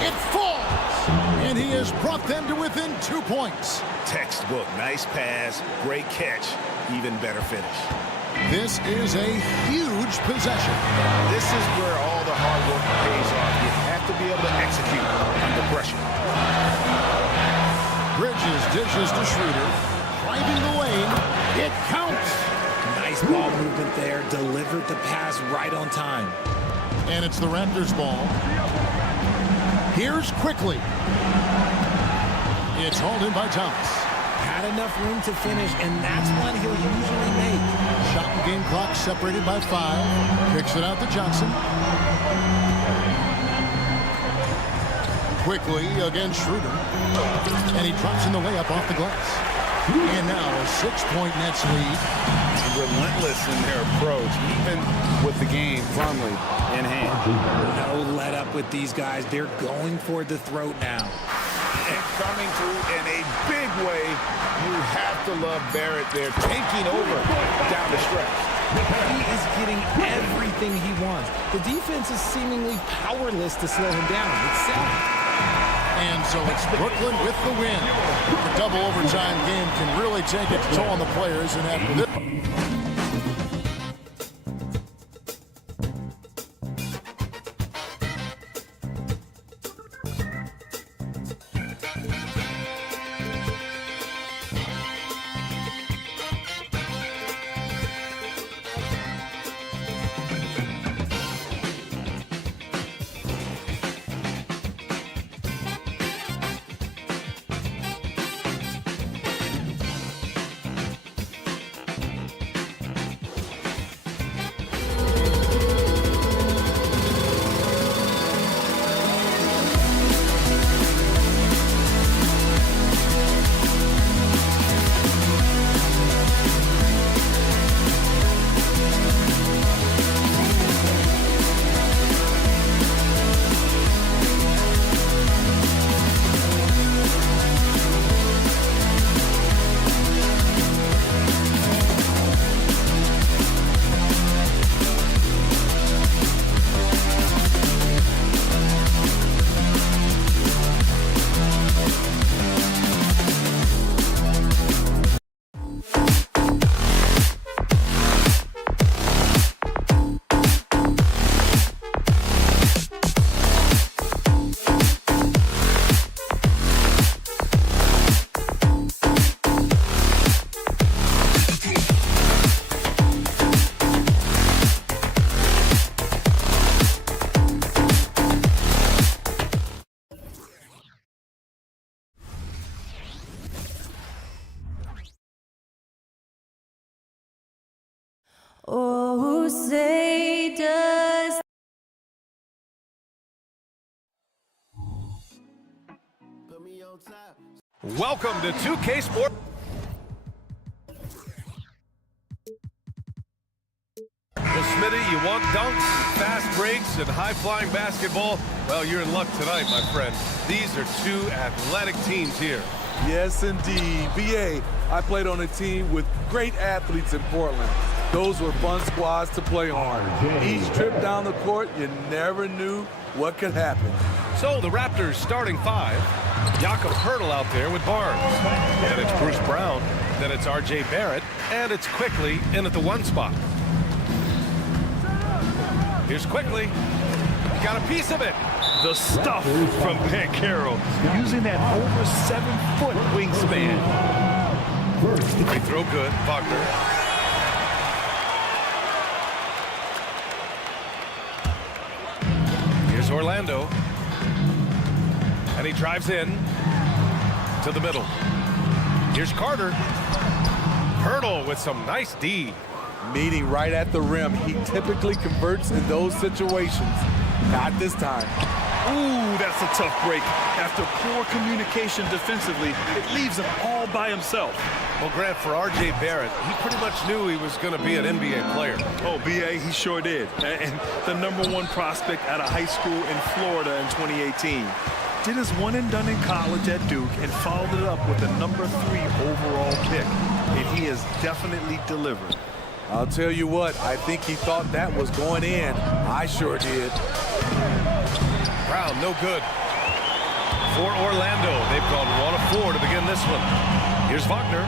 It falls, and he has brought them to within 2 points. Textbook. Nice pass. Great catch. Even better finish. This is a huge possession. This is where all the hard work pays off. You have to be able to execute under pressure. Bridges dishes to Schroeder. Driving the lane. It counts. Nice ball movement there. Delivered the pass right on time. And it's the Raptors' ball. Here's quickly. It's hauled in by Thomas. Had enough room to finish, and that's what he'll usually make. Shot and game clock separated by 5. Kicks it out to Johnson. Quickly against Schroeder. And he drops in the layup off the glass. And now a 6-point Nets lead. Relentless in their approach, even with the game firmly in hand. No let up with these guys. They're going for the throat now. And coming through in a big way, you have to love Barrett there, taking over down the stretch. He is getting everything he wants. The defense is seemingly powerless to slow him down. It's sad. And so it's Brooklyn with the win. The double overtime game can really take its toll on the players, and after this. Oh, say does. Welcome to 2K Sports. Well, Smitty, you want dunks, fast breaks, and high-flying basketball? Well, you're in luck tonight, my friend. These are two athletic teams here. Yes, indeed. BA, I played on a team with great athletes in Portland. Those were fun squads to play on. Each trip down the court, you never knew what could happen. So the Raptors starting five. Jakob Poeltl out there with Barnes. Then it's Bruce Brown. Then it's R.J. Barrett. And it's Quickly in at the one spot. Here's Quickly. He got a piece of it. The stuff from Banchero, using that over 7-foot wingspan. Free throw good. Wagner. Here's Orlando. And he drives in to the middle. Here's Carter. Poeltl with some nice D. Meeting right at the rim. He typically converts in those situations. Not this time. Ooh, that's a tough break. After poor communication defensively, it leaves him all by himself. Well, Grant, for R.J. Barrett, he pretty much knew he was going to be an NBA player. Oh, B.A., he sure did. And the #1 prospect out of high school in Florida in 2018. Did his one and done in college at Duke and followed it up with a #3 overall pick. And he has definitely delivered. I'll tell you what, I think he thought that was going in. I sure did. Brown, no good. For Orlando, they've gone 1 of 4 to begin this one. Here's Wagner.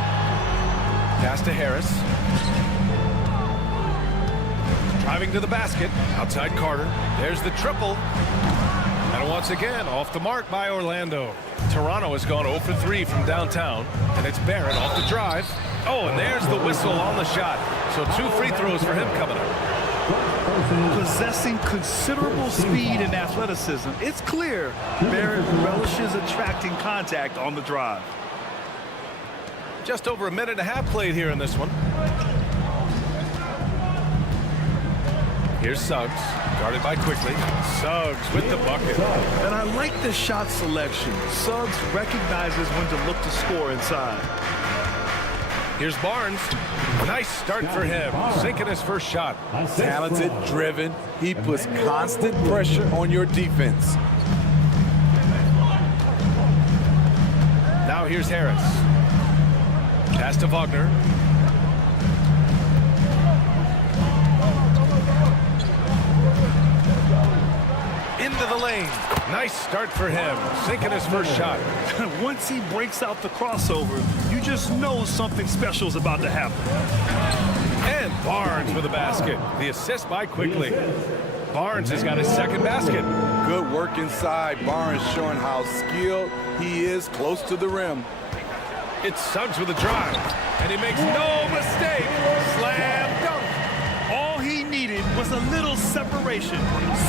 Pass to Harris. Driving to the basket. Outside Carter. There's the triple. And once again, off the mark by Orlando. Toronto has gone 0 for 3 from downtown. And it's Barrett off the drive. Oh, and there's the whistle on the shot. So 2 free throws for him coming up. Possessing considerable speed and athleticism, it's clear Barrett relishes attracting contact on the drive. Just over a minute and a half played here in this one. Here's Suggs, guarded by Quickly. Suggs with the bucket. And I like the shot selection. Suggs recognizes when to look to score inside. Here's Barnes. Nice start for him. Sinking his first shot. Talented, driven. He puts constant pressure on your defense. Now here's Harris. Pass to Wagner. Into the lane. Nice start for him. Sinking his first shot. Once he breaks out the crossover, you just know something special is about to happen. And Barnes with a basket. The assist by Quickly. Barnes has got his second basket. Good work inside. Barnes showing how skilled he is close to the rim. It's Suggs with a drive. And he makes no mistake. Slam dunk. All he needed was a little separation.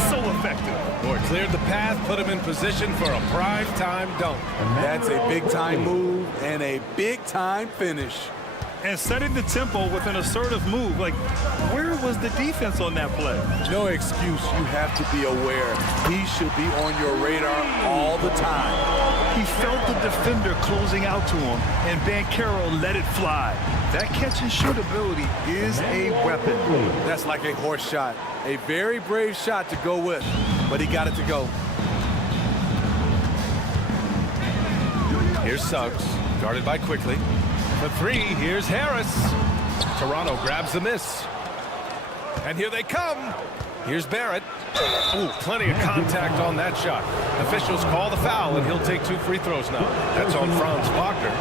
So effective. Boy, cleared the path, put him in position for a prime-time dunk. That's a big-time move and a big-time finish. And setting the tempo with an assertive move. Like, where was the defense on that play? No excuse. You have to be aware. He should be on your radar all the time. He felt the defender closing out to him, and Banchero let it fly. That catch-and-shoot ability is a weapon. That's like a horse shot. A very brave shot to go with, but he got it to go. Here's Suggs, guarded by Quickly. For 3, here's Harris. Toronto grabs the miss. And here they come. Here's Barrett. Ooh, plenty of contact on that shot. Officials call the foul, and he'll take 2 free throws now. That's on Franz Wagner.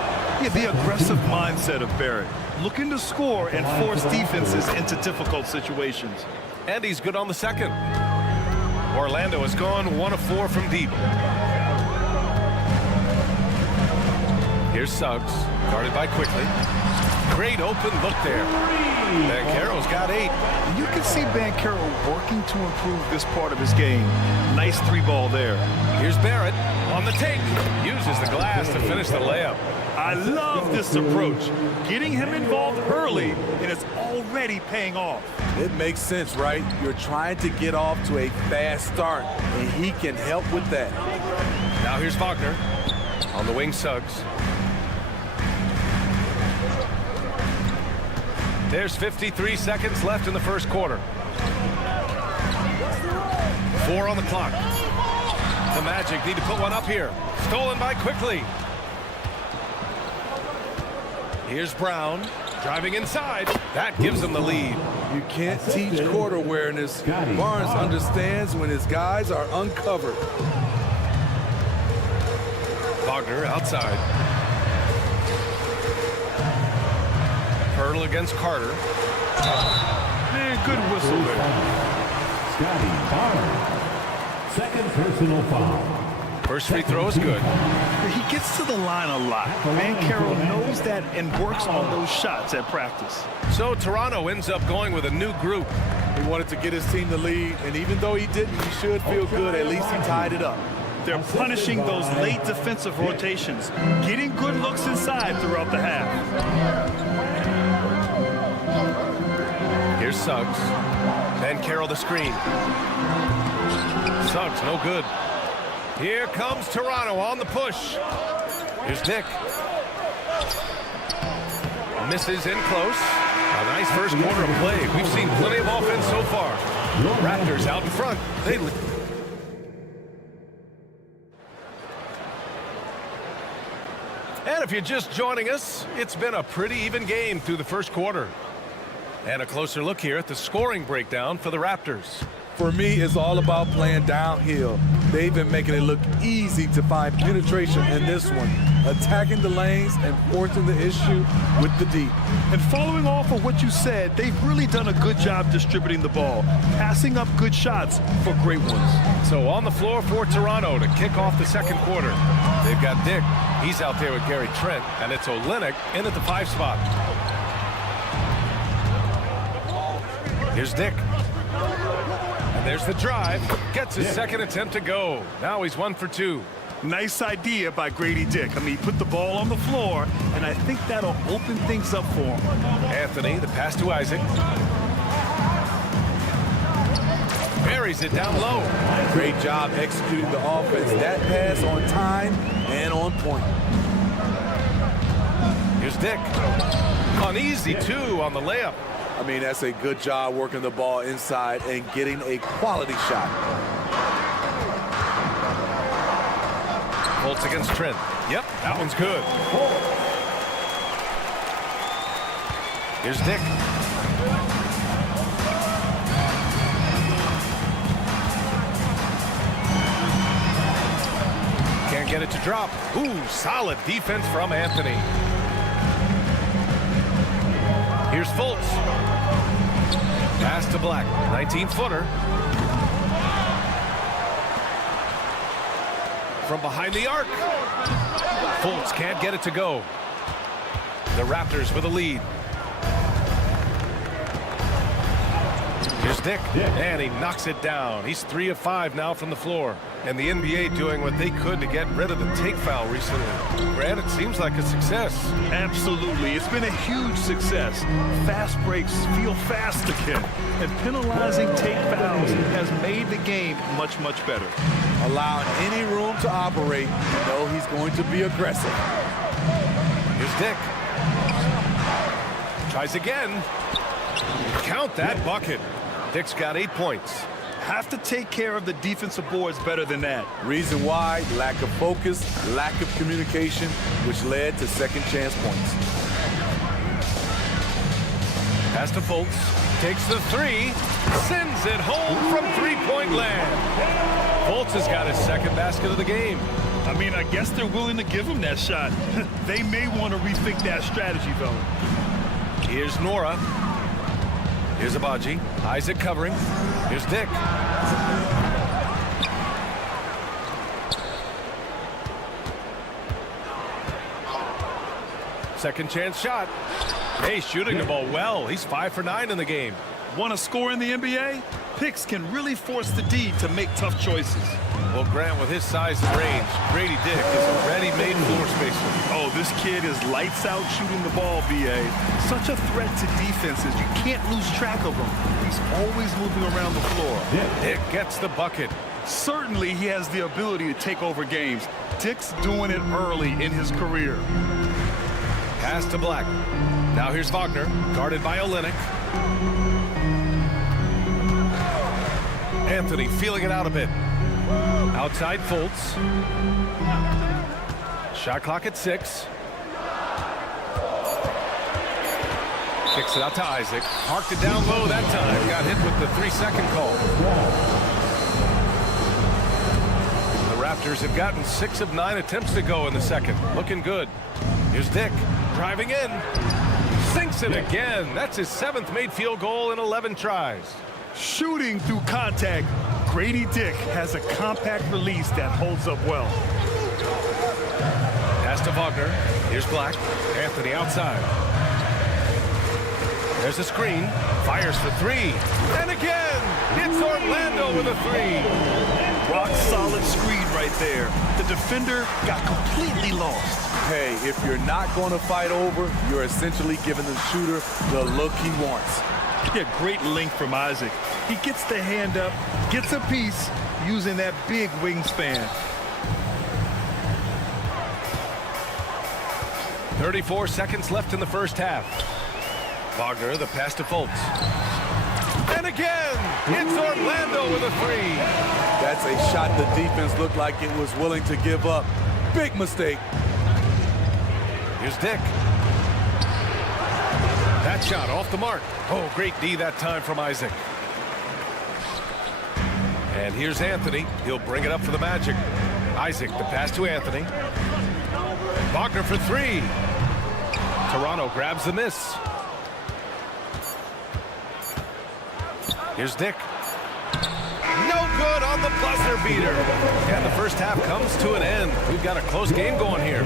Yeah, the aggressive mindset of Barrett. Looking to score and force defenses into difficult situations. And he's good on the second. Orlando has gone 1 of 4 from deep. Here's Suggs, guarded by Quickly. Great open look there. Banchero's got 8. You can see Banchero working to improve this part of his game. Nice 3-ball there. Here's Barrett. On the take, uses the glass to finish the layup. I love this approach. Getting him involved early, and it's already paying off. It makes sense, right? You're trying to get off to a fast start, and he can help with that. Now here's Wagner. On the wing, Suggs. There's 53 seconds left in the first quarter. 4 on the clock. The Magic need to put one up here. Stolen by Quickly. Here's Brown driving inside. That gives him the lead. You can't teach court awareness. Barnes understands when his guys are uncovered. Wagner outside. Hurdle against Carter. Man, good whistle there. Scotty Barnes. Second personal foul. First free throw is good. He gets to the line a lot. Banchero knows that and works on those shots at practice. So Toronto ends up going with a new group. He wanted to get his team the lead, and even though he didn't, he should feel good. At least he tied it up. They're punishing those late defensive rotations, getting good looks inside throughout the half. Here's Suggs. Banchero the screen. Suggs no good. Here comes Toronto on the push. Here's Nick. Misses in close. A nice first quarter of play. We've seen plenty of offense so far. Raptors out in front. And if you're just joining us, it's been a pretty even game through the first quarter. And a closer look here at the scoring breakdown for the Raptors. For me, it's all about playing downhill. They've been making it look easy to find penetration in this one, attacking the lanes and forcing the issue with the deep. And following off of what you said, they've really done a good job distributing the ball, passing up good shots for great ones. So on the floor for Toronto to kick off the second quarter. They've got Dick. He's out there with Gary Trent, and it's Olynyk in at the 5 spot. Here's Dick. And there's the drive. Gets his second attempt to go. Now he's 1 for 2. Nice idea by Grady Dick. I mean, he put the ball on the floor, and I think that'll open things up for him. Anthony, the pass to Isaac. Buries it down low. Great job executing the offense. That pass on time and on point. Here's Dick. On easy 2 on the layup. I mean, that's a good job working the ball inside and getting a quality shot. Bolts against Trent. Yep, that one's good. Here's Dick. Can't get it to drop. Ooh, solid defense from Anthony. Here's Fultz. Pass to Black. 19-footer. From behind the arc. Fultz can't get it to go. The Raptors with a lead. Here's Dick. And he knocks it down. He's 3 of 5 now from the floor. And the NBA doing what they could to get rid of the take foul recently. Grant, it seems like a success. Absolutely. It's been a huge success. Fast breaks feel fast again. And penalizing take fouls has made the game much, much better. Allowing any room to operate, you know he's going to be aggressive. Here's Dick. Tries again. Count that bucket. Dick's got 8 points. Have to take care of the defensive boards better than that. Reason why: lack of focus, lack of communication, which led to second chance points. Pass to Fultz. Takes the 3. Sends it home from 3-point land. Fultz has got his second basket of the game. I mean, I guess they're willing to give him that shot. They may want to rethink that strategy, though. Here's Nora. Here's Abaji. Isaac covering. Here's Dick. Second chance shot. Hey, shooting the ball well. He's 5 for 9 in the game. Want to score in the NBA? Picks can really force the D to make tough choices. Well, Grant, with his size and range, Grady Dick is a ready-made floor spacer. Oh, this kid is lights out shooting the ball, B.A. Such a threat to defenses. You can't lose track of him. He's always moving around the floor. Dick gets the bucket. Certainly, he has the ability to take over games. Dick's doing it early in his career. Pass to Black. Now here's Wagner, guarded by Olynyk. Anthony feeling it out a bit. Outside Fultz. Shot clock at 6. Kicks it out to Isaac. Parked it down low that time. Got hit with the 3-second call. The Raptors have gotten 6 of 9 attempts to go in the second. Looking good. Here's Dick driving in. Sinks it again. That's his 7th made field goal in 11 tries. Shooting through contact, Grady Dick has a compact release that holds up well. Pass to Wagner. Here's Black. Anthony outside. There's a screen. Fires for 3. And again, it's Orlando with a 3. Rock solid screen right there. The defender got completely lost. Hey, if you're not going to fight over, you're essentially giving the shooter the look he wants. Yeah, great length from Isaac. He gets the hand up, gets a piece, using that big wingspan. 34 seconds left in the first half. Wagner, the pass to Fultz. And again, it's Orlando with a 3. That's a shot the defense looked like it was willing to give up. Big mistake. Here's Dick. That shot off the mark. Oh, great D that time from Isaac. And here's Anthony. He'll bring it up for the Magic. Isaac, the pass to Anthony. Wagner for 3. Toronto grabs the miss. Here's Dick. No good on the buzzer beater. And the first half comes to an end. We've got a close game going here.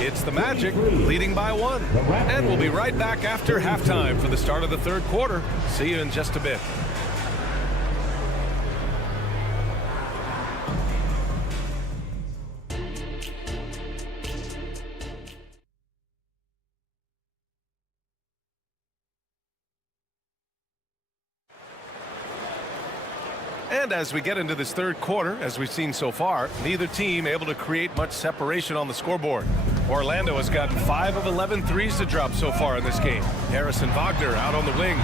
It's the Magic leading by 1. And we'll be right back after halftime for the start of the third quarter. See you in just a bit. And as we get into this third quarter, as we've seen so far, neither team able to create much separation on the scoreboard. Orlando has gotten 5 of 11 threes to drop so far in this game. Harrison Wagner out on the wings.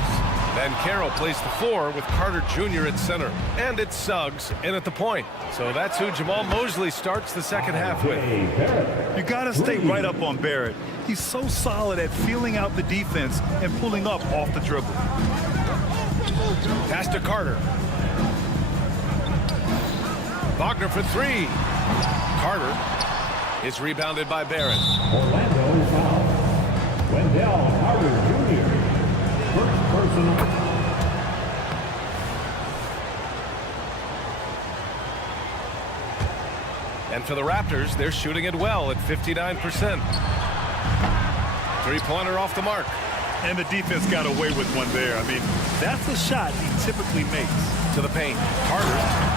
Then Carroll plays the 4 with Carter Jr. at center. And it's Suggs in at the point. So that's who Jamal Mosley starts the second half with. You got to stay right up on Barrett. He's so solid at feeling out the defense and pulling up off the dribble. Pass to Carter. Wagner for 3. Carter is rebounded by Barrett. Orlando foul. Wendell Carter Jr. First personal. And for the Raptors, they're shooting it well at 59%. Three-pointer off the mark. And the defense got away with one there. I mean, that's a shot he typically makes. To the paint. Carter.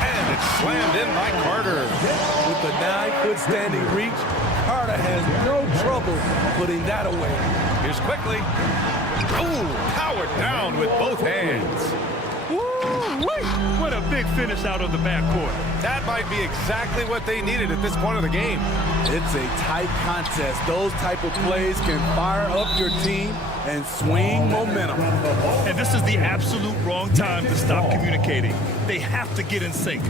And it's slammed in by Carter. With the 9-foot standing reach, Carter has no trouble putting that away. Here's quickly. Oh, powered down with both hands. Woo-wee! What a big finish out of the backcourt. That might be exactly what they needed at this point of the game. It's a tight contest. Those type of plays can fire up your team and swing momentum. And this is the absolute wrong time to stop communicating. They have to get in sync.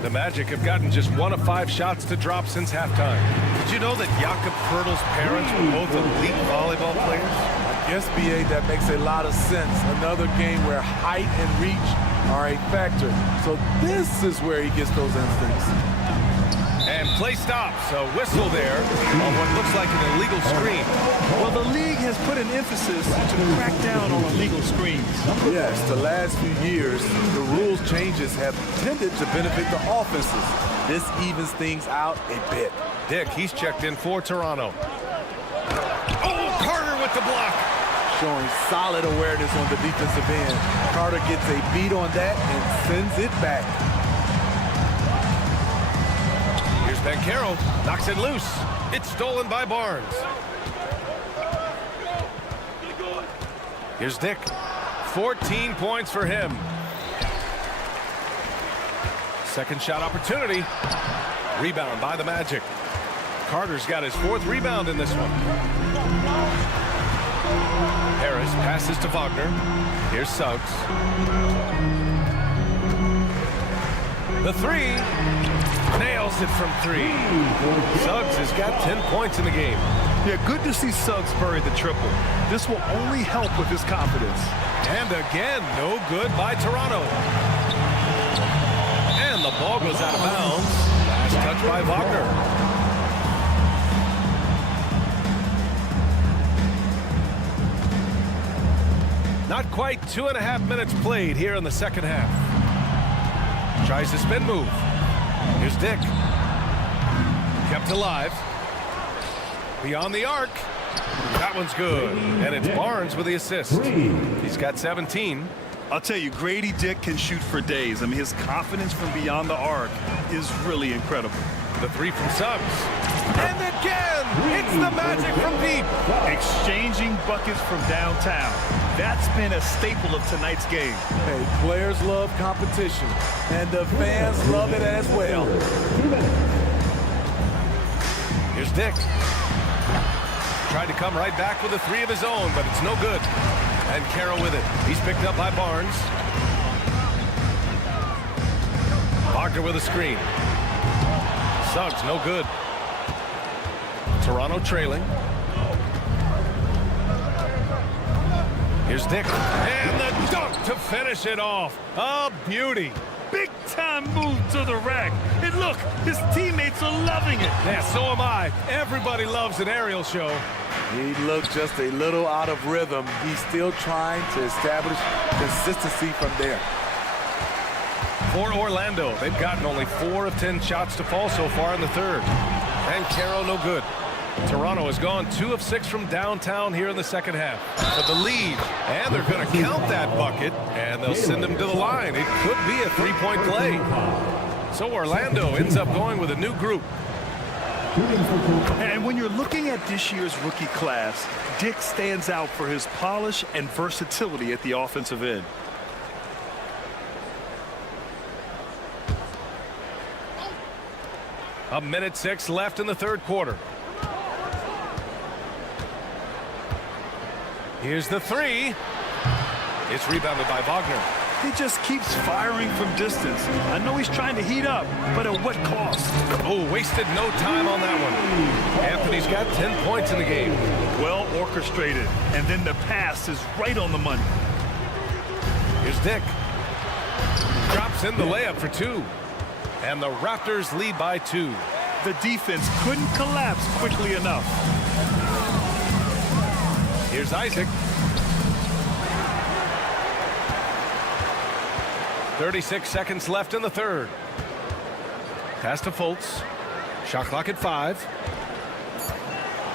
The Magic have gotten just 1 of 5 shots to drop since halftime. Did you know that Jakob Poeltl's parents were both elite volleyball players? Yes, BA, that makes a lot of sense. Another game where height and reach are a factor. So this is where he gets those instincts. And play stops. A whistle there on what looks like an illegal screen. Well, the league has put an emphasis to crack down on illegal screens. Yes, the last few years, the rules changes have tended to benefit the offenses. This evens things out a bit. Dick, he's checked in for Toronto. Oh, Carter with the block. Showing solid awareness on the defensive end. Carter gets a beat on that and sends it back. Banchero knocks it loose. It's stolen by Barnes. Here's Dick. 14 points for him. Second shot opportunity. Rebound by the Magic. Carter's got his 4th rebound in this one. Harris passes to Wagner. Here's Suggs. The 3. Nails it from 3. Suggs has got 10 points in the game. Yeah, good to see Suggs bury the triple. This will only help with his confidence. And again, no good by Toronto. And the ball goes out of bounds. Last touch by Wagner. Not quite 2.5 minutes played here in the second half. Tries the spin move. Here's Dick. Kept alive. Beyond the arc. That one's good. And it's Barnes with the assist. He's got 17. I'll tell you, Grady Dick can shoot for days. I mean, his confidence from beyond the arc is really incredible. The 3 from Suggs. And again, it's the Magic from deep. Exchanging buckets from downtown. That's been a staple of tonight's game. Hey, players love competition, and the fans love it as well. Here's Dick. Tried to come right back with a 3 of his own, but it's no good. And Carroll with it. He's picked up by Barnes. Wagner with a screen. Suggs, no good. Toronto trailing. Here's Dick. And the dunk to finish it off. A beauty. Big time move to the rack. And look, his teammates are loving it. Yeah, so am I. Everybody loves an aerial show. He looked just a little out of rhythm. He's still trying to establish consistency from there. For Orlando, they've gotten only 4 of 10 shots to fall so far in the third. And Carroll, no good. Toronto has gone 2 of 6 from downtown here in the second half. For the lead, and they're going to count that bucket, and they'll send him to the line. It could be a 3-point play. So Orlando ends up going with a new group. And when you're looking at this year's rookie class, Dick stands out for his polish and versatility at the offensive end. A minute 6 left in the third quarter. Here's the 3. It's rebounded by Wagner. He just keeps firing from distance. I know he's trying to heat up, but at what cost? Oh, wasted no time on that one. Anthony's got 10 points in the game. Well orchestrated, and then the pass is right on the money. Here's Dick. Drops in the layup for 2. And the Raptors lead by 2. The defense couldn't collapse quickly enough. Here's Isaac. 36 seconds left in the third. Pass to Fultz. Shot clock at 5.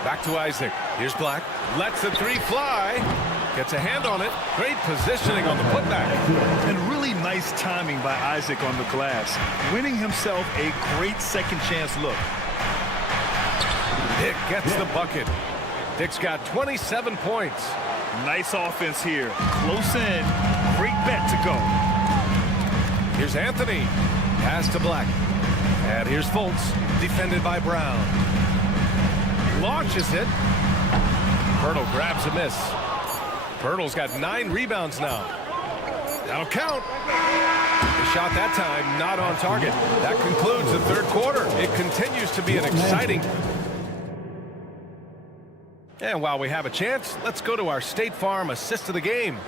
Back to Isaac. Here's Black. Lets the 3 fly. Gets a hand on it. Great positioning on the putback. And really nice timing by Isaac on the glass. Winning himself a great second chance look. Dick gets the bucket. Dick's got 27 points. Nice offense here. Close in. Great bet to go. Here's Anthony. Pass to Black. And here's Fultz. Defended by Brown. Launches it. Pirtle grabs a miss. Pirtle's got 9 rebounds now. That'll count. The shot that time not on target. That concludes the third quarter. It continues to be an exciting. And while we have a chance, let's go to our State Farm assist of the game.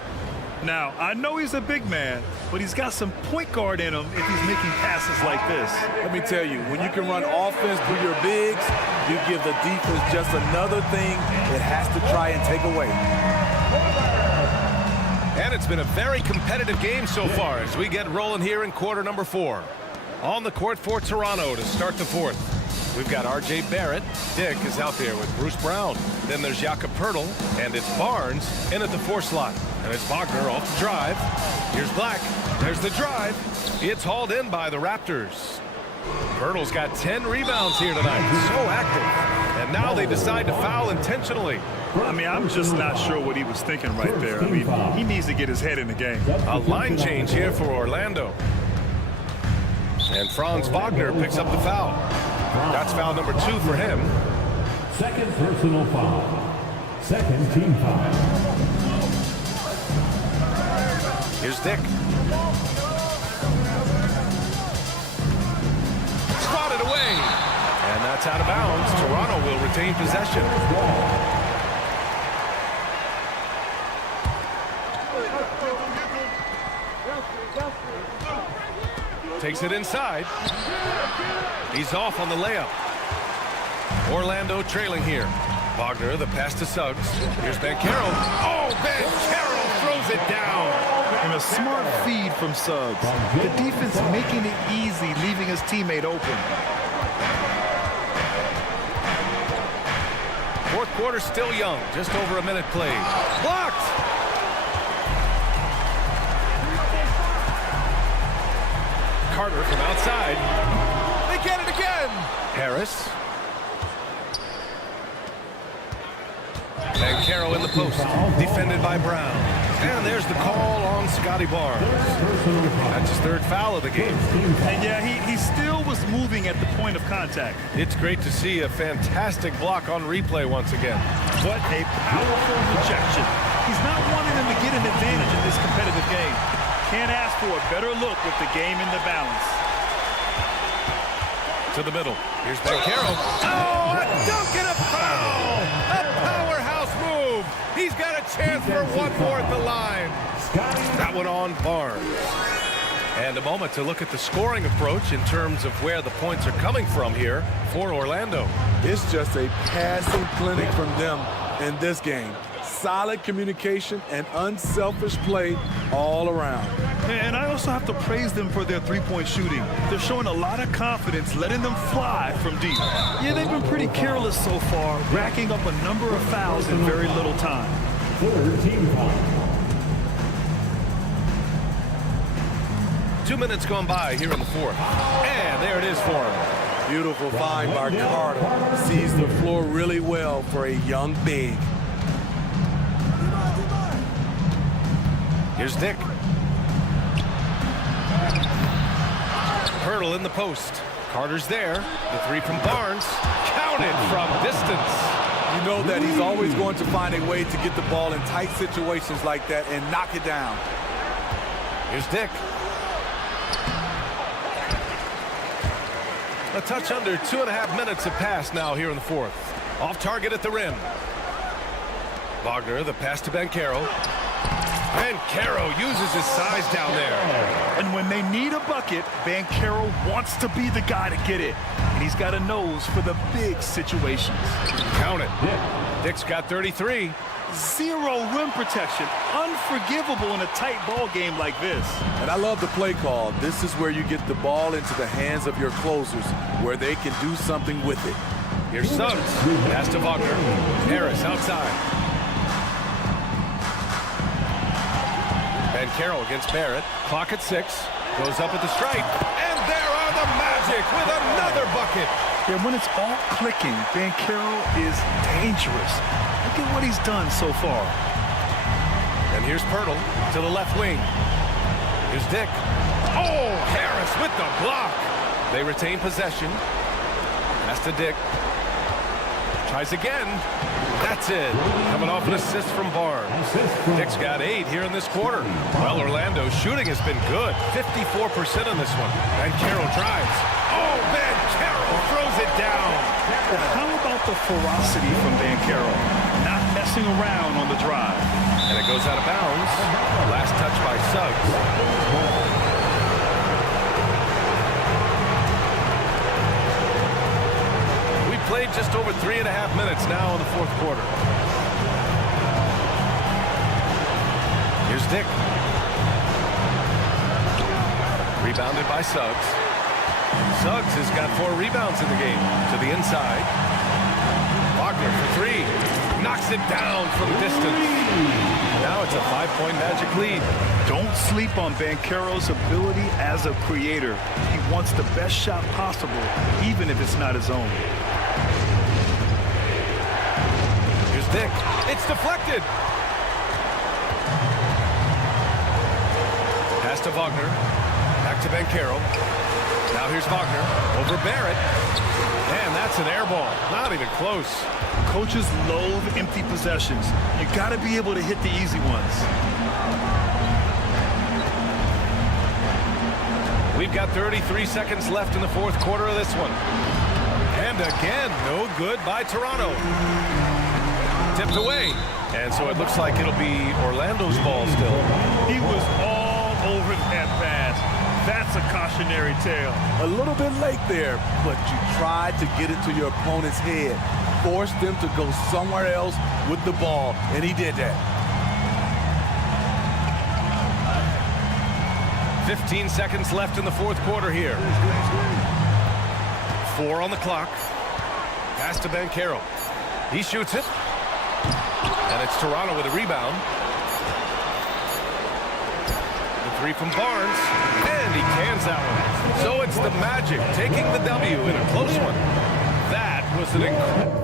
Now, I know he's a big man, but he's got some point guard in him if he's making passes like this. Let me tell you, when you can run offense through your bigs, you give the defense just another thing it has to try and take away. And it's been a very competitive game so far as we get rolling here in quarter number 4. On the court for Toronto to start the fourth. We've got R.J. Barrett. Dick is out there with Bruce Brown. Then there's Jakob Pirtle, and it's Barnes in at the 4 slot. And it's Wagner off the drive. Here's Black. There's the drive. It's hauled in by the Raptors. Pirtle's got 10 rebounds here tonight. So active. And now they decide to foul intentionally. I mean, I'm just not sure what he was thinking right there. I mean, he needs to get his head in the game. A line change here for Orlando. And Franz Wagner picks up the foul. That's foul number 2 for him. Second personal foul. Second team foul. Here's Dick. Swatted away. And that's out of bounds. Toronto will retain possession. Takes it inside. He's off on the layup. Orlando trailing here. Wagner, the pass to Suggs. Here's Banchero. Oh, Banchero throws it down. And a smart feed from Suggs. The defense making it easy, leaving his teammate open. Fourth quarter still young. Just over a minute played. Blocked. Carter from outside. They get it again. Harris. Banchero in the post. Defended by Brown. And there's the call on Scotty Barnes. That's his 3rd foul of the game. And yeah, he still was moving at the point of contact. It's great to see a fantastic block on replay once again. What a powerful rejection. He's not wanting them to get an advantage in this competitive game. Can't ask for a better look with the game in the balance. To the middle. Here's Banchero. Oh, a dunk and a foul! A powerhouse move. He's got a chance for one more at the line. That one on Barnes. And a moment to look at the scoring approach in terms of where the points are coming from here for Orlando. It's just a passing clinic from them in this game. Solid communication and unselfish play all around. And I also have to praise them for their three-point shooting. They're showing a lot of confidence, letting them fly from deep. Yeah, they've been pretty careless so far, racking up a number of fouls in very little time. 3rd team foul. 2 minutes gone by here in the 4th. And there it is for him. Beautiful find by Carter. Sees the floor really well for a young big. Here's Dick. Pirtle in the post. Carter's there. The 3 from Barnes. Counted from distance. You know that he's always going to find a way to get the ball in tight situations like that and knock it down. Here's Dick. A touch under 2.5 minutes have passed now here in the 4th. Off target at the rim. Wagner, the pass to Banchero. Banchero uses his size down there. And when they need a bucket, Banchero wants to be the guy to get it. And he's got a nose for the big situations. Count it. Dick's got 33. Zero rim protection. Unforgivable in a tight ball game like this. And I love the play call. This is where you get the ball into the hands of your closers, where they can do something with it. Here's Suggs. Pass to Wagner. Harris outside. Banchero against Barrett. Clock at 6. Goes up at the stripe. And there are the Magic with another bucket. Yeah, when it's all clicking, Banchero is dangerous. Look at what he's done so far. And here's Pirtle to the left wing. Here's Dick. Oh, Harris with the block. They retain possession. Pass to Dick. Tries again. That's it. Coming off an assist from Barnes. Dick's got 8 here in this quarter. Well, Orlando's shooting has been good. 54% on this one. Banchero drives. Oh, Banchero throws it down. Well, how about the ferocity from Banchero? Not messing around on the drive. And it goes out of bounds. Last touch by Suggs. Played just over 3.5 minutes now in the 4th quarter. Here's Dick. Rebounded by Suggs. Suggs has got 4 rebounds in the game. To the inside. Wagner for 3. Knocks it down from distance. Now it's a 5-point Magic lead. Don't sleep on Banchero's ability as a creator. He wants the best shot possible, even if it's not his own. Here's Dick. It's deflected. Pass to Wagner. Back to Banchero. Now here's Wagner. Over Barrett. And that's an air ball. Not even close. Coaches loathe empty possessions. You got to be able to hit the easy ones. We've got 33 seconds left in the fourth quarter of this one. And again, no good by Toronto. Tipped away. And so it looks like it'll be Orlando's ball still. He was all over that pass. That's a cautionary tale. A little bit late there, but you tried to get it to your opponent's head. Force them to go somewhere else with the ball, and he did that. 15 seconds left in the fourth quarter here. 4 on the clock. Pass to Banchero. He shoots it. And it's Toronto with a rebound. The 3 from Barnes. And he cans that one. So it's the Magic taking the W in a close one. That was an incredible...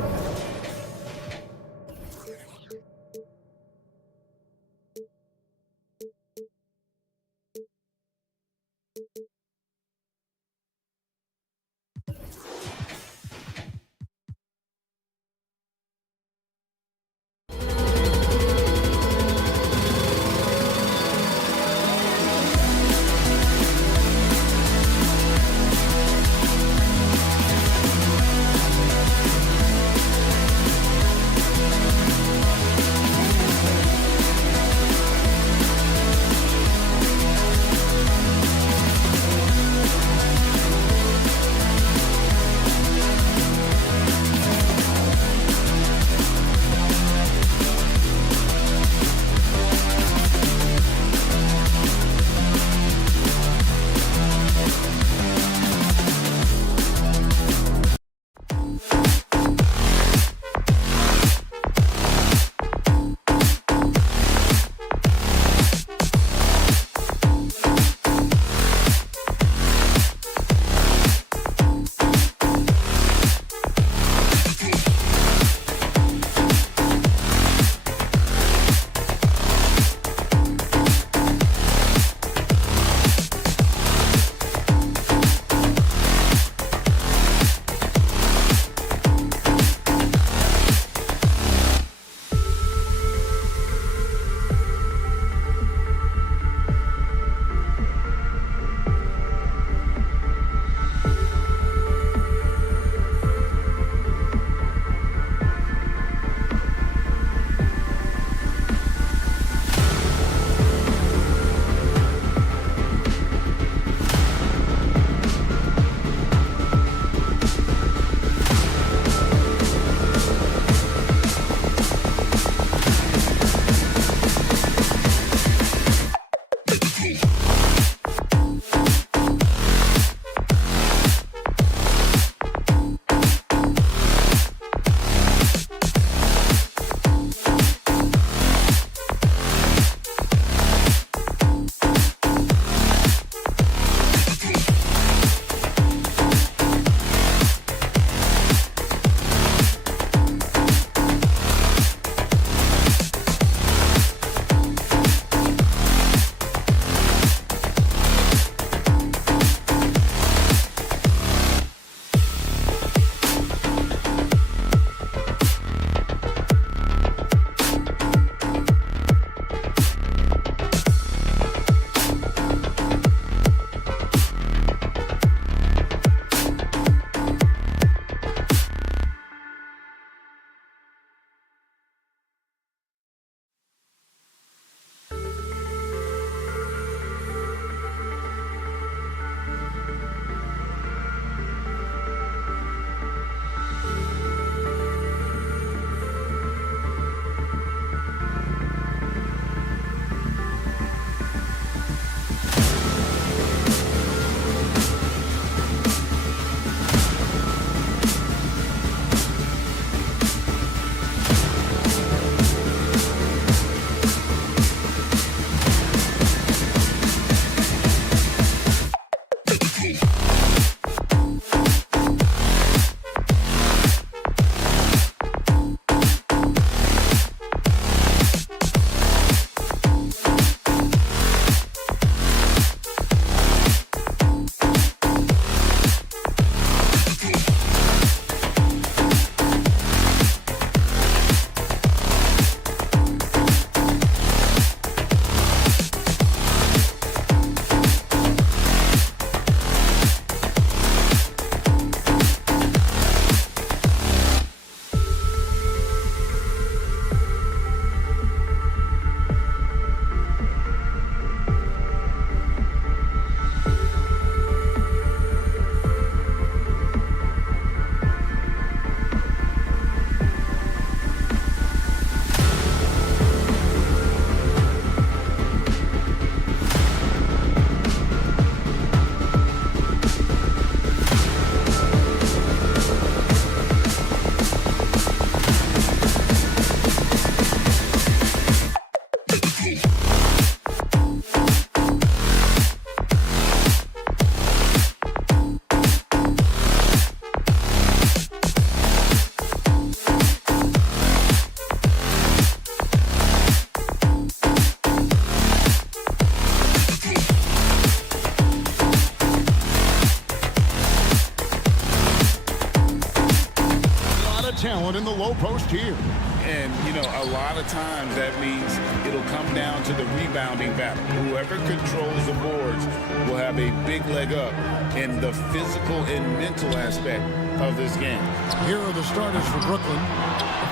post here. And, you know, a lot of times that means it'll come down to the rebounding battle. Whoever controls the boards will have a big leg up in the physical and mental aspect of this game. Here are the starters for Brooklyn.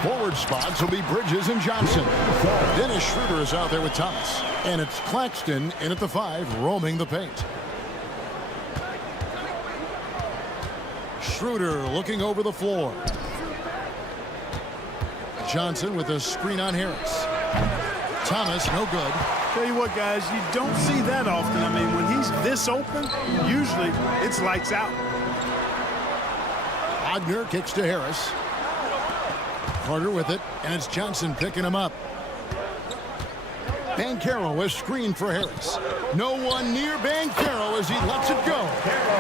Forward spots will be Bridges and Johnson. Dennis Schroeder is out there with Thomas. And it's Claxton in at the 5, roaming the paint. Schroeder looking over the floor. Johnson with a screen on Harris. Thomas, no good. Tell you what, guys, you don't see that often. I mean, when he's this open, usually it's lights out. Wagner kicks to Harris. Carter with it, and it's Johnson picking him up. Banchero is screened for Harris. No one near Banchero as he lets it go.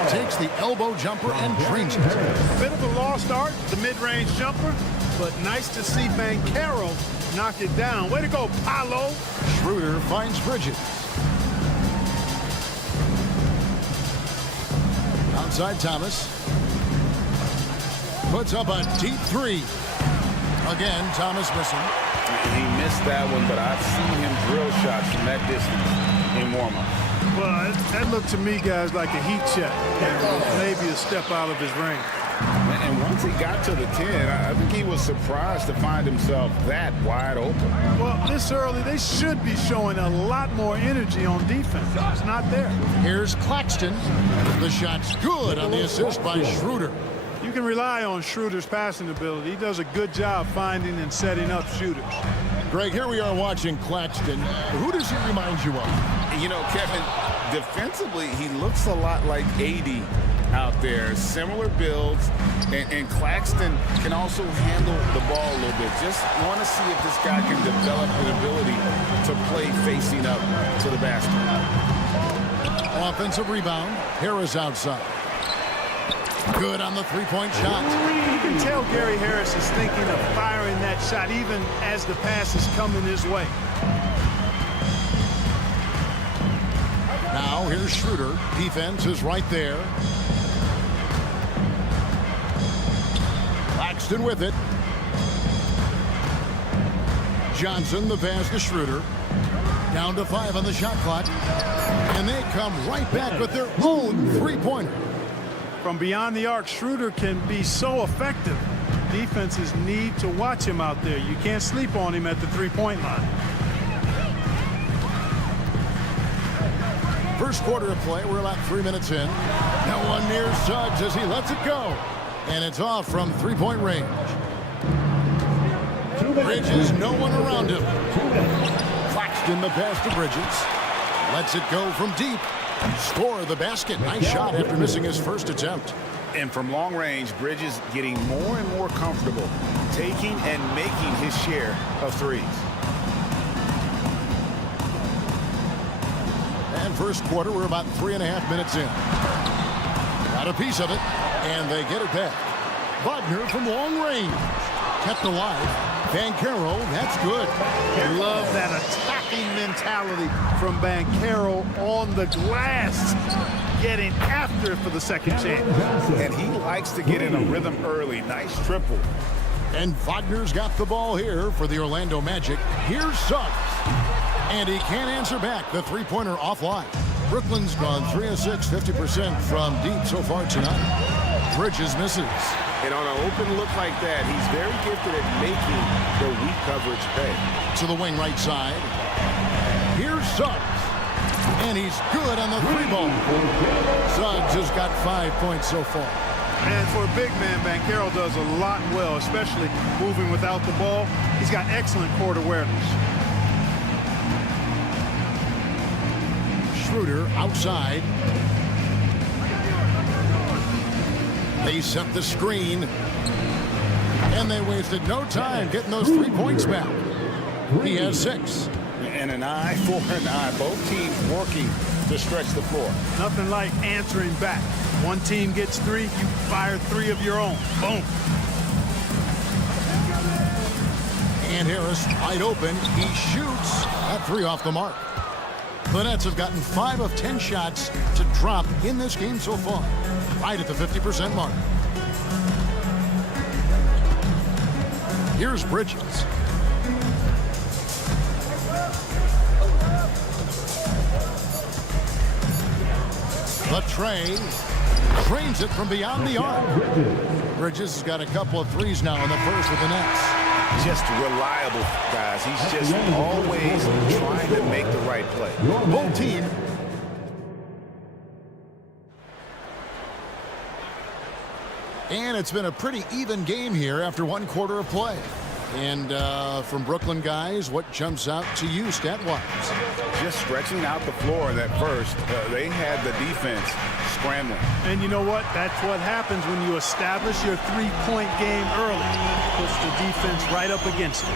Takes the elbow jumper and drains it. A bit of a lost art, the mid-range jumper, but nice to see Banchero knock it down. Way to go, Paolo. Schroeder finds Bridges. Outside Thomas. Puts up a deep 3. Again, Thomas missing. He missed that one, but I've seen him drill shots from that distance in warm-up. Well, that looked to me, guys, like a heat check. And maybe a step out of his range. And once he got to the 10, I think he was surprised to find himself that wide open. Well, this early, they should be showing a lot more energy on defense. It's not there. Here's Claxton. The shot's good on the assist by Schroeder. You can rely on Schroeder's passing ability. He does a good job finding and setting up shooters. Greg, here we are watching Claxton. Who does he remind you of? You know, Kevin, defensively, he looks a lot like AD out there. Similar builds, and Claxton can also handle the ball a little bit. Just want to see if this guy can develop an ability to play facing up to the basket. Offensive rebound. Harris outside. Good on the three-point shot. You can tell Gary Harris is thinking of firing that shot even as the pass is coming his way. Now here's Schroeder. Defense is right there. Claxton with it. Johnson, the pass to Schroeder. Down to 5 on the shot clock. And they come right back with their own three-pointer. From beyond the arc, Schroeder can be so effective. Defenses need to watch him out there. You can't sleep on him at the three-point line. First quarter of play, we're about 3 minutes in. No one near Suggs as he lets it go. And it's off from three-point range. Bridges, no one around him. Claxton the pass to Bridges. Lets it go from deep. Score the basket. Nice shot after missing his first attempt. And from long range, Bridges getting more and more comfortable taking and making his share of threes. And first quarter, we're about 3.5 minutes in. Got a piece of it, and they get it back. Wagner from long range. Kept alive. Banchero, that's good. Love that attacking mentality from Banchero on the glass. Getting after it for the second chance. And he likes to get in a rhythm early. Nice triple. And Wagner's got the ball here for the Orlando Magic. Here's Suggs. And he can't answer back. The three-pointer offline. Brooklyn's gone 3 of 6, 50% from deep so far tonight. Bridges misses. And on an open look like that, he's very gifted at making the weak coverage pay. To the wing right side. Here's Suggs. And he's good on the three ball. Suggs has got 5 points so far. And for a big man, Banchero does a lot well, especially moving without the ball. He's got excellent court awareness. Schroeder outside. They set the screen. And they wasted no time getting those 3 points back. He has 6. And an eye for an eye. Both teams working to stretch the floor. Nothing like answering back. One team gets 3, you fire 3 of your own. Boom. And Harris wide open. He shoots at 3 off the mark. The Nets have gotten 5 of 10 shots to drop in this game so far. Right at the 50% mark. Here's Bridges. The tray drains it from beyond the arc. Bridges has got a couple of threes now in the first with the Nets. Just reliable, guys. He's just always trying to make the right play. Both team. And it's been a pretty even game here after one quarter of play. And from Brooklyn guys, what jumps out to you stat-wise? Just stretching out the floor in that first. They had the defense scrambling. And you know what? That's what happens when you establish your three-point game early. Puts the defense right up against it.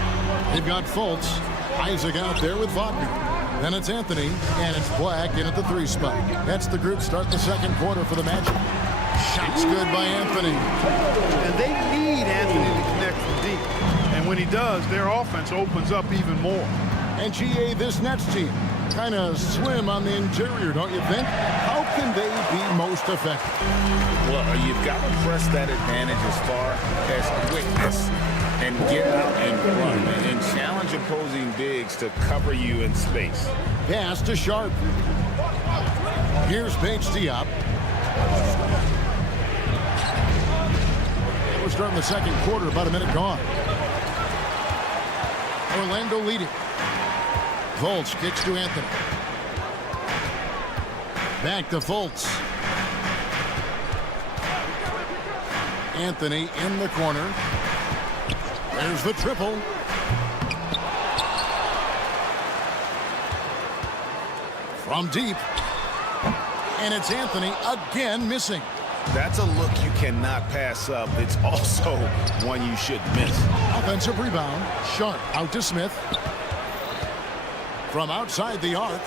They've got Fultz. Isaac out there with Wagner. Then it's Anthony, and it's Black in at the three spot. That's the group start the second quarter for the Magic. Shots good by Anthony. And they need Anthony to connect from deep. And when he does, their offense opens up even more. And GA, this Nets team, kind of slim on the interior, don't you think? How can they be most effective? Well, you've got to press that advantage as far as quickness and get out and run and challenge opposing bigs to cover you in space. Pass to Sharp. Here's Bates Diop. We're starting the second quarter, about a minute gone. Orlando leading. Fultz kicks to Anthony. Back to Fultz. Anthony in the corner. There's the triple. From deep. And it's Anthony again missing. That's a look you cannot pass up. It's also one you should miss. Offensive rebound. Sharp out to Smith. From outside the arc.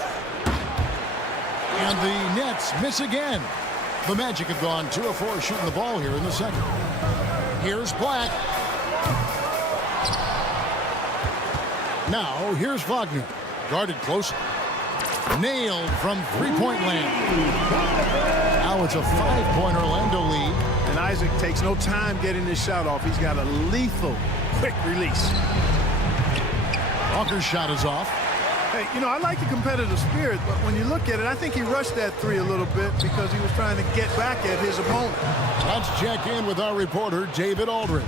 And the Nets miss again. The Magic have gone 2 of 4 shooting the ball here in the second. Here's Black. Now here's Wagner. Guarded close. Nailed from three-point land. Now it's a 5-point Orlando lead. And Isaac takes no time getting this shot off. He's got a lethal, quick release. Walker's shot is off. Hey, you know, I like the competitive spirit, but when you look at it, I think he rushed that three a little bit because he was trying to get back at his opponent. Let's check in with our reporter, David Aldridge.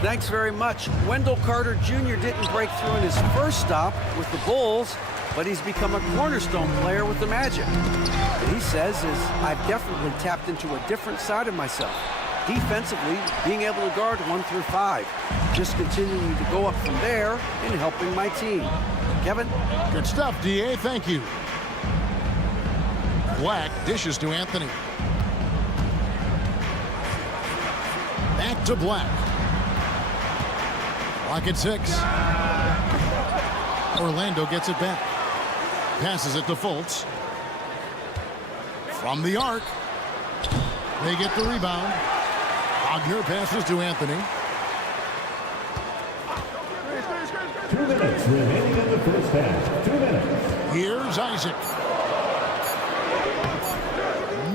Thanks very much. Wendell Carter Jr. didn't break through in his first stop with the Bulls, but he's become a cornerstone player with the Magic. What he says is, I've definitely tapped into a different side of myself. Defensively, being able to guard 1 through 5. Just continuing to go up from there and helping my team. Kevin? Good stuff, DA. Thank you. Black dishes to Anthony. Back to Black. Black at 6. Orlando gets it back. Passes it to Fultz. From the arc. They get the rebound. Wagner passes to Anthony. 2 minutes remaining in the first half. 2 minutes. Here's Isaac.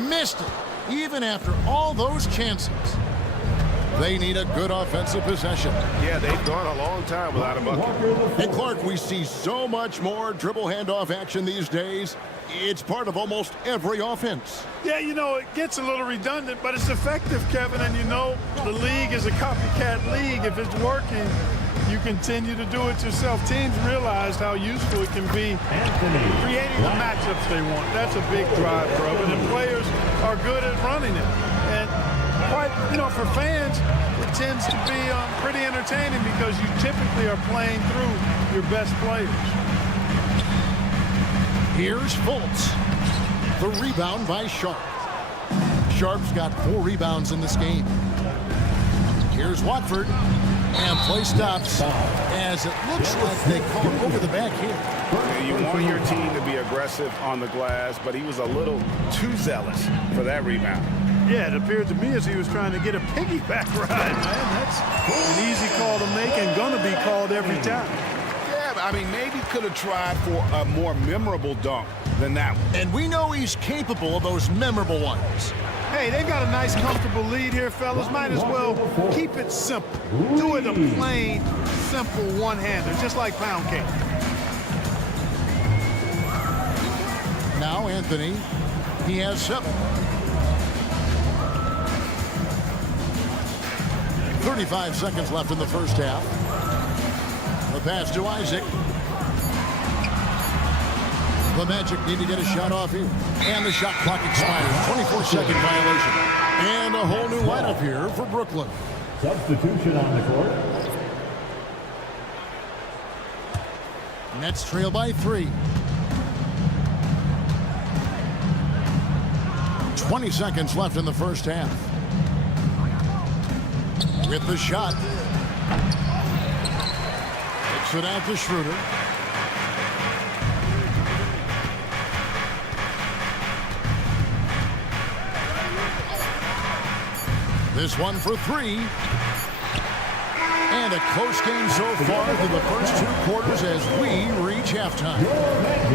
Missed it. Even after all those chances. They need a good offensive possession. Yeah, they've gone a long time without a bucket. Hey, Clark, we see so much more dribble handoff action these days. It's part of almost every offense. Yeah, you know, it gets a little redundant, but it's effective, Kevin. And you know, the league is a copycat league. If it's working, you continue to do it yourself. Teams realized how useful it can be creating the matchups they want. That's a big drive, bro. And players are good at running it. And quite, you know, for fans, it tends to be pretty entertaining because you typically are playing through your best players. Here's Fultz. The rebound by Sharp. Sharp's got 4 rebounds in this game. Here's Watford. And play stops as it looks like they call it over the back here. Yeah, you want your team to be aggressive on the glass, but he was a little too zealous for that rebound. Yeah, it appeared to me as he was trying to get a piggyback ride, man. That's an easy call to make and going to be called every time. Yeah, I mean, maybe could have tried for a more memorable dunk than that one. And we know he's capable of those memorable ones. Hey, they've got a nice, comfortable lead here, fellas. Might as well keep it simple. Do it a plain, simple one-hander, just like pound cake. Now Anthony, he has 7. 35 seconds left in the first half. The pass to Isaac. The Magic need to get a shot off here. And the shot clock expires. 24-second violation. And a whole new lineup here for Brooklyn. Substitution on the court. Nets trail by 3. 20 seconds left in the first half. With the shot. Kicks it out to Schroeder. This one for 3. And a close game so far through the first 2 quarters as we reach halftime.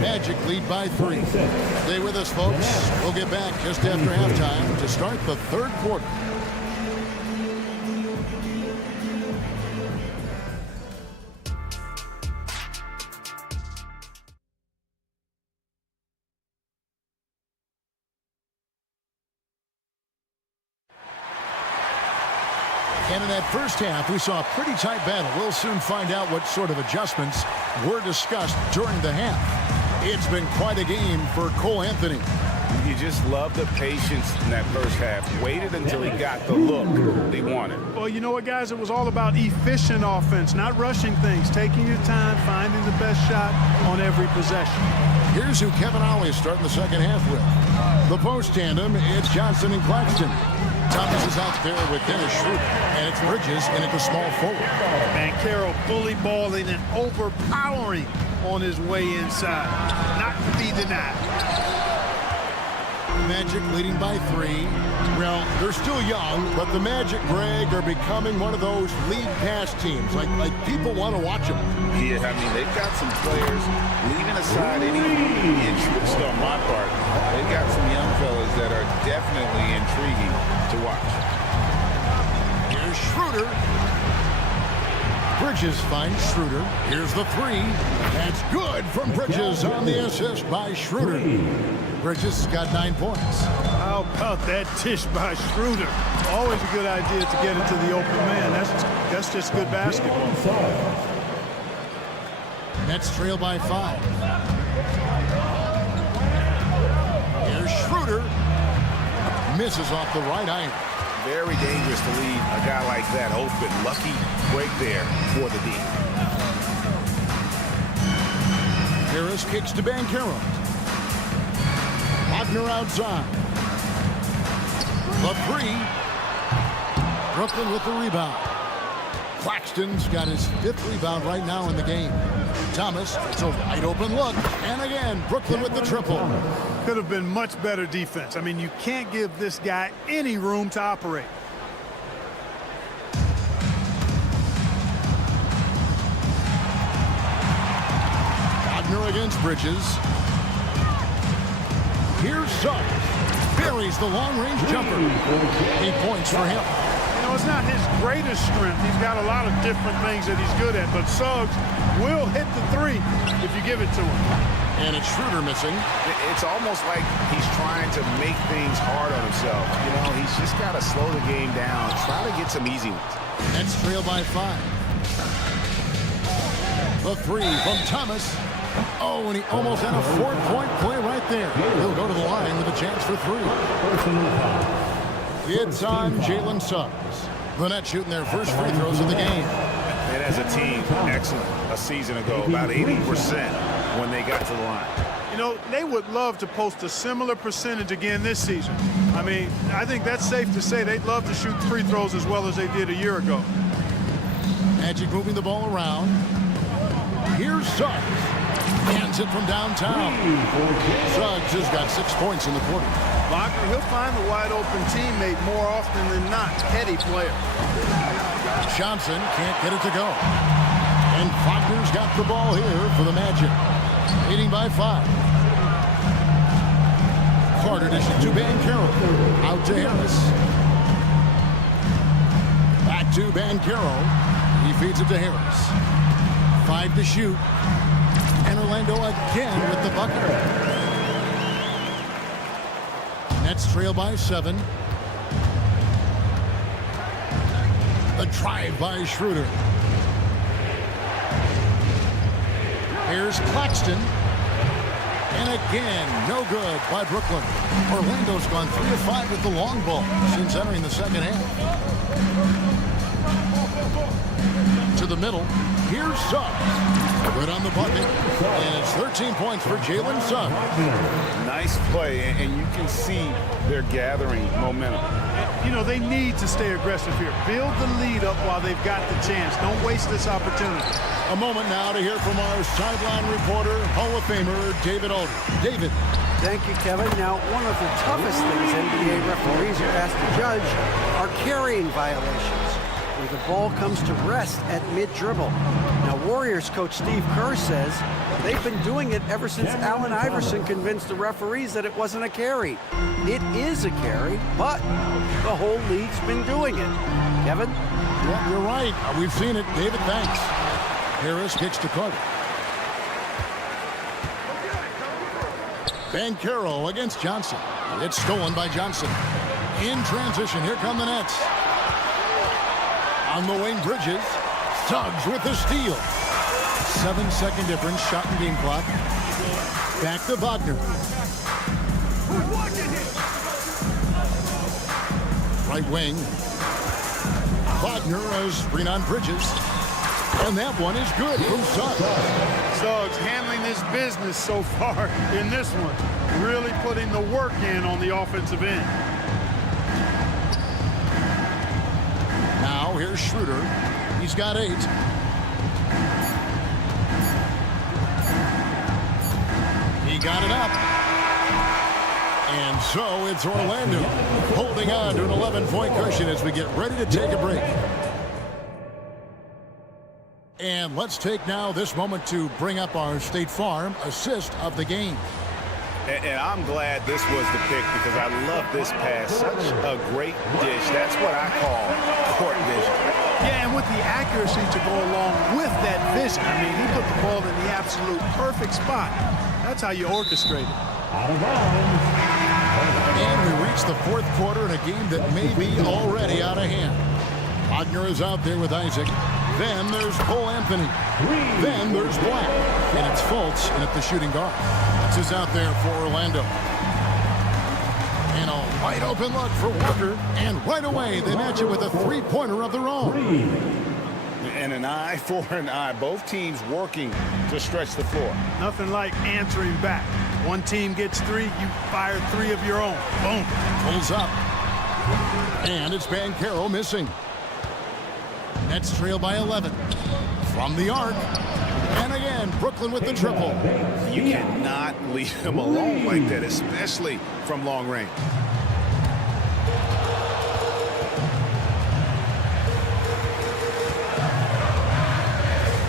Magic lead by 3. Stay with us, folks. We'll get back just after halftime to start the 3rd quarter. And in that first half, we saw a pretty tight battle. We'll soon find out what sort of adjustments were discussed during the half. It's been quite a game for Cole Anthony. You just love the patience in that first half. Waited until he got the look he wanted. Well, you know what, guys? It was all about efficient offense, not rushing things, taking your time, finding the best shot on every possession. Here's who Kevin Ollie is starting the second half with. The post tandem, it's Johnson and Claxton. Thomas is out there with Dennis Schroeder, and it's Bridges in at the small forward. Banchero bully balling and overpowering on his way inside. Not to be denied. Magic leading by 3. Well, they're still young, but the Magic, Greg, are becoming one of those lead pass teams. Like people want to watch them. Yeah, I mean, they've got some players, leaving aside any interest on my part, they've got some young fellas that are definitely intriguing to watch. Here's Schroeder. Bridges finds Schroeder. Here's the 3. That's good from Bridges on the assist by Schroeder. Bridges has got 9 points. How about that dish by Schroeder? Always a good idea to get it to the open man. That's just good basketball. Nets trail by 5. Here's Schroeder. Misses off the right iron. Very dangerous to leave a guy like that open. Lucky break there for the D. Harris kicks to Banchero. Wagner outside. The 3. Brooklyn with the rebound. Claxton's got his 5th rebound right now in the game. Thomas, it's a wide open look. And again, Brooklyn with the triple. Could have been much better defense. I mean, you can't give this guy any room to operate. Wagner against Bridges. Here's Suggs. Buries the long-range jumper. 8 points for him. You know, it's not his greatest strength. He's got a lot of different things that he's good at, but Suggs will hit the 3 if you give it to him. And it's Schroeder missing. It's almost like he's trying to make things hard on himself. You know, he's just got to slow the game down. Try to get some easy ones. Nets trail by 5. The 3 from Thomas. Oh, and he almost had a 4-point play right there. He'll go to the line with a chance for 3. It's on Jalen Suggs. The Nets shooting their first free throws of the game. And as a team, excellent. A season ago, about 80% when they got to the line. You know, they would love to post a similar percentage again this season. I mean, I think that's safe to say they'd love to shoot free throws as well as they did a year ago. Magic moving the ball around. Here's Suggs. Hands it from downtown. Suggs has got 6 points in the quarter. Wagner, he'll find the wide open teammate more often than not. Heady player. Johnson can't get it to go. And Wagner's got the ball here for the Magic. Leading by 5. Carter dishes to Banchero. Out to Harris. Back to Banchero. He feeds it to Harris. 5 to shoot. And Orlando again with the bucket. Nets trail by 7. The drive by Schroeder. Here's Claxton. And again, no good by Brooklyn. Orlando's gone 3 of 5 with the long ball since entering the second half. To the middle. Here's Suggs. Good on the bucket. And it's 13 points for Jalen Suggs. Nice play, and you can see they're gathering momentum. You know, they need to stay aggressive here. Build the lead up while they've got the chance. Don't waste this opportunity. A moment now to hear from our sideline reporter, Hall of Famer David Aldridge. David. Thank you, Kevin. Now, one of the toughest things NBA referees are asked to judge are carrying violations, where the ball comes to rest at mid-dribble. Now, Warriors coach Steve Kerr says they've been doing it ever since Allen Iverson convinced the referees that it wasn't a carry. It is a carry, but the whole league's been doing it. Kevin? Yeah, you're right. We've seen it. David, thanks. Harris kicks to Carter. Banchero against Johnson. It's stolen by Johnson. In transition, here come the Nets. On the wing, Bridges. Suggs with the steal. 7-second difference, shot and game clock. Back to Wagner. Right wing. Wagner has screen on Bridges. And that one is good from Suggs. Suggs handling this business so far in this one. Really putting the work in on the offensive end. Now here's Schroeder. He's got 8. He got it up. And so it's Orlando holding on to an 11-point cushion as we get ready to take a break. And let's take now this moment to bring up our State Farm assist of the game. And I'm glad this was the pick because I love this pass. Such a great dish. That's what I call court vision. Yeah, and with the accuracy to go along with that vision. I mean, he put the ball in the absolute perfect spot. That's how you orchestrate it. And we reach the 4th quarter in a game that may be already out of hand. Wagner is out there with Isaac. Then there's Cole Anthony. Then there's Black. And it's Fultz in at the shooting guard. This is out there for Orlando. And a wide open look for Walker. And right away, they match it with a 3-pointer of their own. And an eye for an eye. Both teams working to stretch the floor. Nothing like answering back. One team gets 3, you fire 3 of your own. Boom. Pulls up. And it's Banchero missing. Nets trail by 11. From the arc. And again, Brooklyn with the triple. You cannot leave him alone like that, especially from long range.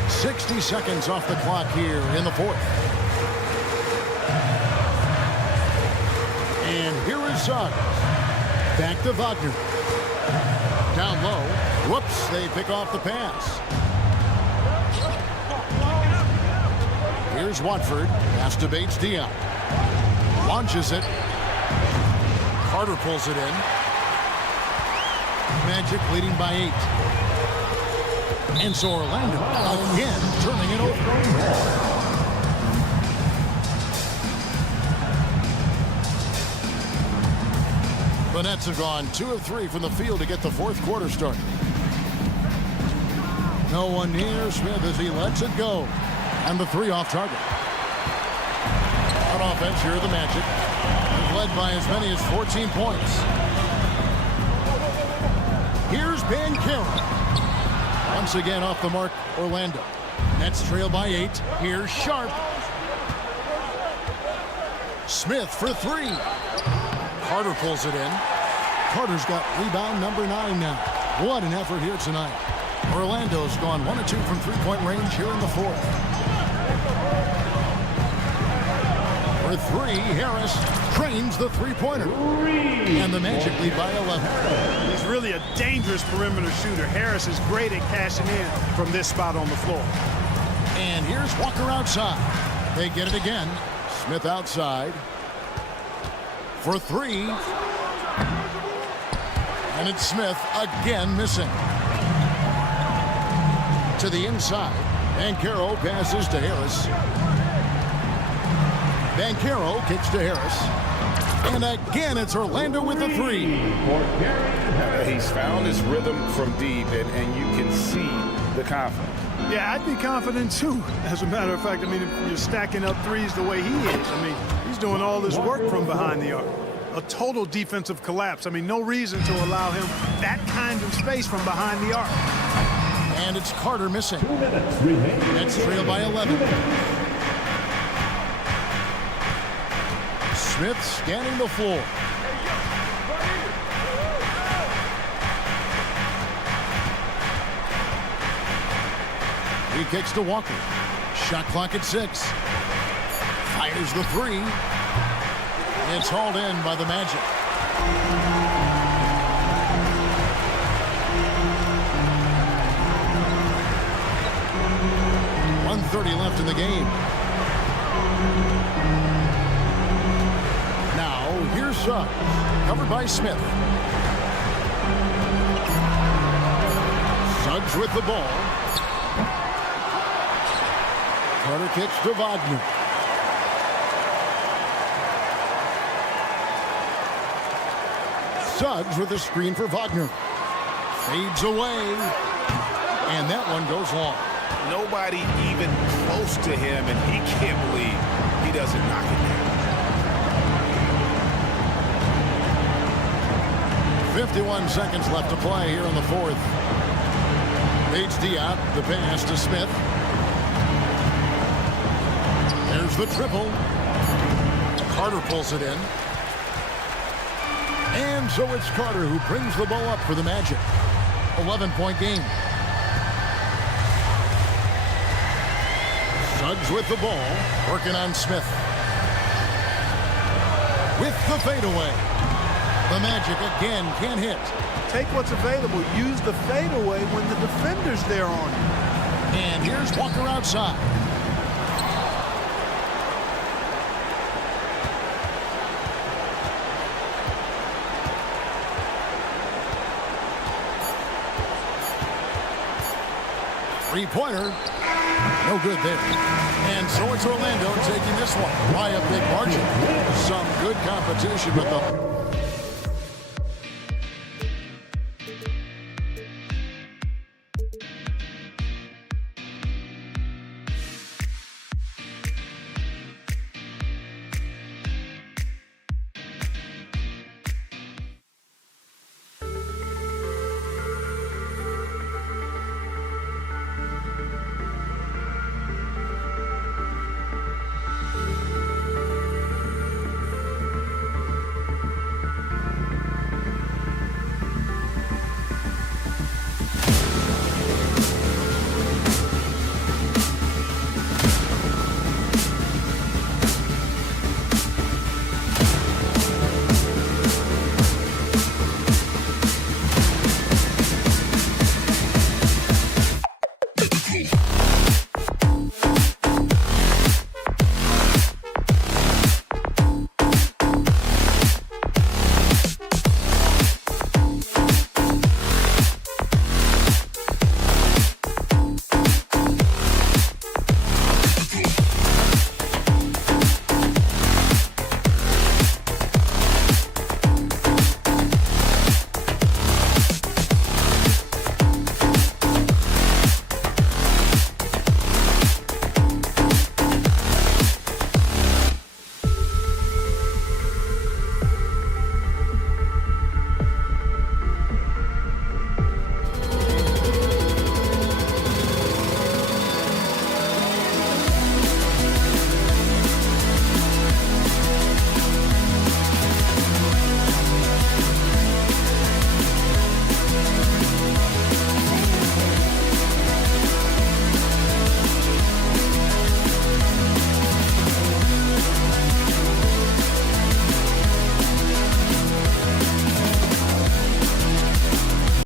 "60 seconds off the clock here in the 4th. And here is Suggs. Back to Wagner. Down low. Whoops, they pick off the pass. Here's Watford. Pass to Bates Diop. Launches it. Carter pulls it in. Magic leading by 8. And so Orlando again turning it over. The Nets have gone 2 of 3 from the field to get the 4th quarter started. No one near Smith as he lets it go. And the 3 off target. On offense, here are the Magic. They've led by as many as 14 points. Here's Banchero. Once again off the mark, Orlando. Nets trail by 8. Here's Sharp. Smith for 3. Carter pulls it in. Carter's got rebound number 9 now. What an effort here tonight. Orlando's gone 1 of 2 from 3-point range here in the 4th. For three, Harris drains the three-pointer. And the Magic lead by 11. He's really a dangerous perimeter shooter. Harris is great at cashing in from this spot on the floor. And here's Walker outside. They get it again. Smith outside. For three. And it's Smith again missing. To the inside. Banchero passes to Harris. Banchero kicks to Harris. And again, it's Orlando with the three. He's found his rhythm from deep, and you can see the confidence. Yeah, I'd be confident too. As a matter of fact, I mean, if you're stacking up threes the way he is, I mean, he's doing all this work from behind the arc. A total defensive collapse. I mean, no reason to allow him that kind of space from behind the arc. And it's Carter missing. 2 minutes remaining. That's trailed by 11. Smith scanning the floor. He kicks to Walker. Shot clock at 6. Fires the three. It's hauled in by the Magic. .130 left in the game. Now, here's Suggs. Covered by Smith. Suggs with the ball. Carter kicks to Wagner. Suggs with a screen for Wagner. Fades away. And that one goes long. Nobody even close to him, and he can't believe he doesn't knock it down. 51 seconds left to play here in the fourth. Page Diop, the pass to Smith. There's the triple. Carter pulls it in. And so it's Carter who brings the ball up for the Magic. 11-point game. Suggs with the ball, working on Smith. With the fadeaway. The Magic again can't hit. Take what's available. Use the fadeaway when the defender's there on you. And here's Walker outside. Three-pointer. No good there. And so it's Orlando taking this one by a big margin. Some good competition, but the